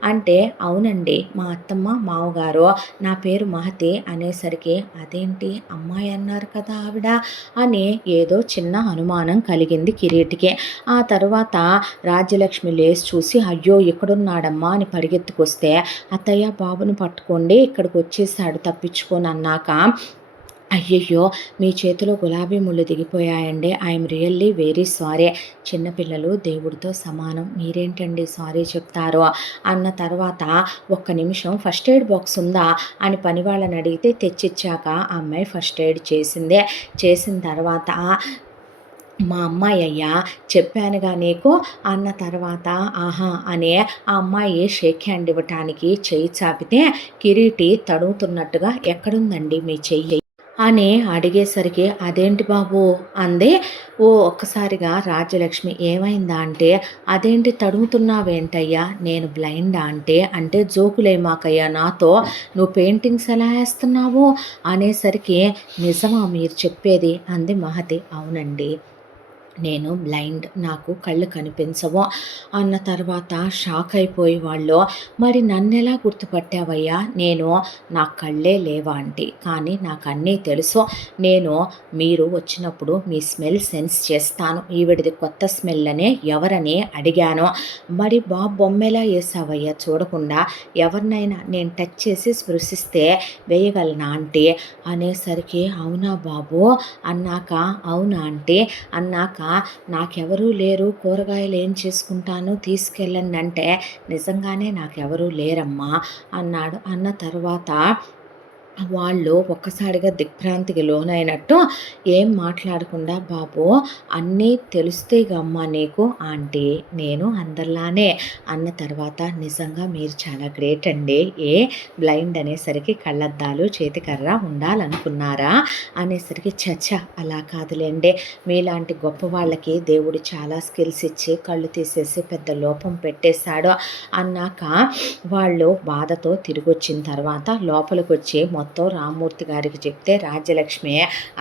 అంటే అవునండి మా అత్తమ్మ మావగారు, నా పేరు మహతి అనేసరికి అదేంటి అమ్మాయి అన్నారు కదా ఆవిడ అని ఏదో చిన్న అనుమానం కలిగింది కిరీటికి. ఆ తర్వాత రాజ్యలక్ష్మి లేచి చూసి అయ్యో ఎక్కడున్నాడమ్మా అని పరిగెత్తుకొస్తే అత్తయ్య బాబును పట్టుకోండి ఇక్కడికి వచ్చేసాడు తప్పించుకొని అన్నాక అయ్యయ్యో మీ చేతిలో గులాబీ ముళ్ళు దిగిపోయాయండి, ఐఎమ్ రియల్లీ వెరీ సారీ, చిన్నపిల్లలు దేవుడితో సమానం, మీరేంటండి సారీ చెప్తారు అన్న తర్వాత ఒక్క నిమిషం ఫస్ట్ ఎయిడ్ బాక్స్ ఉందా అని పని వాళ్ళని అడిగితే తెచ్చిచ్చాక ఆ అమ్మాయి ఫస్ట్ ఎయిడ్ చేసిందే. చేసిన తర్వాత మా అమ్మాయి అయ్యా చెప్పానుగా నీకు అన్న తర్వాత ఆహా అనే ఆ అమ్మాయి షేక్ హ్యాండ్ ఇవ్వటానికి చెయ్యి చాపితే కిరీటి తడుగుతున్నట్టుగా ఎక్కడుందండి మీ చెయ్యి అని అడిగేసరికి అదేంటి బాబు అందే. ఒక్కసారిగా రాజ్యలక్ష్మి ఏమైందా అంటే అదేంటి తడుముతున్నావేంటయ్యా నేను బ్లైండా అంటే జోకులేమాకయ్యా నాతో, నువ్వు పెయింటింగ్స్ ఎలా వేస్తున్నావు అనేసరికి నిజమా మీరు చెప్పేది అంది మహతి. అవునండి నేను బ్లైండ్, నాకు కళ్ళు కనిపించవు అన్న తర్వాత షాక్ అయిపోయి వాళ్ళు మరి నన్నెలా గుర్తుపట్టావయ్యా, నేను నా కళ్ళే లేవా అంటే కానీ నాకు అన్నీ తెలుసు, నేను మీరు వచ్చినప్పుడు మీ స్మెల్ సెన్స్ చేస్తాను, ఈవిడిది కొత్త స్మెల్ అనే ఎవరని అడిగాను. మరి బాబు బొమ్మెలా వేసావయ్యా చూడకుండా, ఎవరినైనా నేను టచ్ చేసి స్పృశిస్తే వేయగలనా అంటే అనేసరికి అవునా బాబు అన్నాక అవునా అంటే అన్నాక నాకెవరూ లేరు, కూరగాయలు ఏం చేసుకుంటాను తీసుకెళ్ళండి అంటే నిజంగానే నాకెవరూ లేరమ్మా అన్నాడు. అన్న తర్వాత వాళ్ళు ఒక్కసారిగా దిగ్భ్రాంతికి లోనైనట్టు ఏం మాట్లాడకుండా బాబు అన్నీ తెలుస్తేగమ్మా నీకు ఆంటీ, నేను అందరిలానే అన్న తర్వాత నిజంగా మీరు చాలా గ్రేట్ అండి, బ్లైండ్ అనేసరికి కళ్ళద్దాలు చేతికర్ర ఉండాలనుకున్నారా అనేసరికి చచ్చ అలా కాదులేండి, మీలాంటి గొప్ప వాళ్ళకి దేవుడు చాలా స్కిల్స్ ఇచ్చి కళ్ళు తీసేసి పెద్ద లోపం పెట్టేశాడు అన్నాక వాళ్ళు బాధతో తిరిగి వచ్చిన తర్వాత లోపలికి వచ్చి మొత్తం రామ్మూర్తి గారికి చెప్తే రాజ్యలక్ష్మి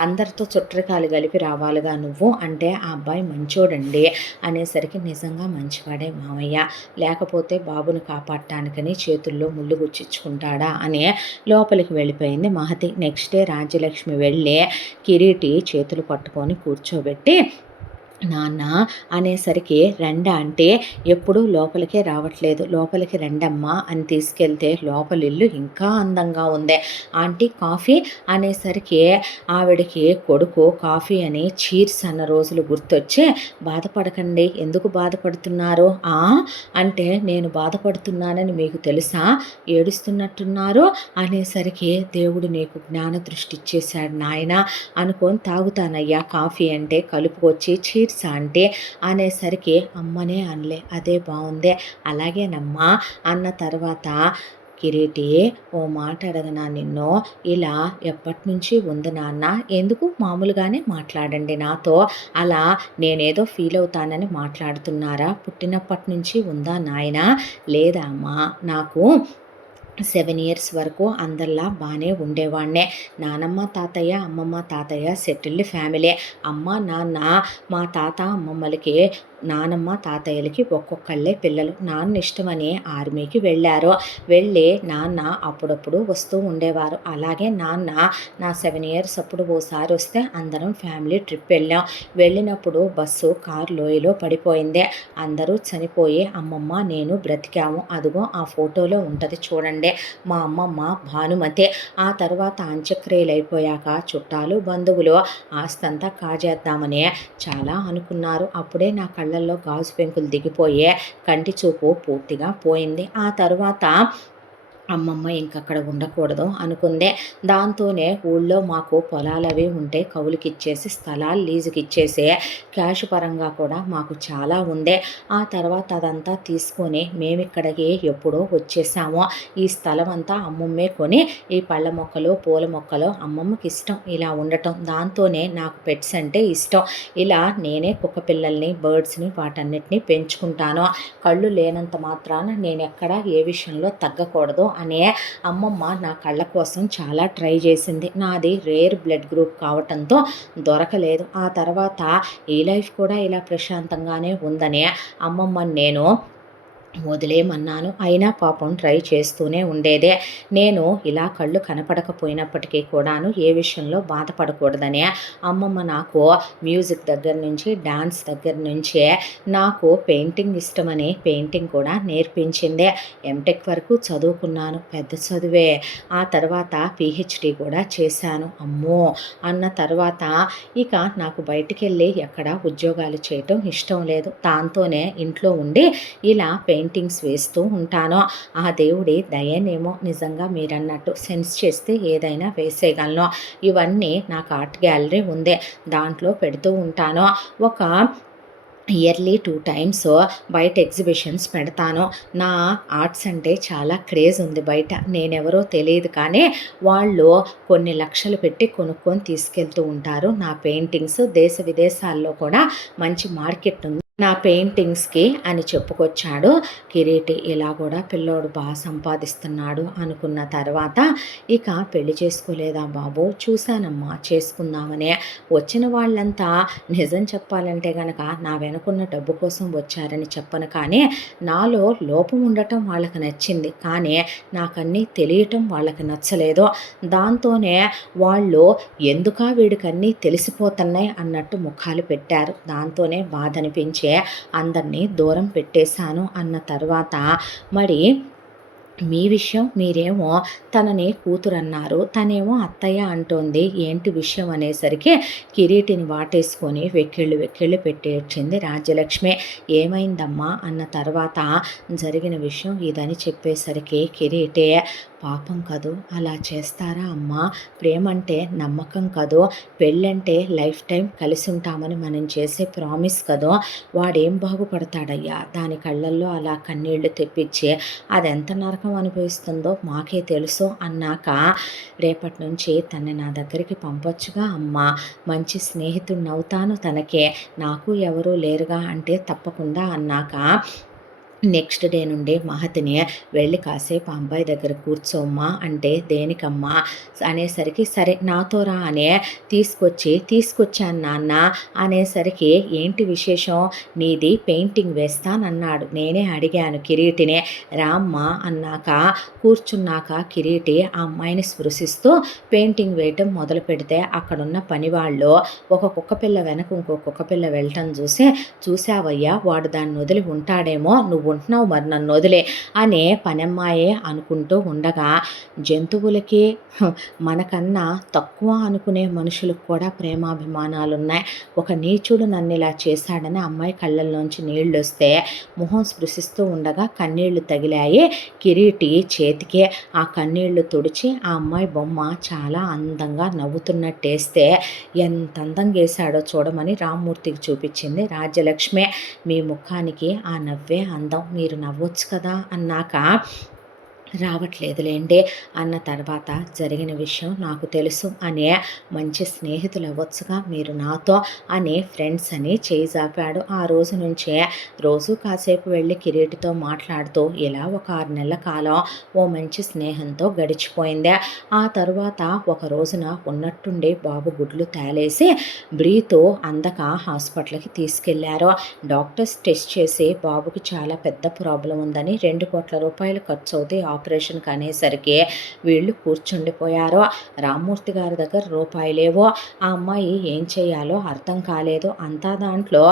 అందరితో చుట్టరికాలు కలిపి రావాలిగా నువ్వు అంటే ఆ అబ్బాయి మంచోడండి అనేసరికి నిజంగా మంచివాడే మామయ్య, లేకపోతే బాబును కాపాడటానికని చేతుల్లో ముళ్ళు గుచ్చించుకుంటాడా అని లోపలికి వెళ్ళిపోయింది మహతి. నెక్స్ట్ డే రాజ్యలక్ష్మి వెళ్ళి కిరీటి చేతులు పట్టుకొని కూర్చోబెట్టి నాన్న అనేసరికి రెండా అంటే ఎప్పుడూ లోపలికే రావట్లేదు, లోపలికి రెండమ్మా అని తీసుకెళ్తే లోపలిల్లు ఇంకా అందంగా ఉంది, ఆంటీ కాఫీ అనేసరికి ఆవిడకి కొడుకు కాఫీ అని చీర్స్ అన్న రోజులు గుర్తొచ్చి బాధపడకండి ఎందుకు బాధపడుతున్నారు అంటే నేను బాధపడుతున్నానని మీకు తెలుసా, ఏడుస్తున్నట్టున్నారు అనేసరికి దేవుడు నీకు జ్ఞాన దృష్టి ఇచ్చేశాడు నాయన అనుకొని తాగుతానయ్యా కాఫీ అంటే కలుపుకొచ్చి చీర్స్ అంటే అనేసరికి అమ్మనే అనలే అదే బాగుందే అలాగేనమ్మా అన్న తర్వాత కిరీటి, ఓ మాట అడగనా నిన్ను? ఇలా ఎప్పటినుంచి ఉంది నాన్న? ఎందుకు మామూలుగానే మాట్లాడండి నాతో. అలా నేనేదో ఫీల్ అవుతానని మాట్లాడుతున్నారా? పుట్టినప్పటి నుంచి ఉందా నాయనా? లేదా అమ్మా, నాకు 7 ఇయర్స్ వరకు అందరిలా బాగానే ఉండేవాడినే. నానమ్మ తాతయ్య, అమ్మమ్మ తాతయ్య సెటిల్డ్ ఫ్యామిలీ. అమ్మ నాన్న, మా తాత అమ్మమ్మలకి, నానమ్మ తాతయ్యలకి ఒక్కొక్కళ్ళే పిల్లలు. నాన్న ఇష్టమని ఆర్మీకి వెళ్ళారు. వెళ్ళి నాన్న అప్పుడప్పుడు వస్తూ ఉండేవారు. అలాగే నాన్న నా 7 ఇయర్స్ అప్పుడు ఓసారి వస్తే అందరం ఫ్యామిలీ ట్రిప్ వెళ్ళాం. వెళ్ళినప్పుడు బస్సు కారు లోయలో పడిపోయింది. అందరూ చనిపోయి అమ్మమ్మ నేను బ్రతికాము. అదిగో ఆ ఫోటోలో ఉంటుంది చూడండి. మా అమ్మమ్మ భానుమతి. ఆ తర్వాత అంత్యక్రియలు అయిపోయాక చుట్టాలు బంధువులు ఆస్తంతా కాజేద్దామని చాలా అనుకున్నారు. అప్పుడే నా కళ్ళల్లో గాజు పెంకులు దిగిపోయే కంటి చూపు పూర్తిగా పోయింది. ఆ తర్వాత అమ్మమ్మ ఇంకక్కడ ఉండకూడదు అనుకుందే. దాంతోనే ఊళ్ళో మాకు పొలాలవి ఉంటే కౌలుకిచ్చేసి, స్థలాలు లీజుకిచ్చేసి, క్యాష్ పరంగా కూడా మాకు చాలా ఉందే. ఆ తర్వాత అదంతా తీసుకొని మేమిక్కడికి ఎప్పుడో వచ్చేసాము. ఈ స్థలం అంతా అమ్మమ్మే కొని ఈ పళ్ళ మొక్కలు, పూల మొక్కలు అమ్మమ్మకి ఇష్టం ఇలా ఉండటం. దాంతోనే నాకు పెట్స్ అంటే ఇష్టం. ఇలా నేనే కుక్క పిల్లల్ని, బర్డ్స్ని వాటన్నిటిని పెంచుకుంటాను. కళ్ళు లేనంత మాత్రాన నేను ఎక్కడ ఏ విషయంలో తగ్గకూడదు అనే అమ్మమ్మ నా కళ్ళ కోసం చాలా ట్రై చేసింది. నాది రేర్ బ్లడ్ గ్రూప్ కావటంతో దొరకలేదు. ఆ తర్వాత ఈ లైఫ్ కూడా ఇలా ప్రశాంతంగానే ఉందని అమ్మమ్మని నేను వదిలేయమన్నాను. అయినా పాపం ట్రై చేస్తూనే ఉండేదే. నేను ఇలా కళ్ళు కనపడకపోయినప్పటికీ కూడాను ఏ విషయంలో బాధపడకూడదనే అమ్మమ్మ నాకు మ్యూజిక్ దగ్గర నుంచి, డాన్స్ దగ్గర నుంచే నాకు పెయింటింగ్ ఇష్టమని పెయింటింగ్ కూడా నేర్పించిందే. ఎంటెక్ వరకు చదువుకున్నాను, పెద్ద చదువే. ఆ తర్వాత పిహెచ్డి కూడా చేశాను. అమ్మో అన్న తర్వాత ఇక నాకు బయటికి వెళ్ళి ఎక్కడ ఉద్యోగాలు చేయటం ఇష్టం లేదు. దాంతోనే ఇంట్లో ఉండి ఇలా పెయింటింగ్స్ వేస్తూ ఉంటాను. ఆ దేవుడి దయనేమో నిజంగా మీరన్నట్టు సెన్స్ చేస్తే ఏదైనా వేసేయగలను. ఇవన్నీ నాకు ఆర్ట్ గ్యాలరీ ఉంది, దాంట్లో పెడుతూ ఉంటాను. ఒక ఇయర్లీ 2 టైమ్స్ బయట ఎగ్జిబిషన్స్ పెడతాను. నా ఆర్ట్స్ అంటే చాలా క్రేజ్ ఉంది బయట. నేనెవరో తెలియదు కానీ వాళ్ళు కొన్ని లక్షలు పెట్టి కొనుక్కొని తీసుకెళ్తూ ఉంటారు నా పెయింటింగ్స్. దేశ విదేశాల్లో కూడా మంచి మార్కెట్ ఉంది నా పెయింటింగ్స్కి అని చెప్పుకొచ్చాడు కిరీటి. ఇలా కూడా పిల్లోడు బాగా సంపాదిస్తున్నాడు అనుకున్న తర్వాత ఇక పెళ్లి చేసుకోలేదా బాబు? చూశానమ్మా, చేసుకుందామనే. వచ్చిన వాళ్ళంతా నిజం చెప్పాలంటే గనక నా వెనుకున్న డబ్బు కోసం వచ్చారని చెప్పను కానీ నాలో లోపం ఉండటం వాళ్ళకి నచ్చింది. కానీ నాకన్నీ తెలియటం వాళ్ళకి నచ్చలేదు. దాంతోనే వాళ్ళు ఎందుకా వీడికన్నీ తెలిసిపోతున్నాయి అన్నట్టు ముఖాలు పెట్టారు. దాంతోనే బాధ అనిపించే అందరినీ దూరం పెట్టేశాను. అన్న తర్వాత మరి మీ విషయం, మీరేమో తనని కూతురన్నారు, తనేమో అత్తయ్య అంటోంది, ఏంటి విషయం అనేసరికి కిరీటిని వాటేసుకొని వెక్కిళ్ళు పెట్టి వచ్చింది రాజ్యలక్ష్మి. ఏమైందమ్మా అన్న తర్వాత జరిగిన విషయం ఇదని చెప్పేసరికి కిరీటే, పాపం కదూ, అలా చేస్తారా అమ్మా? ప్రేమంటే నమ్మకం కదూ, పెళ్ళంటే లైఫ్ టైం కలిసి ఉంటామని మనం చేసే ప్రామిస్ కదో. వాడేం బాగుపడతాడయ్యా? దాని కళ్ళల్లో అలా కన్నీళ్లు తెప్పించి అదెంత నరకం అనుభవిస్తుందో మాకే తెలుసు అన్నాక, రేపటి నుంచి తన్ని నా దగ్గరికి పంపొచ్చుగా అమ్మా, మంచి స్నేహితుడిని అవుతాను తనకే, నాకు ఎవరూ లేరుగా అంటే తప్పకుండా అన్నాక నెక్స్ట్ డే నుండి మహతిని వెళ్ళి కాసేపు అబ్బాయి దగ్గర కూర్చోమ్మా అంటే, దేనికమ్మా అనేసరికి సరే నాతో రా అనే తీసుకొచ్చాను నాన్న అనేసరికి, ఏంటి విశేషం? నీది పెయింటింగ్ వేస్తానన్నాడు. నేనే అడిగాను కిరీటిని, రామ్మా అన్నాక కూర్చున్నాక కిరీటి ఆ అమ్మాయిని స్పృశిస్తూ పెయింటింగ్ వేయటం మొదలు పెడితే అక్కడున్న పనివాళ్ళు ఒక కుక్కపిల్ల వెనక ఇంకో కుక్కపిల్ల వెళ్ళటం చూసావయ్యా, వాడు దాన్ని వదిలి ఉంటాడేమో, నువ్వు ఉంటున్నావు మరి నన్ను వదిలే అనే పనమ్మాయే అనుకుంటూ ఉండగా, జంతువులకి మనకన్నా తక్కువ అనుకునే మనుషులకు కూడా ప్రేమాభిమానాలున్నాయి. ఒక నీచుడు నన్ను ఇలా చేశాడని అమ్మాయి కళ్ళల్లోంచి నీళ్ళు వస్తే మొహం స్పృశిస్తూ ఉండగా కన్నీళ్లు తగిలాయి కిరీటి చేతికే. ఆ కన్నీళ్లు తుడిచి ఆ అమ్మాయి బొమ్మ చాలా అందంగా నవ్వుతున్నట్టేస్తే ఎంత అందంగా వేశాడో చూడమని రామ్మూర్తికి చూపించింది రాజ్యలక్ష్మి. మీ ముఖానికి ఆ నవ్వే అందం, మీరు నవ్వొచ్చు కదా అన్నాక, రావట్లేదులేండి అన్న తర్వాత జరిగిన విషయం నాకు తెలుసు అనే మంచి స్నేహితులు అవ్వచ్చుగా మీరు నాతో అని ఫ్రెండ్స్ అని చేయి జాపాడు. ఆ రోజు నుంచే రోజు కాసేపు వెళ్ళి కిరీటితో మాట్లాడుతూ ఇలా ఒక 6 నెలల కాలం ఓ మంచి స్నేహంతో గడిచిపోయింది. ఆ తరువాత ఒక రోజున ఉన్నట్టుండి బాబు గుడ్లు తేలేసి బ్రీతు అందక హాస్పిటల్కి తీసుకెళ్లారు. డాక్టర్స్ టెస్ట్ చేసి బాబుకి చాలా పెద్ద ప్రాబ్లం ఉందని 2 కోట్ల రూపాయలు ఖర్చు అవుతాయి ఆపరేషన్కి అనేసరికి వీళ్ళు కూర్చుండిపోయారు. రామ్మూర్తి గారి దగ్గర రూపాయి లేవో, ఆ అమ్మాయి ఏం చేయాలో అర్థం కాలేదు. అంతా దాంట్లో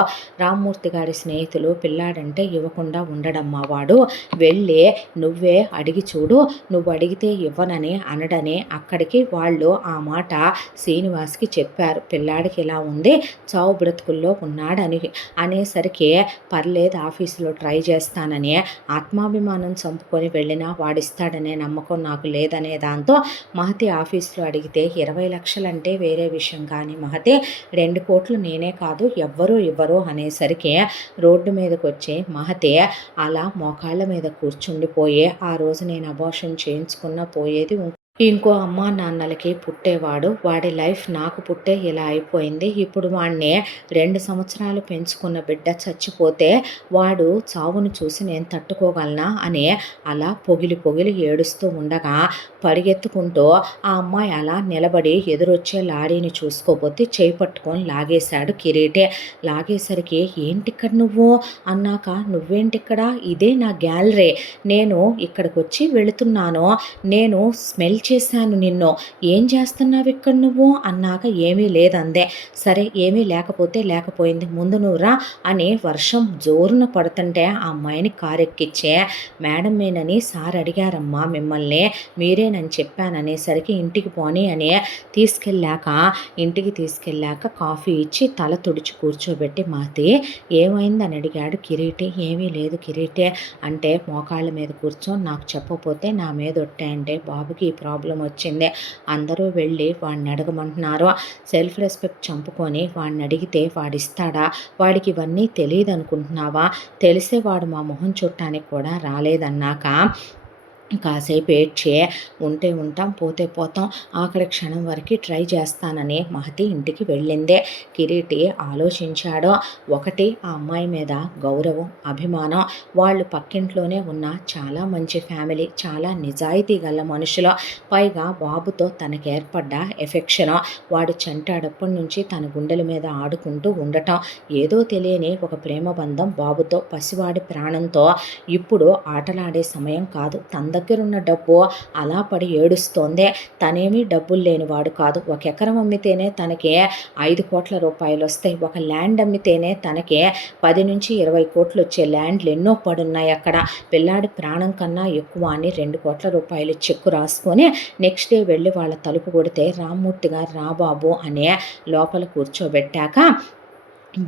రామ్మూర్తి గారి స్నేహితులు పిల్లాడంటే ఇవ్వకుండా ఉండడమ్మా వాడు, వెళ్ళి నువ్వే అడిగి చూడు, నువ్వు అడిగితే ఇవ్వనని అనడని అక్కడికి వాళ్ళు ఆ మాట శ్రీనివాస్కి చెప్పారు. పిల్లాడికి ఇలా ఉంది, చావు బ్రతుకుల్లో ఉన్నాడని అనేసరికి పర్లేదు ఆఫీసులో ట్రై చేస్తానని ఆత్మాభిమానం చంపుకొని వెళ్ళినా వాడిస్తాడనే నమ్మకం నాకు లేదనే దాంతో మహతి ఆఫీస్లో అడిగితే 20 లక్షలంటే వేరే విషయం, కానీ మహతి 2 కోట్లు నేనే కాదు ఎవ్వరూ ఇవ్వరు అనేసరికి రోడ్డు మీదకి వచ్చి మహతి అలా మోకాళ్ళ మీద కూర్చుండిపోయి ఆ రోజు నేను అబార్షన్ చేయించుకున్న పోయేది ఇంకో అమ్మా నాన్నలకి పుట్టేవాడు, వాడి లైఫ్ నాకు పుట్టే ఇలా అయిపోయింది. ఇప్పుడు వాడిని 2 సంవత్సరాలు పెంచుకున్న బిడ్డ చచ్చిపోతే వాడు చావును చూసి నేను తట్టుకోగలనా అని అలా పొగిలి పొగిలి ఏడుస్తూ ఉండగా పరిగెత్తుకుంటూ ఆ అమ్మాయి అలా నిలబడి ఎదురొచ్చే లారీని చూసుకోపోతే చేయి పట్టుకొని లాగేశాడు కిరీటే. లాగేసరికి ఏంటిక్కడ నువ్వు అన్నాక, నువ్వేంటిక్కడ, ఇదే నా గ్యాలరీ, నేను ఇక్కడికి వచ్చి వెళుతున్నాను, నేను స్మెల్ చేశాను నిన్ను, ఏం చేస్తున్నావు ఇక్కడ నువ్వు అన్నాక ఏమీ లేదందే. సరే ఏమీ లేకపోతే లేకపోయింది, ముందు నువ్వు రా అని వర్షం జోరున పడుతుంటే ఆ అమ్మాయిని కారెక్కిచ్చే మేడమేనని సార్ అడిగారమ్మా మిమ్మల్ని, మీరేనని చెప్పాననేసరికి ఇంటికి పోనీ అని ఇంటికి తీసుకెళ్ళాక కాఫీ ఇచ్చి తల తుడిచి కూర్చోబెట్టి మాతి ఏమైందని అడిగాడు కిరీటి. ఏమీ లేదు కిరీటే అంటే, మోకాళ్ళ మీద కూర్చొని నాకు చెప్పపోతే నా మీద ఒట్టే అంటే బాబుకి ఈ ప్రాబ్లం వచ్చింది, అందరూ వెళ్ళి వాడిని అడగమంటున్నారు, సెల్ఫ్ రెస్పెక్ట్ చంపుకొని వాడిని అడిగితే వాడిస్తాడా, వాడికి ఇవన్నీ తెలియదు అనుకుంటున్నావా, తెలిసే వాడు మా మొహం చుట్టానికి కూడా రాలేదన్నాక కాసేపు ఏడ్చే ఉంటే ఉంటాం పోతే పోతాం ఆఖరి క్షణం వరకు ట్రై చేస్తానని మహతి ఇంటికి వెళ్ళిందే. కిరీటి ఆలోచించాడు. ఒకటి ఆ అమ్మాయి మీద గౌరవం, అభిమానం, వాళ్ళు పక్కింట్లోనే ఉన్న చాలా మంచి ఫ్యామిలీ, చాలా నిజాయితీ గల మనుషులు, పైగా బాబుతో తనకు ఏర్పడ్డ ఎఫెక్షను, వాడు చంటాడప్పటి నుంచి తన గుండెల మీద ఆడుకుంటూ ఉండటం, ఏదో తెలియని ఒక ప్రేమ బంధం బాబుతో, పసివాడి ప్రాణంతో. ఇప్పుడు ఆటలాడే సమయం కాదు, దగ్గరున్న డబ్బు అలా పడి ఏడుస్తోంది. తనేమీ డబ్బులు లేనివాడు కాదు, 1 ఎకరం అమ్మితేనే తనకి 5 కోట్ల రూపాయలు వస్తాయి, ఒక ల్యాండ్ అమ్మితేనే తనకి 10 నుంచి 20 కోట్లు వచ్చే ల్యాండ్లు ఎన్నో పడున్నాయి అక్కడ. పిల్లాడి ప్రాణం కన్నా ఎక్కువ అని 2 కోట్ల రూపాయలు చెక్కు రాసుకొని నెక్స్ట్ డే వెళ్ళి వాళ్ళ తలుపు కొడితే రామ్మూర్తి గారు రా బాబు అనే లోపల కూర్చోబెట్టాక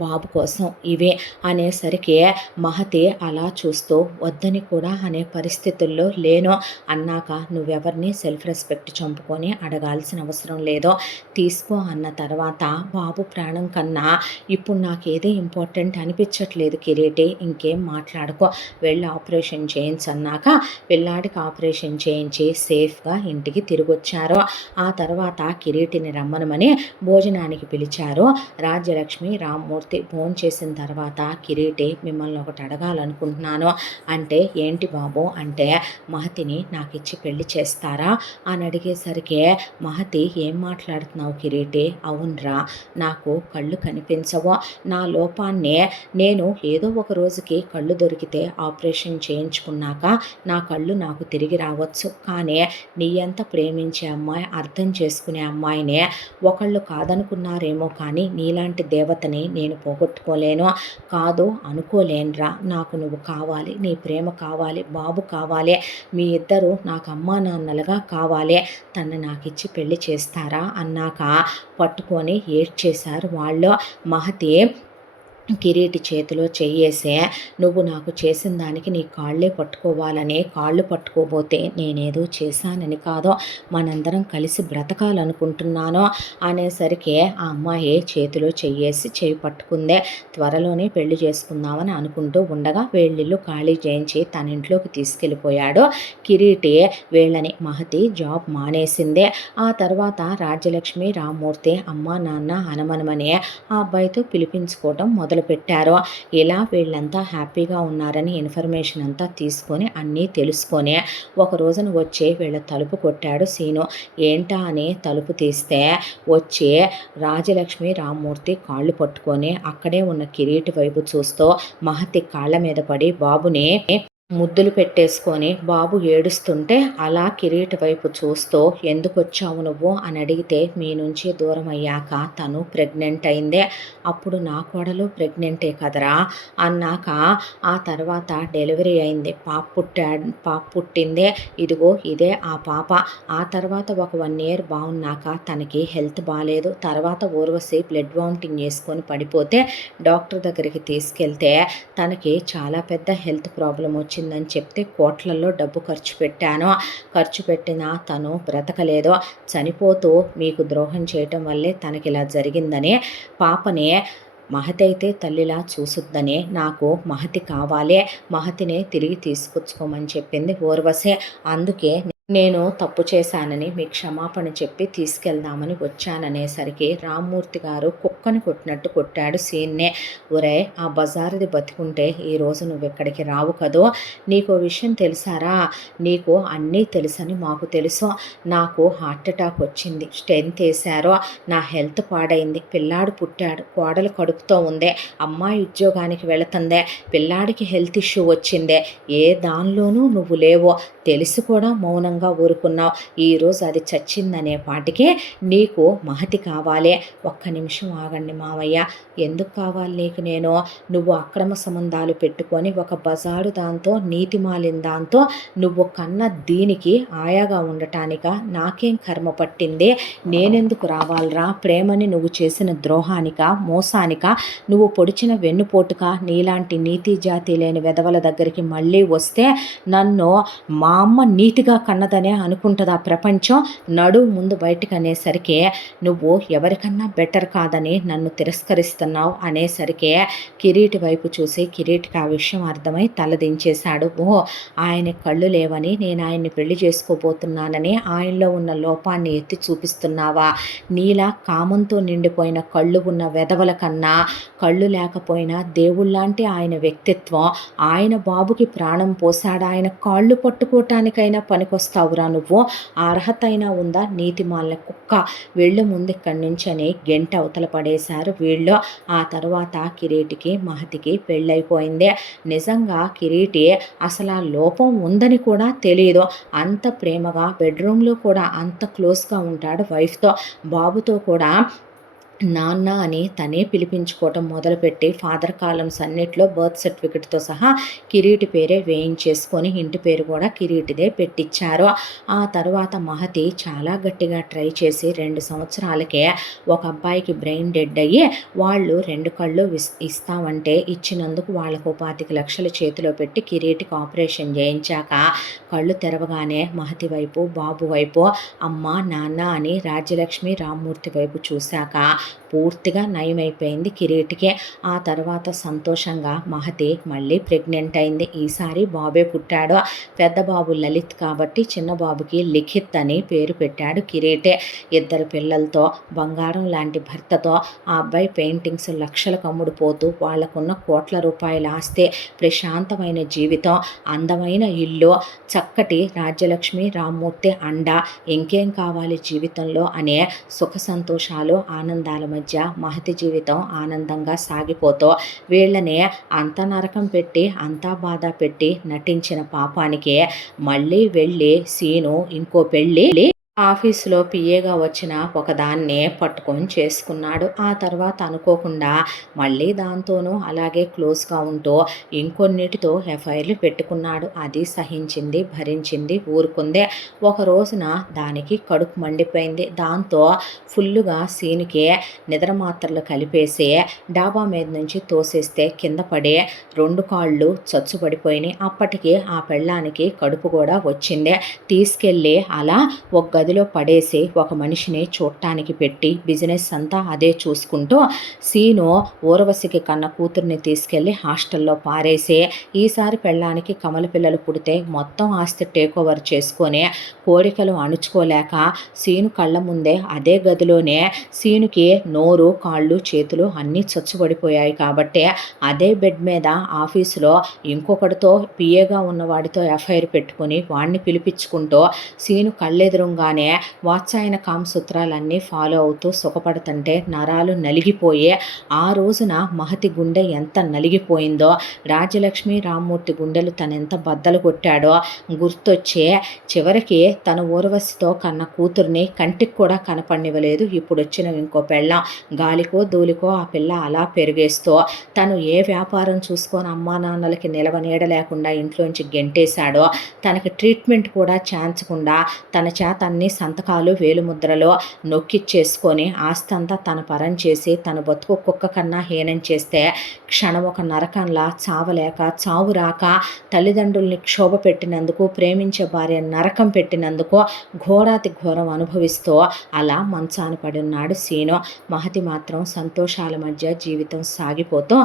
బాబు కోసం ఇవే అనేసరికి మహతి అలా చూస్తూ వద్దని కూడా అనే పరిస్థితుల్లో లేను అన్నాక, నువ్వెవరిని సెల్ఫ్ రెస్పెక్ట్ చంపుకొని అడగాల్సిన అవసరం లేదో తీసుకో అన్న తర్వాత, బాబు ప్రాణం కన్నా ఇప్పుడు నాకేదే ఇంపార్టెంట్ అనిపించట్లేదు కిరీటి, ఇంకేం మాట్లాడుకో, వెళ్ళి ఆపరేషన్ చేయించన్నాక పిల్లాడికి ఆపరేషన్ చేయించి సేఫ్గా ఇంటికి తిరిగొచ్చారు. ఆ తర్వాత కిరీటిని రమ్మనమని భోజనానికి పిలిచారు రాజ్యలక్ష్మి, రామ్మూర్తి. ఫోన్ చేసిన తర్వాత కిరీటి మిమ్మల్ని ఒకటి అడగాలనుకుంటున్నాను అంటే, ఏంటి బాబు అంటే, మహతిని నాకు ఇచ్చి పెళ్లి చేస్తారా అని అడిగేసరికి, మహతి ఏం మాట్లాడుతున్నావు కిరీటి, అవునరా నాకు కళ్ళు కనిపించవు, నా లోపాన్నే నేను ఏదో ఒక రోజుకి కళ్ళు దొరికితే ఆపరేషన్ చేయించుకున్నాక నా కళ్ళు నాకు తిరిగి రావచ్చు, కానీ నీ అంత ప్రేమించే అమ్మాయి, అర్థం చేసుకునే అమ్మాయినే ఒకళ్ళు కాదనుకున్నారేమో కానీ నీలాంటి దేవతని నేను పోగొట్టుకోలేను, కాదు అనుకోలేనురా, నాకు నువ్వు కావాలి, నీ ప్రేమ కావాలి, బాబు కావాలి, మీ ఇద్దరు నాకు అమ్మా నాన్నలుగా కావాలి, తను నాకు ఇచ్చి పెళ్లి చేస్తారా అన్నాక పట్టుకొని ఏడ్చేశారు వాళ్ళు. మహతి కిరీటి చేతిలో చెయ్యేసే, "నువ్వు నాకు చేసిన దానికి నీ కాళ్ళే పట్టుకోవాలని, కాళ్ళు పట్టుకోబోతే నేనేదో చేశానని కాదు, మనందరం కలిసి బ్రతకాలనుకుంటున్నాను" అనేసరికి ఆ అమ్మాయి చేతిలో చెయ్యేసి చేయి పట్టుకుందే. త్వరలోనే పెళ్లి చేసుకుందామని అనుకుంటూ ఉండగా వీళ్ళిల్లు ఖాళీ చేయించి తన ఇంట్లోకి తీసుకెళ్ళిపోయాడు కిరీటి. వీళ్ళని మహతి జాబ్ మానేసిందే. ఆ తర్వాత రాజ్యలక్ష్మి, రామ్మూర్తి అమ్మా నాన్న అనమనమని ఆ అబ్బాయితో పిలిపించుకోవటం మొదలుపెట్టారు. ఇలా వీళ్ళంతా హ్యాపీగా ఉన్నారని ఇన్ఫర్మేషన్ అంతా తీసుకొని అన్నీ తెలుసుకొని ఒక రోజున వచ్చి వీళ్ళ తలుపు కొట్టాడు సీను. ఏంటా అని తలుపు తీస్తే వచ్చి రాజలక్ష్మి, రామ్మూర్తి కాళ్ళు పట్టుకొని అక్కడే ఉన్న కిరీటి వైపు చూస్తూ మహతి కాళ్ళ మీద పడి బాబుని ముద్దులు పెట్టేసుకొని బాబు ఏడుస్తుంటే అలా కిరీటి వైపు చూస్తూ, "ఎందుకొచ్చావు నువ్వు" అని అడిగితే, "మీ నుంచి దూరం అయ్యాక తను ప్రెగ్నెంట్ అయిందే, అప్పుడు నా కోడలు ప్రెగ్నెంటే కదరా" అన్నాక, "ఆ తర్వాత డెలివరీ అయింది, పాప పుట్టిందే, ఇదిగో ఇదే ఆ పాప. ఆ తర్వాత ఒక 1 ఇయర్ బాగున్నాక తనకి హెల్త్ బాగాలేదు. తర్వాత ఊర్వశి బ్లడ్ వామిటింగ్ చేసుకొని పడిపోతే డాక్టర్ దగ్గరికి తీసుకెళ్తే తనకి చాలా పెద్ద హెల్త్ ప్రాబ్లం వచ్చిందని చెప్తే కోట్లల్లో డబ్బు ఖర్చు పెట్టినా తను బ్రతకలేదు. చనిపోతూ మీకు ద్రోహం చేయటం వల్లే తనకిలా జరిగిందని, పాపని మహతి అయితే తల్లిలా చూసుద్దని, నాకు మహతి కావాలి, మహతినే తిరిగి తీసుకొచ్చుకోమని చెప్పింది ఊర్వశి. అందుకే నేను తప్పు చేశానని మీకు క్షమాపణ చెప్పి తీసుకెళ్దామని వచ్చాననేసరికి రామ్మూర్తి గారు కుక్కని కొట్టినట్టు కొట్టాడు సీన్నే. "ఒరే, ఆ బజారుది బతికుంటే ఈరోజు నువ్వు ఇక్కడికి రావు కదూ. నీకో విషయం తెలుసారా? నీకు అన్నీ తెలుసని మాకు తెలుసు. నాకు హార్ట్ అటాక్ వచ్చింది, స్టెంట్ వేశారు, నా హెల్త్ పాడైంది, పిల్లాడు పుట్టాడు, కోడలు కడుపుతో ఉందే, అమ్మాయి ఉద్యోగానికి వెళుతుందే, పిల్లాడికి హెల్త్ ఇష్యూ వచ్చిందే, ఏ దానిలోనూ నువ్వు లేవో తెలిసి కూడా మౌనంగా ఊరుకున్నావు. ఈరోజు అది చచ్చిందనే పాటికి నీకు మహతి కావాలే. ఒక్క నిమిషం ఆగండి మావయ్య, ఎందుకు కావాలి నీకు నేను? నువ్వు అక్రమ సంబంధాలు పెట్టుకొని ఒక బజారు దాంతో, నీతిమాలిన దాంతో నువ్వు కన్న దీనికి ఆయాగా ఉండటానిక? నాకేం కర్మ పట్టింది? నేనెందుకు రావాలరా? ప్రేమని నువ్వు చేసిన ద్రోహానిక, మోసానిక, నువ్వు పొడిచిన వెన్నుపోటుక? నీలాంటి నీతి జాతి లేని వెధవల దగ్గరికి మళ్ళీ వస్తే నన్ను మా అమ్మ నీతిగా కన్నదనే అనుకుంటుందా ప్రపంచం? నడు ముందు బయటికి అనేసరికి, "నువ్వు ఎవరికన్నా బెటర్ కాదని నన్ను తిరస్కరిస్తున్నావు" అనేసరికి కిరీటి వైపు చూసి కిరీటికి ఆ విషయం అర్థమై తలదించేశాడు. "ఓ, ఆయన కళ్ళు లేవని, నేను ఆయన్ని పెళ్లి చేసుకోబోతున్నానని ఆయనలో ఉన్న లోపాన్ని ఎత్తి చూపిస్తున్నావా? నీలా కామంతో నిండిపోయిన కళ్ళు ఉన్న వెధవల కన్నా కళ్ళు లేకపోయినా దేవుళ్లాంటి ఆయన వ్యక్తిత్వం, ఆయన బాబుకి ప్రాణం పోసాడు, ఆయన కాళ్ళు పట్టుకోవటానికైనా పనికొస్తావురా నువ్వు? ఆ అర్హత అయినా ఉందా? నీతిమాలిన కుక్క, వెళ్ళు ముందు ఇక్కడి నుంచి" అని గెంట అవతల పడేశారు వీళ్ళు. ఆ తర్వాత కిరీటికి మహతికి పెళ్ళైపోయింది. నిజంగా కిరీటి అసలు ఆ లోపం ఉందని కూడా తెలియదు. అంత ప్రేమగా బెడ్రూమ్లో కూడా అంత క్లోజ్గా ఉంటాడు వైఫ్తో. బాబుతో కూడా నాన్న అని తనే పిలిపించుకోవటం మొదలుపెట్టి ఫాదర్ కాలమ్స్ అన్నిట్లో బర్త్ సర్టిఫికెట్తో సహా కిరీటి పేరే వేయించేసుకొని ఇంటి పేరు కూడా కిరీటిదే పెట్టించారు. ఆ తర్వాత మహతి చాలా గట్టిగా ట్రై చేసి 2 సంవత్సరాలకే ఒక అబ్బాయికి బ్రెయిన్ డెడ్ అయ్యి వాళ్ళు 2 కళ్ళు ఇస్తామంటే ఇచ్చినందుకు వాళ్ళకు 25 లక్షలు చేతిలో పెట్టి కిరీటికి ఆపరేషన్ చేయించాక కళ్ళు తెరవగానే మహతి వైపు, బాబు వైపు, అమ్మ నాన్న అని రాజ్యలక్ష్మి, రామ్మూర్తి వైపు చూశాక పూర్తిగా నయమైపోయింది కిరీటికి. ఆ తర్వాత సంతోషంగా మహతి మళ్ళీ ప్రెగ్నెంట్ అయింది. ఈసారి బాబే పుట్టాడు. పెద్ద బాబు లలిత్ కాబట్టి చిన్న బాబుకి లిఖిత్ అని పేరు పెట్టాడు కిరీటే. 2 పిల్లలతో, బంగారం లాంటి భర్తతో ఆ అబ్బాయి పెయింటింగ్స్ లక్షలకు అమ్ముడుపోతూ వాళ్ళకున్న కోట్ల రూపాయల ఆస్తి, ప్రశాంతమైన జీవితం, అందమైన ఇల్లు, చక్కటి రాజ్యలక్ష్మి, రామ్మూర్తి అండ, ఇంకేం కావాలి జీవితంలో అనే సుఖ సంతోషాలు, ఆనందాల మధ్య మహతి జీవితం ఆనందంగా సాగిపోతూ వీళ్ళని అంత నరకం పెట్టి అంతా బాధ పెట్టి నటించిన పాపానికి మళ్ళీ వెళ్ళి సీను ఇంకో పెళ్ళి ఆఫీసులో పిఏగా వచ్చిన ఒకదాన్నే పట్టుకొని చేసుకున్నాడు. ఆ తర్వాత అనుకోకుండా మళ్ళీ దాంతోనూ అలాగే క్లోజ్‌గా ఉంటూ ఇంకొన్నిటితో ఎఫ్ఐఆర్‌లు పెట్టుకున్నాడు. అది సహించింది, భరించింది, ఊరుకుంది. ఒక రోజున దానికి కడుపు మండిపోయింది. దాంతో ఫుల్లుగా సీనుకి నిద్ర మాత్రలు కలిపేసి డాబా మీద నుంచి తోసేస్తే కింద పడి 2 కాళ్ళు చచ్చుబడిపోయినాయి. అప్పటికి ఆ పెళ్ళానికి కడుపు కూడా వచ్చింది. తీసుకెళ్ళి అలా ఒక గదిలో పడేసి ఒక మనిషిని చూడటానికి పెట్టి బిజినెస్ అంతా అదే చూసుకుంటూ సీను ఊర్వశికి కన్న కూతుర్ని తీసుకెళ్ళి హాస్టల్లో పారేసి ఈసారి పెళ్ళానికి కమల పిల్లలు పుడితే మొత్తం ఆస్తి టేక్ ఓవర్ చేసుకొని కోరికలు అణుచుకోలేక సీను కళ్ళ ముందే అదే గదిలోనే సీనుకి నోరు కాళ్ళు చేతులు అన్నీ చచ్చుబడిపోయాయి కాబట్టి అదే బెడ్ మీద ఆఫీసులో ఇంకొకటితో పిఏగా ఉన్నవాడితో ఎఫ్ఐఆర్ పెట్టుకుని వాడిని పిలిపించుకుంటూ సీను కళ్ళెదురుగానే వాత్సాయన కామసూత్రాలన్నీ ఫాలో అవుతూ సుఖపడుతుంటే నరాలు నలిగిపోయి ఆ రోజున మహతి గుండె ఎంత నలిగిపోయిందో రాజ్యలక్ష్మి రామ్మూర్తి గుండెలు తనెంత బద్దలు కొట్టాడో గుర్తొచ్చే చివరికి తన ఊర్వశితో కన్న కూతుర్ని కంటికి కూడా కనపడినివ్వలేదు. ఇప్పుడు వచ్చిన ఇంకో పెళ్ళాం గాలికో ధూళికో ఆ పిల్ల అలా పెరిగేస్తూ తను ఏ వ్యాపారం చూసుకొని అమ్మా నాన్నలకి నిలవనీడ లేకుండా ఇంట్లోంచి గెంటేశాడో తనకి ట్రీట్మెంట్ కూడా ఛాన్స్కుండా తన చేత అన్ని సంతకాలు వేలుముద్రలో నొక్కిచ్చేసుకొని ఆస్తి అంతా తన పరం చేసి తన బతుకు కుక్క కన్నా హీనం చేస్తే క్షణం ఒక నరకంలా చావలేక చావు రాక తల్లిదండ్రుల్ని క్షోభ పెట్టినందుకు ప్రేమించే భార్య నరకం పెట్టినందుకు ఘోరాతి ఘోరం అనుభవిస్తూ అలా మంచాన పడి ఉన్నాడు సీను. మహతి మాత్రం సంతోషాల మధ్య జీవితం సాగిపోతూ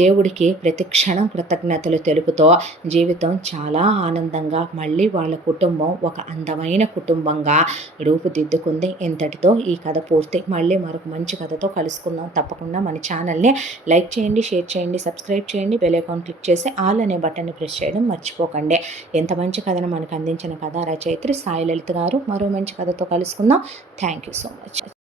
దేవుడికి ప్రతి క్షణం కృతజ్ఞతలు తెలుపుతూ జీవితం చాలా ఆనందంగా మళ్ళీ వాళ్ళ కుటుంబం ఒక అందమైన కుటుంబంగా రూపుదిద్దుకుంది. ఇంతటితో ఈ కథ పూర్తి. మళ్ళీ మరొక మంచి కథతో కలుసుకుందాం. తప్పకుండా మన ఛానల్ని లైక్ చేయండి, షేర్ చేయండి, సబ్స్క్రైబ్ చేయండి, బెల్ ఐకాన్ క్లిక్ చేసి ఆల్ అనే బటన్ని ప్రెస్ చేయడం మర్చిపోకండి. ఎంత మంచి కథను మనకు అందించిన కథా రచయిత్రి సాయి లలిత గారు. మరో మంచి కథతో కలుసుకుందాం. Thank you so much.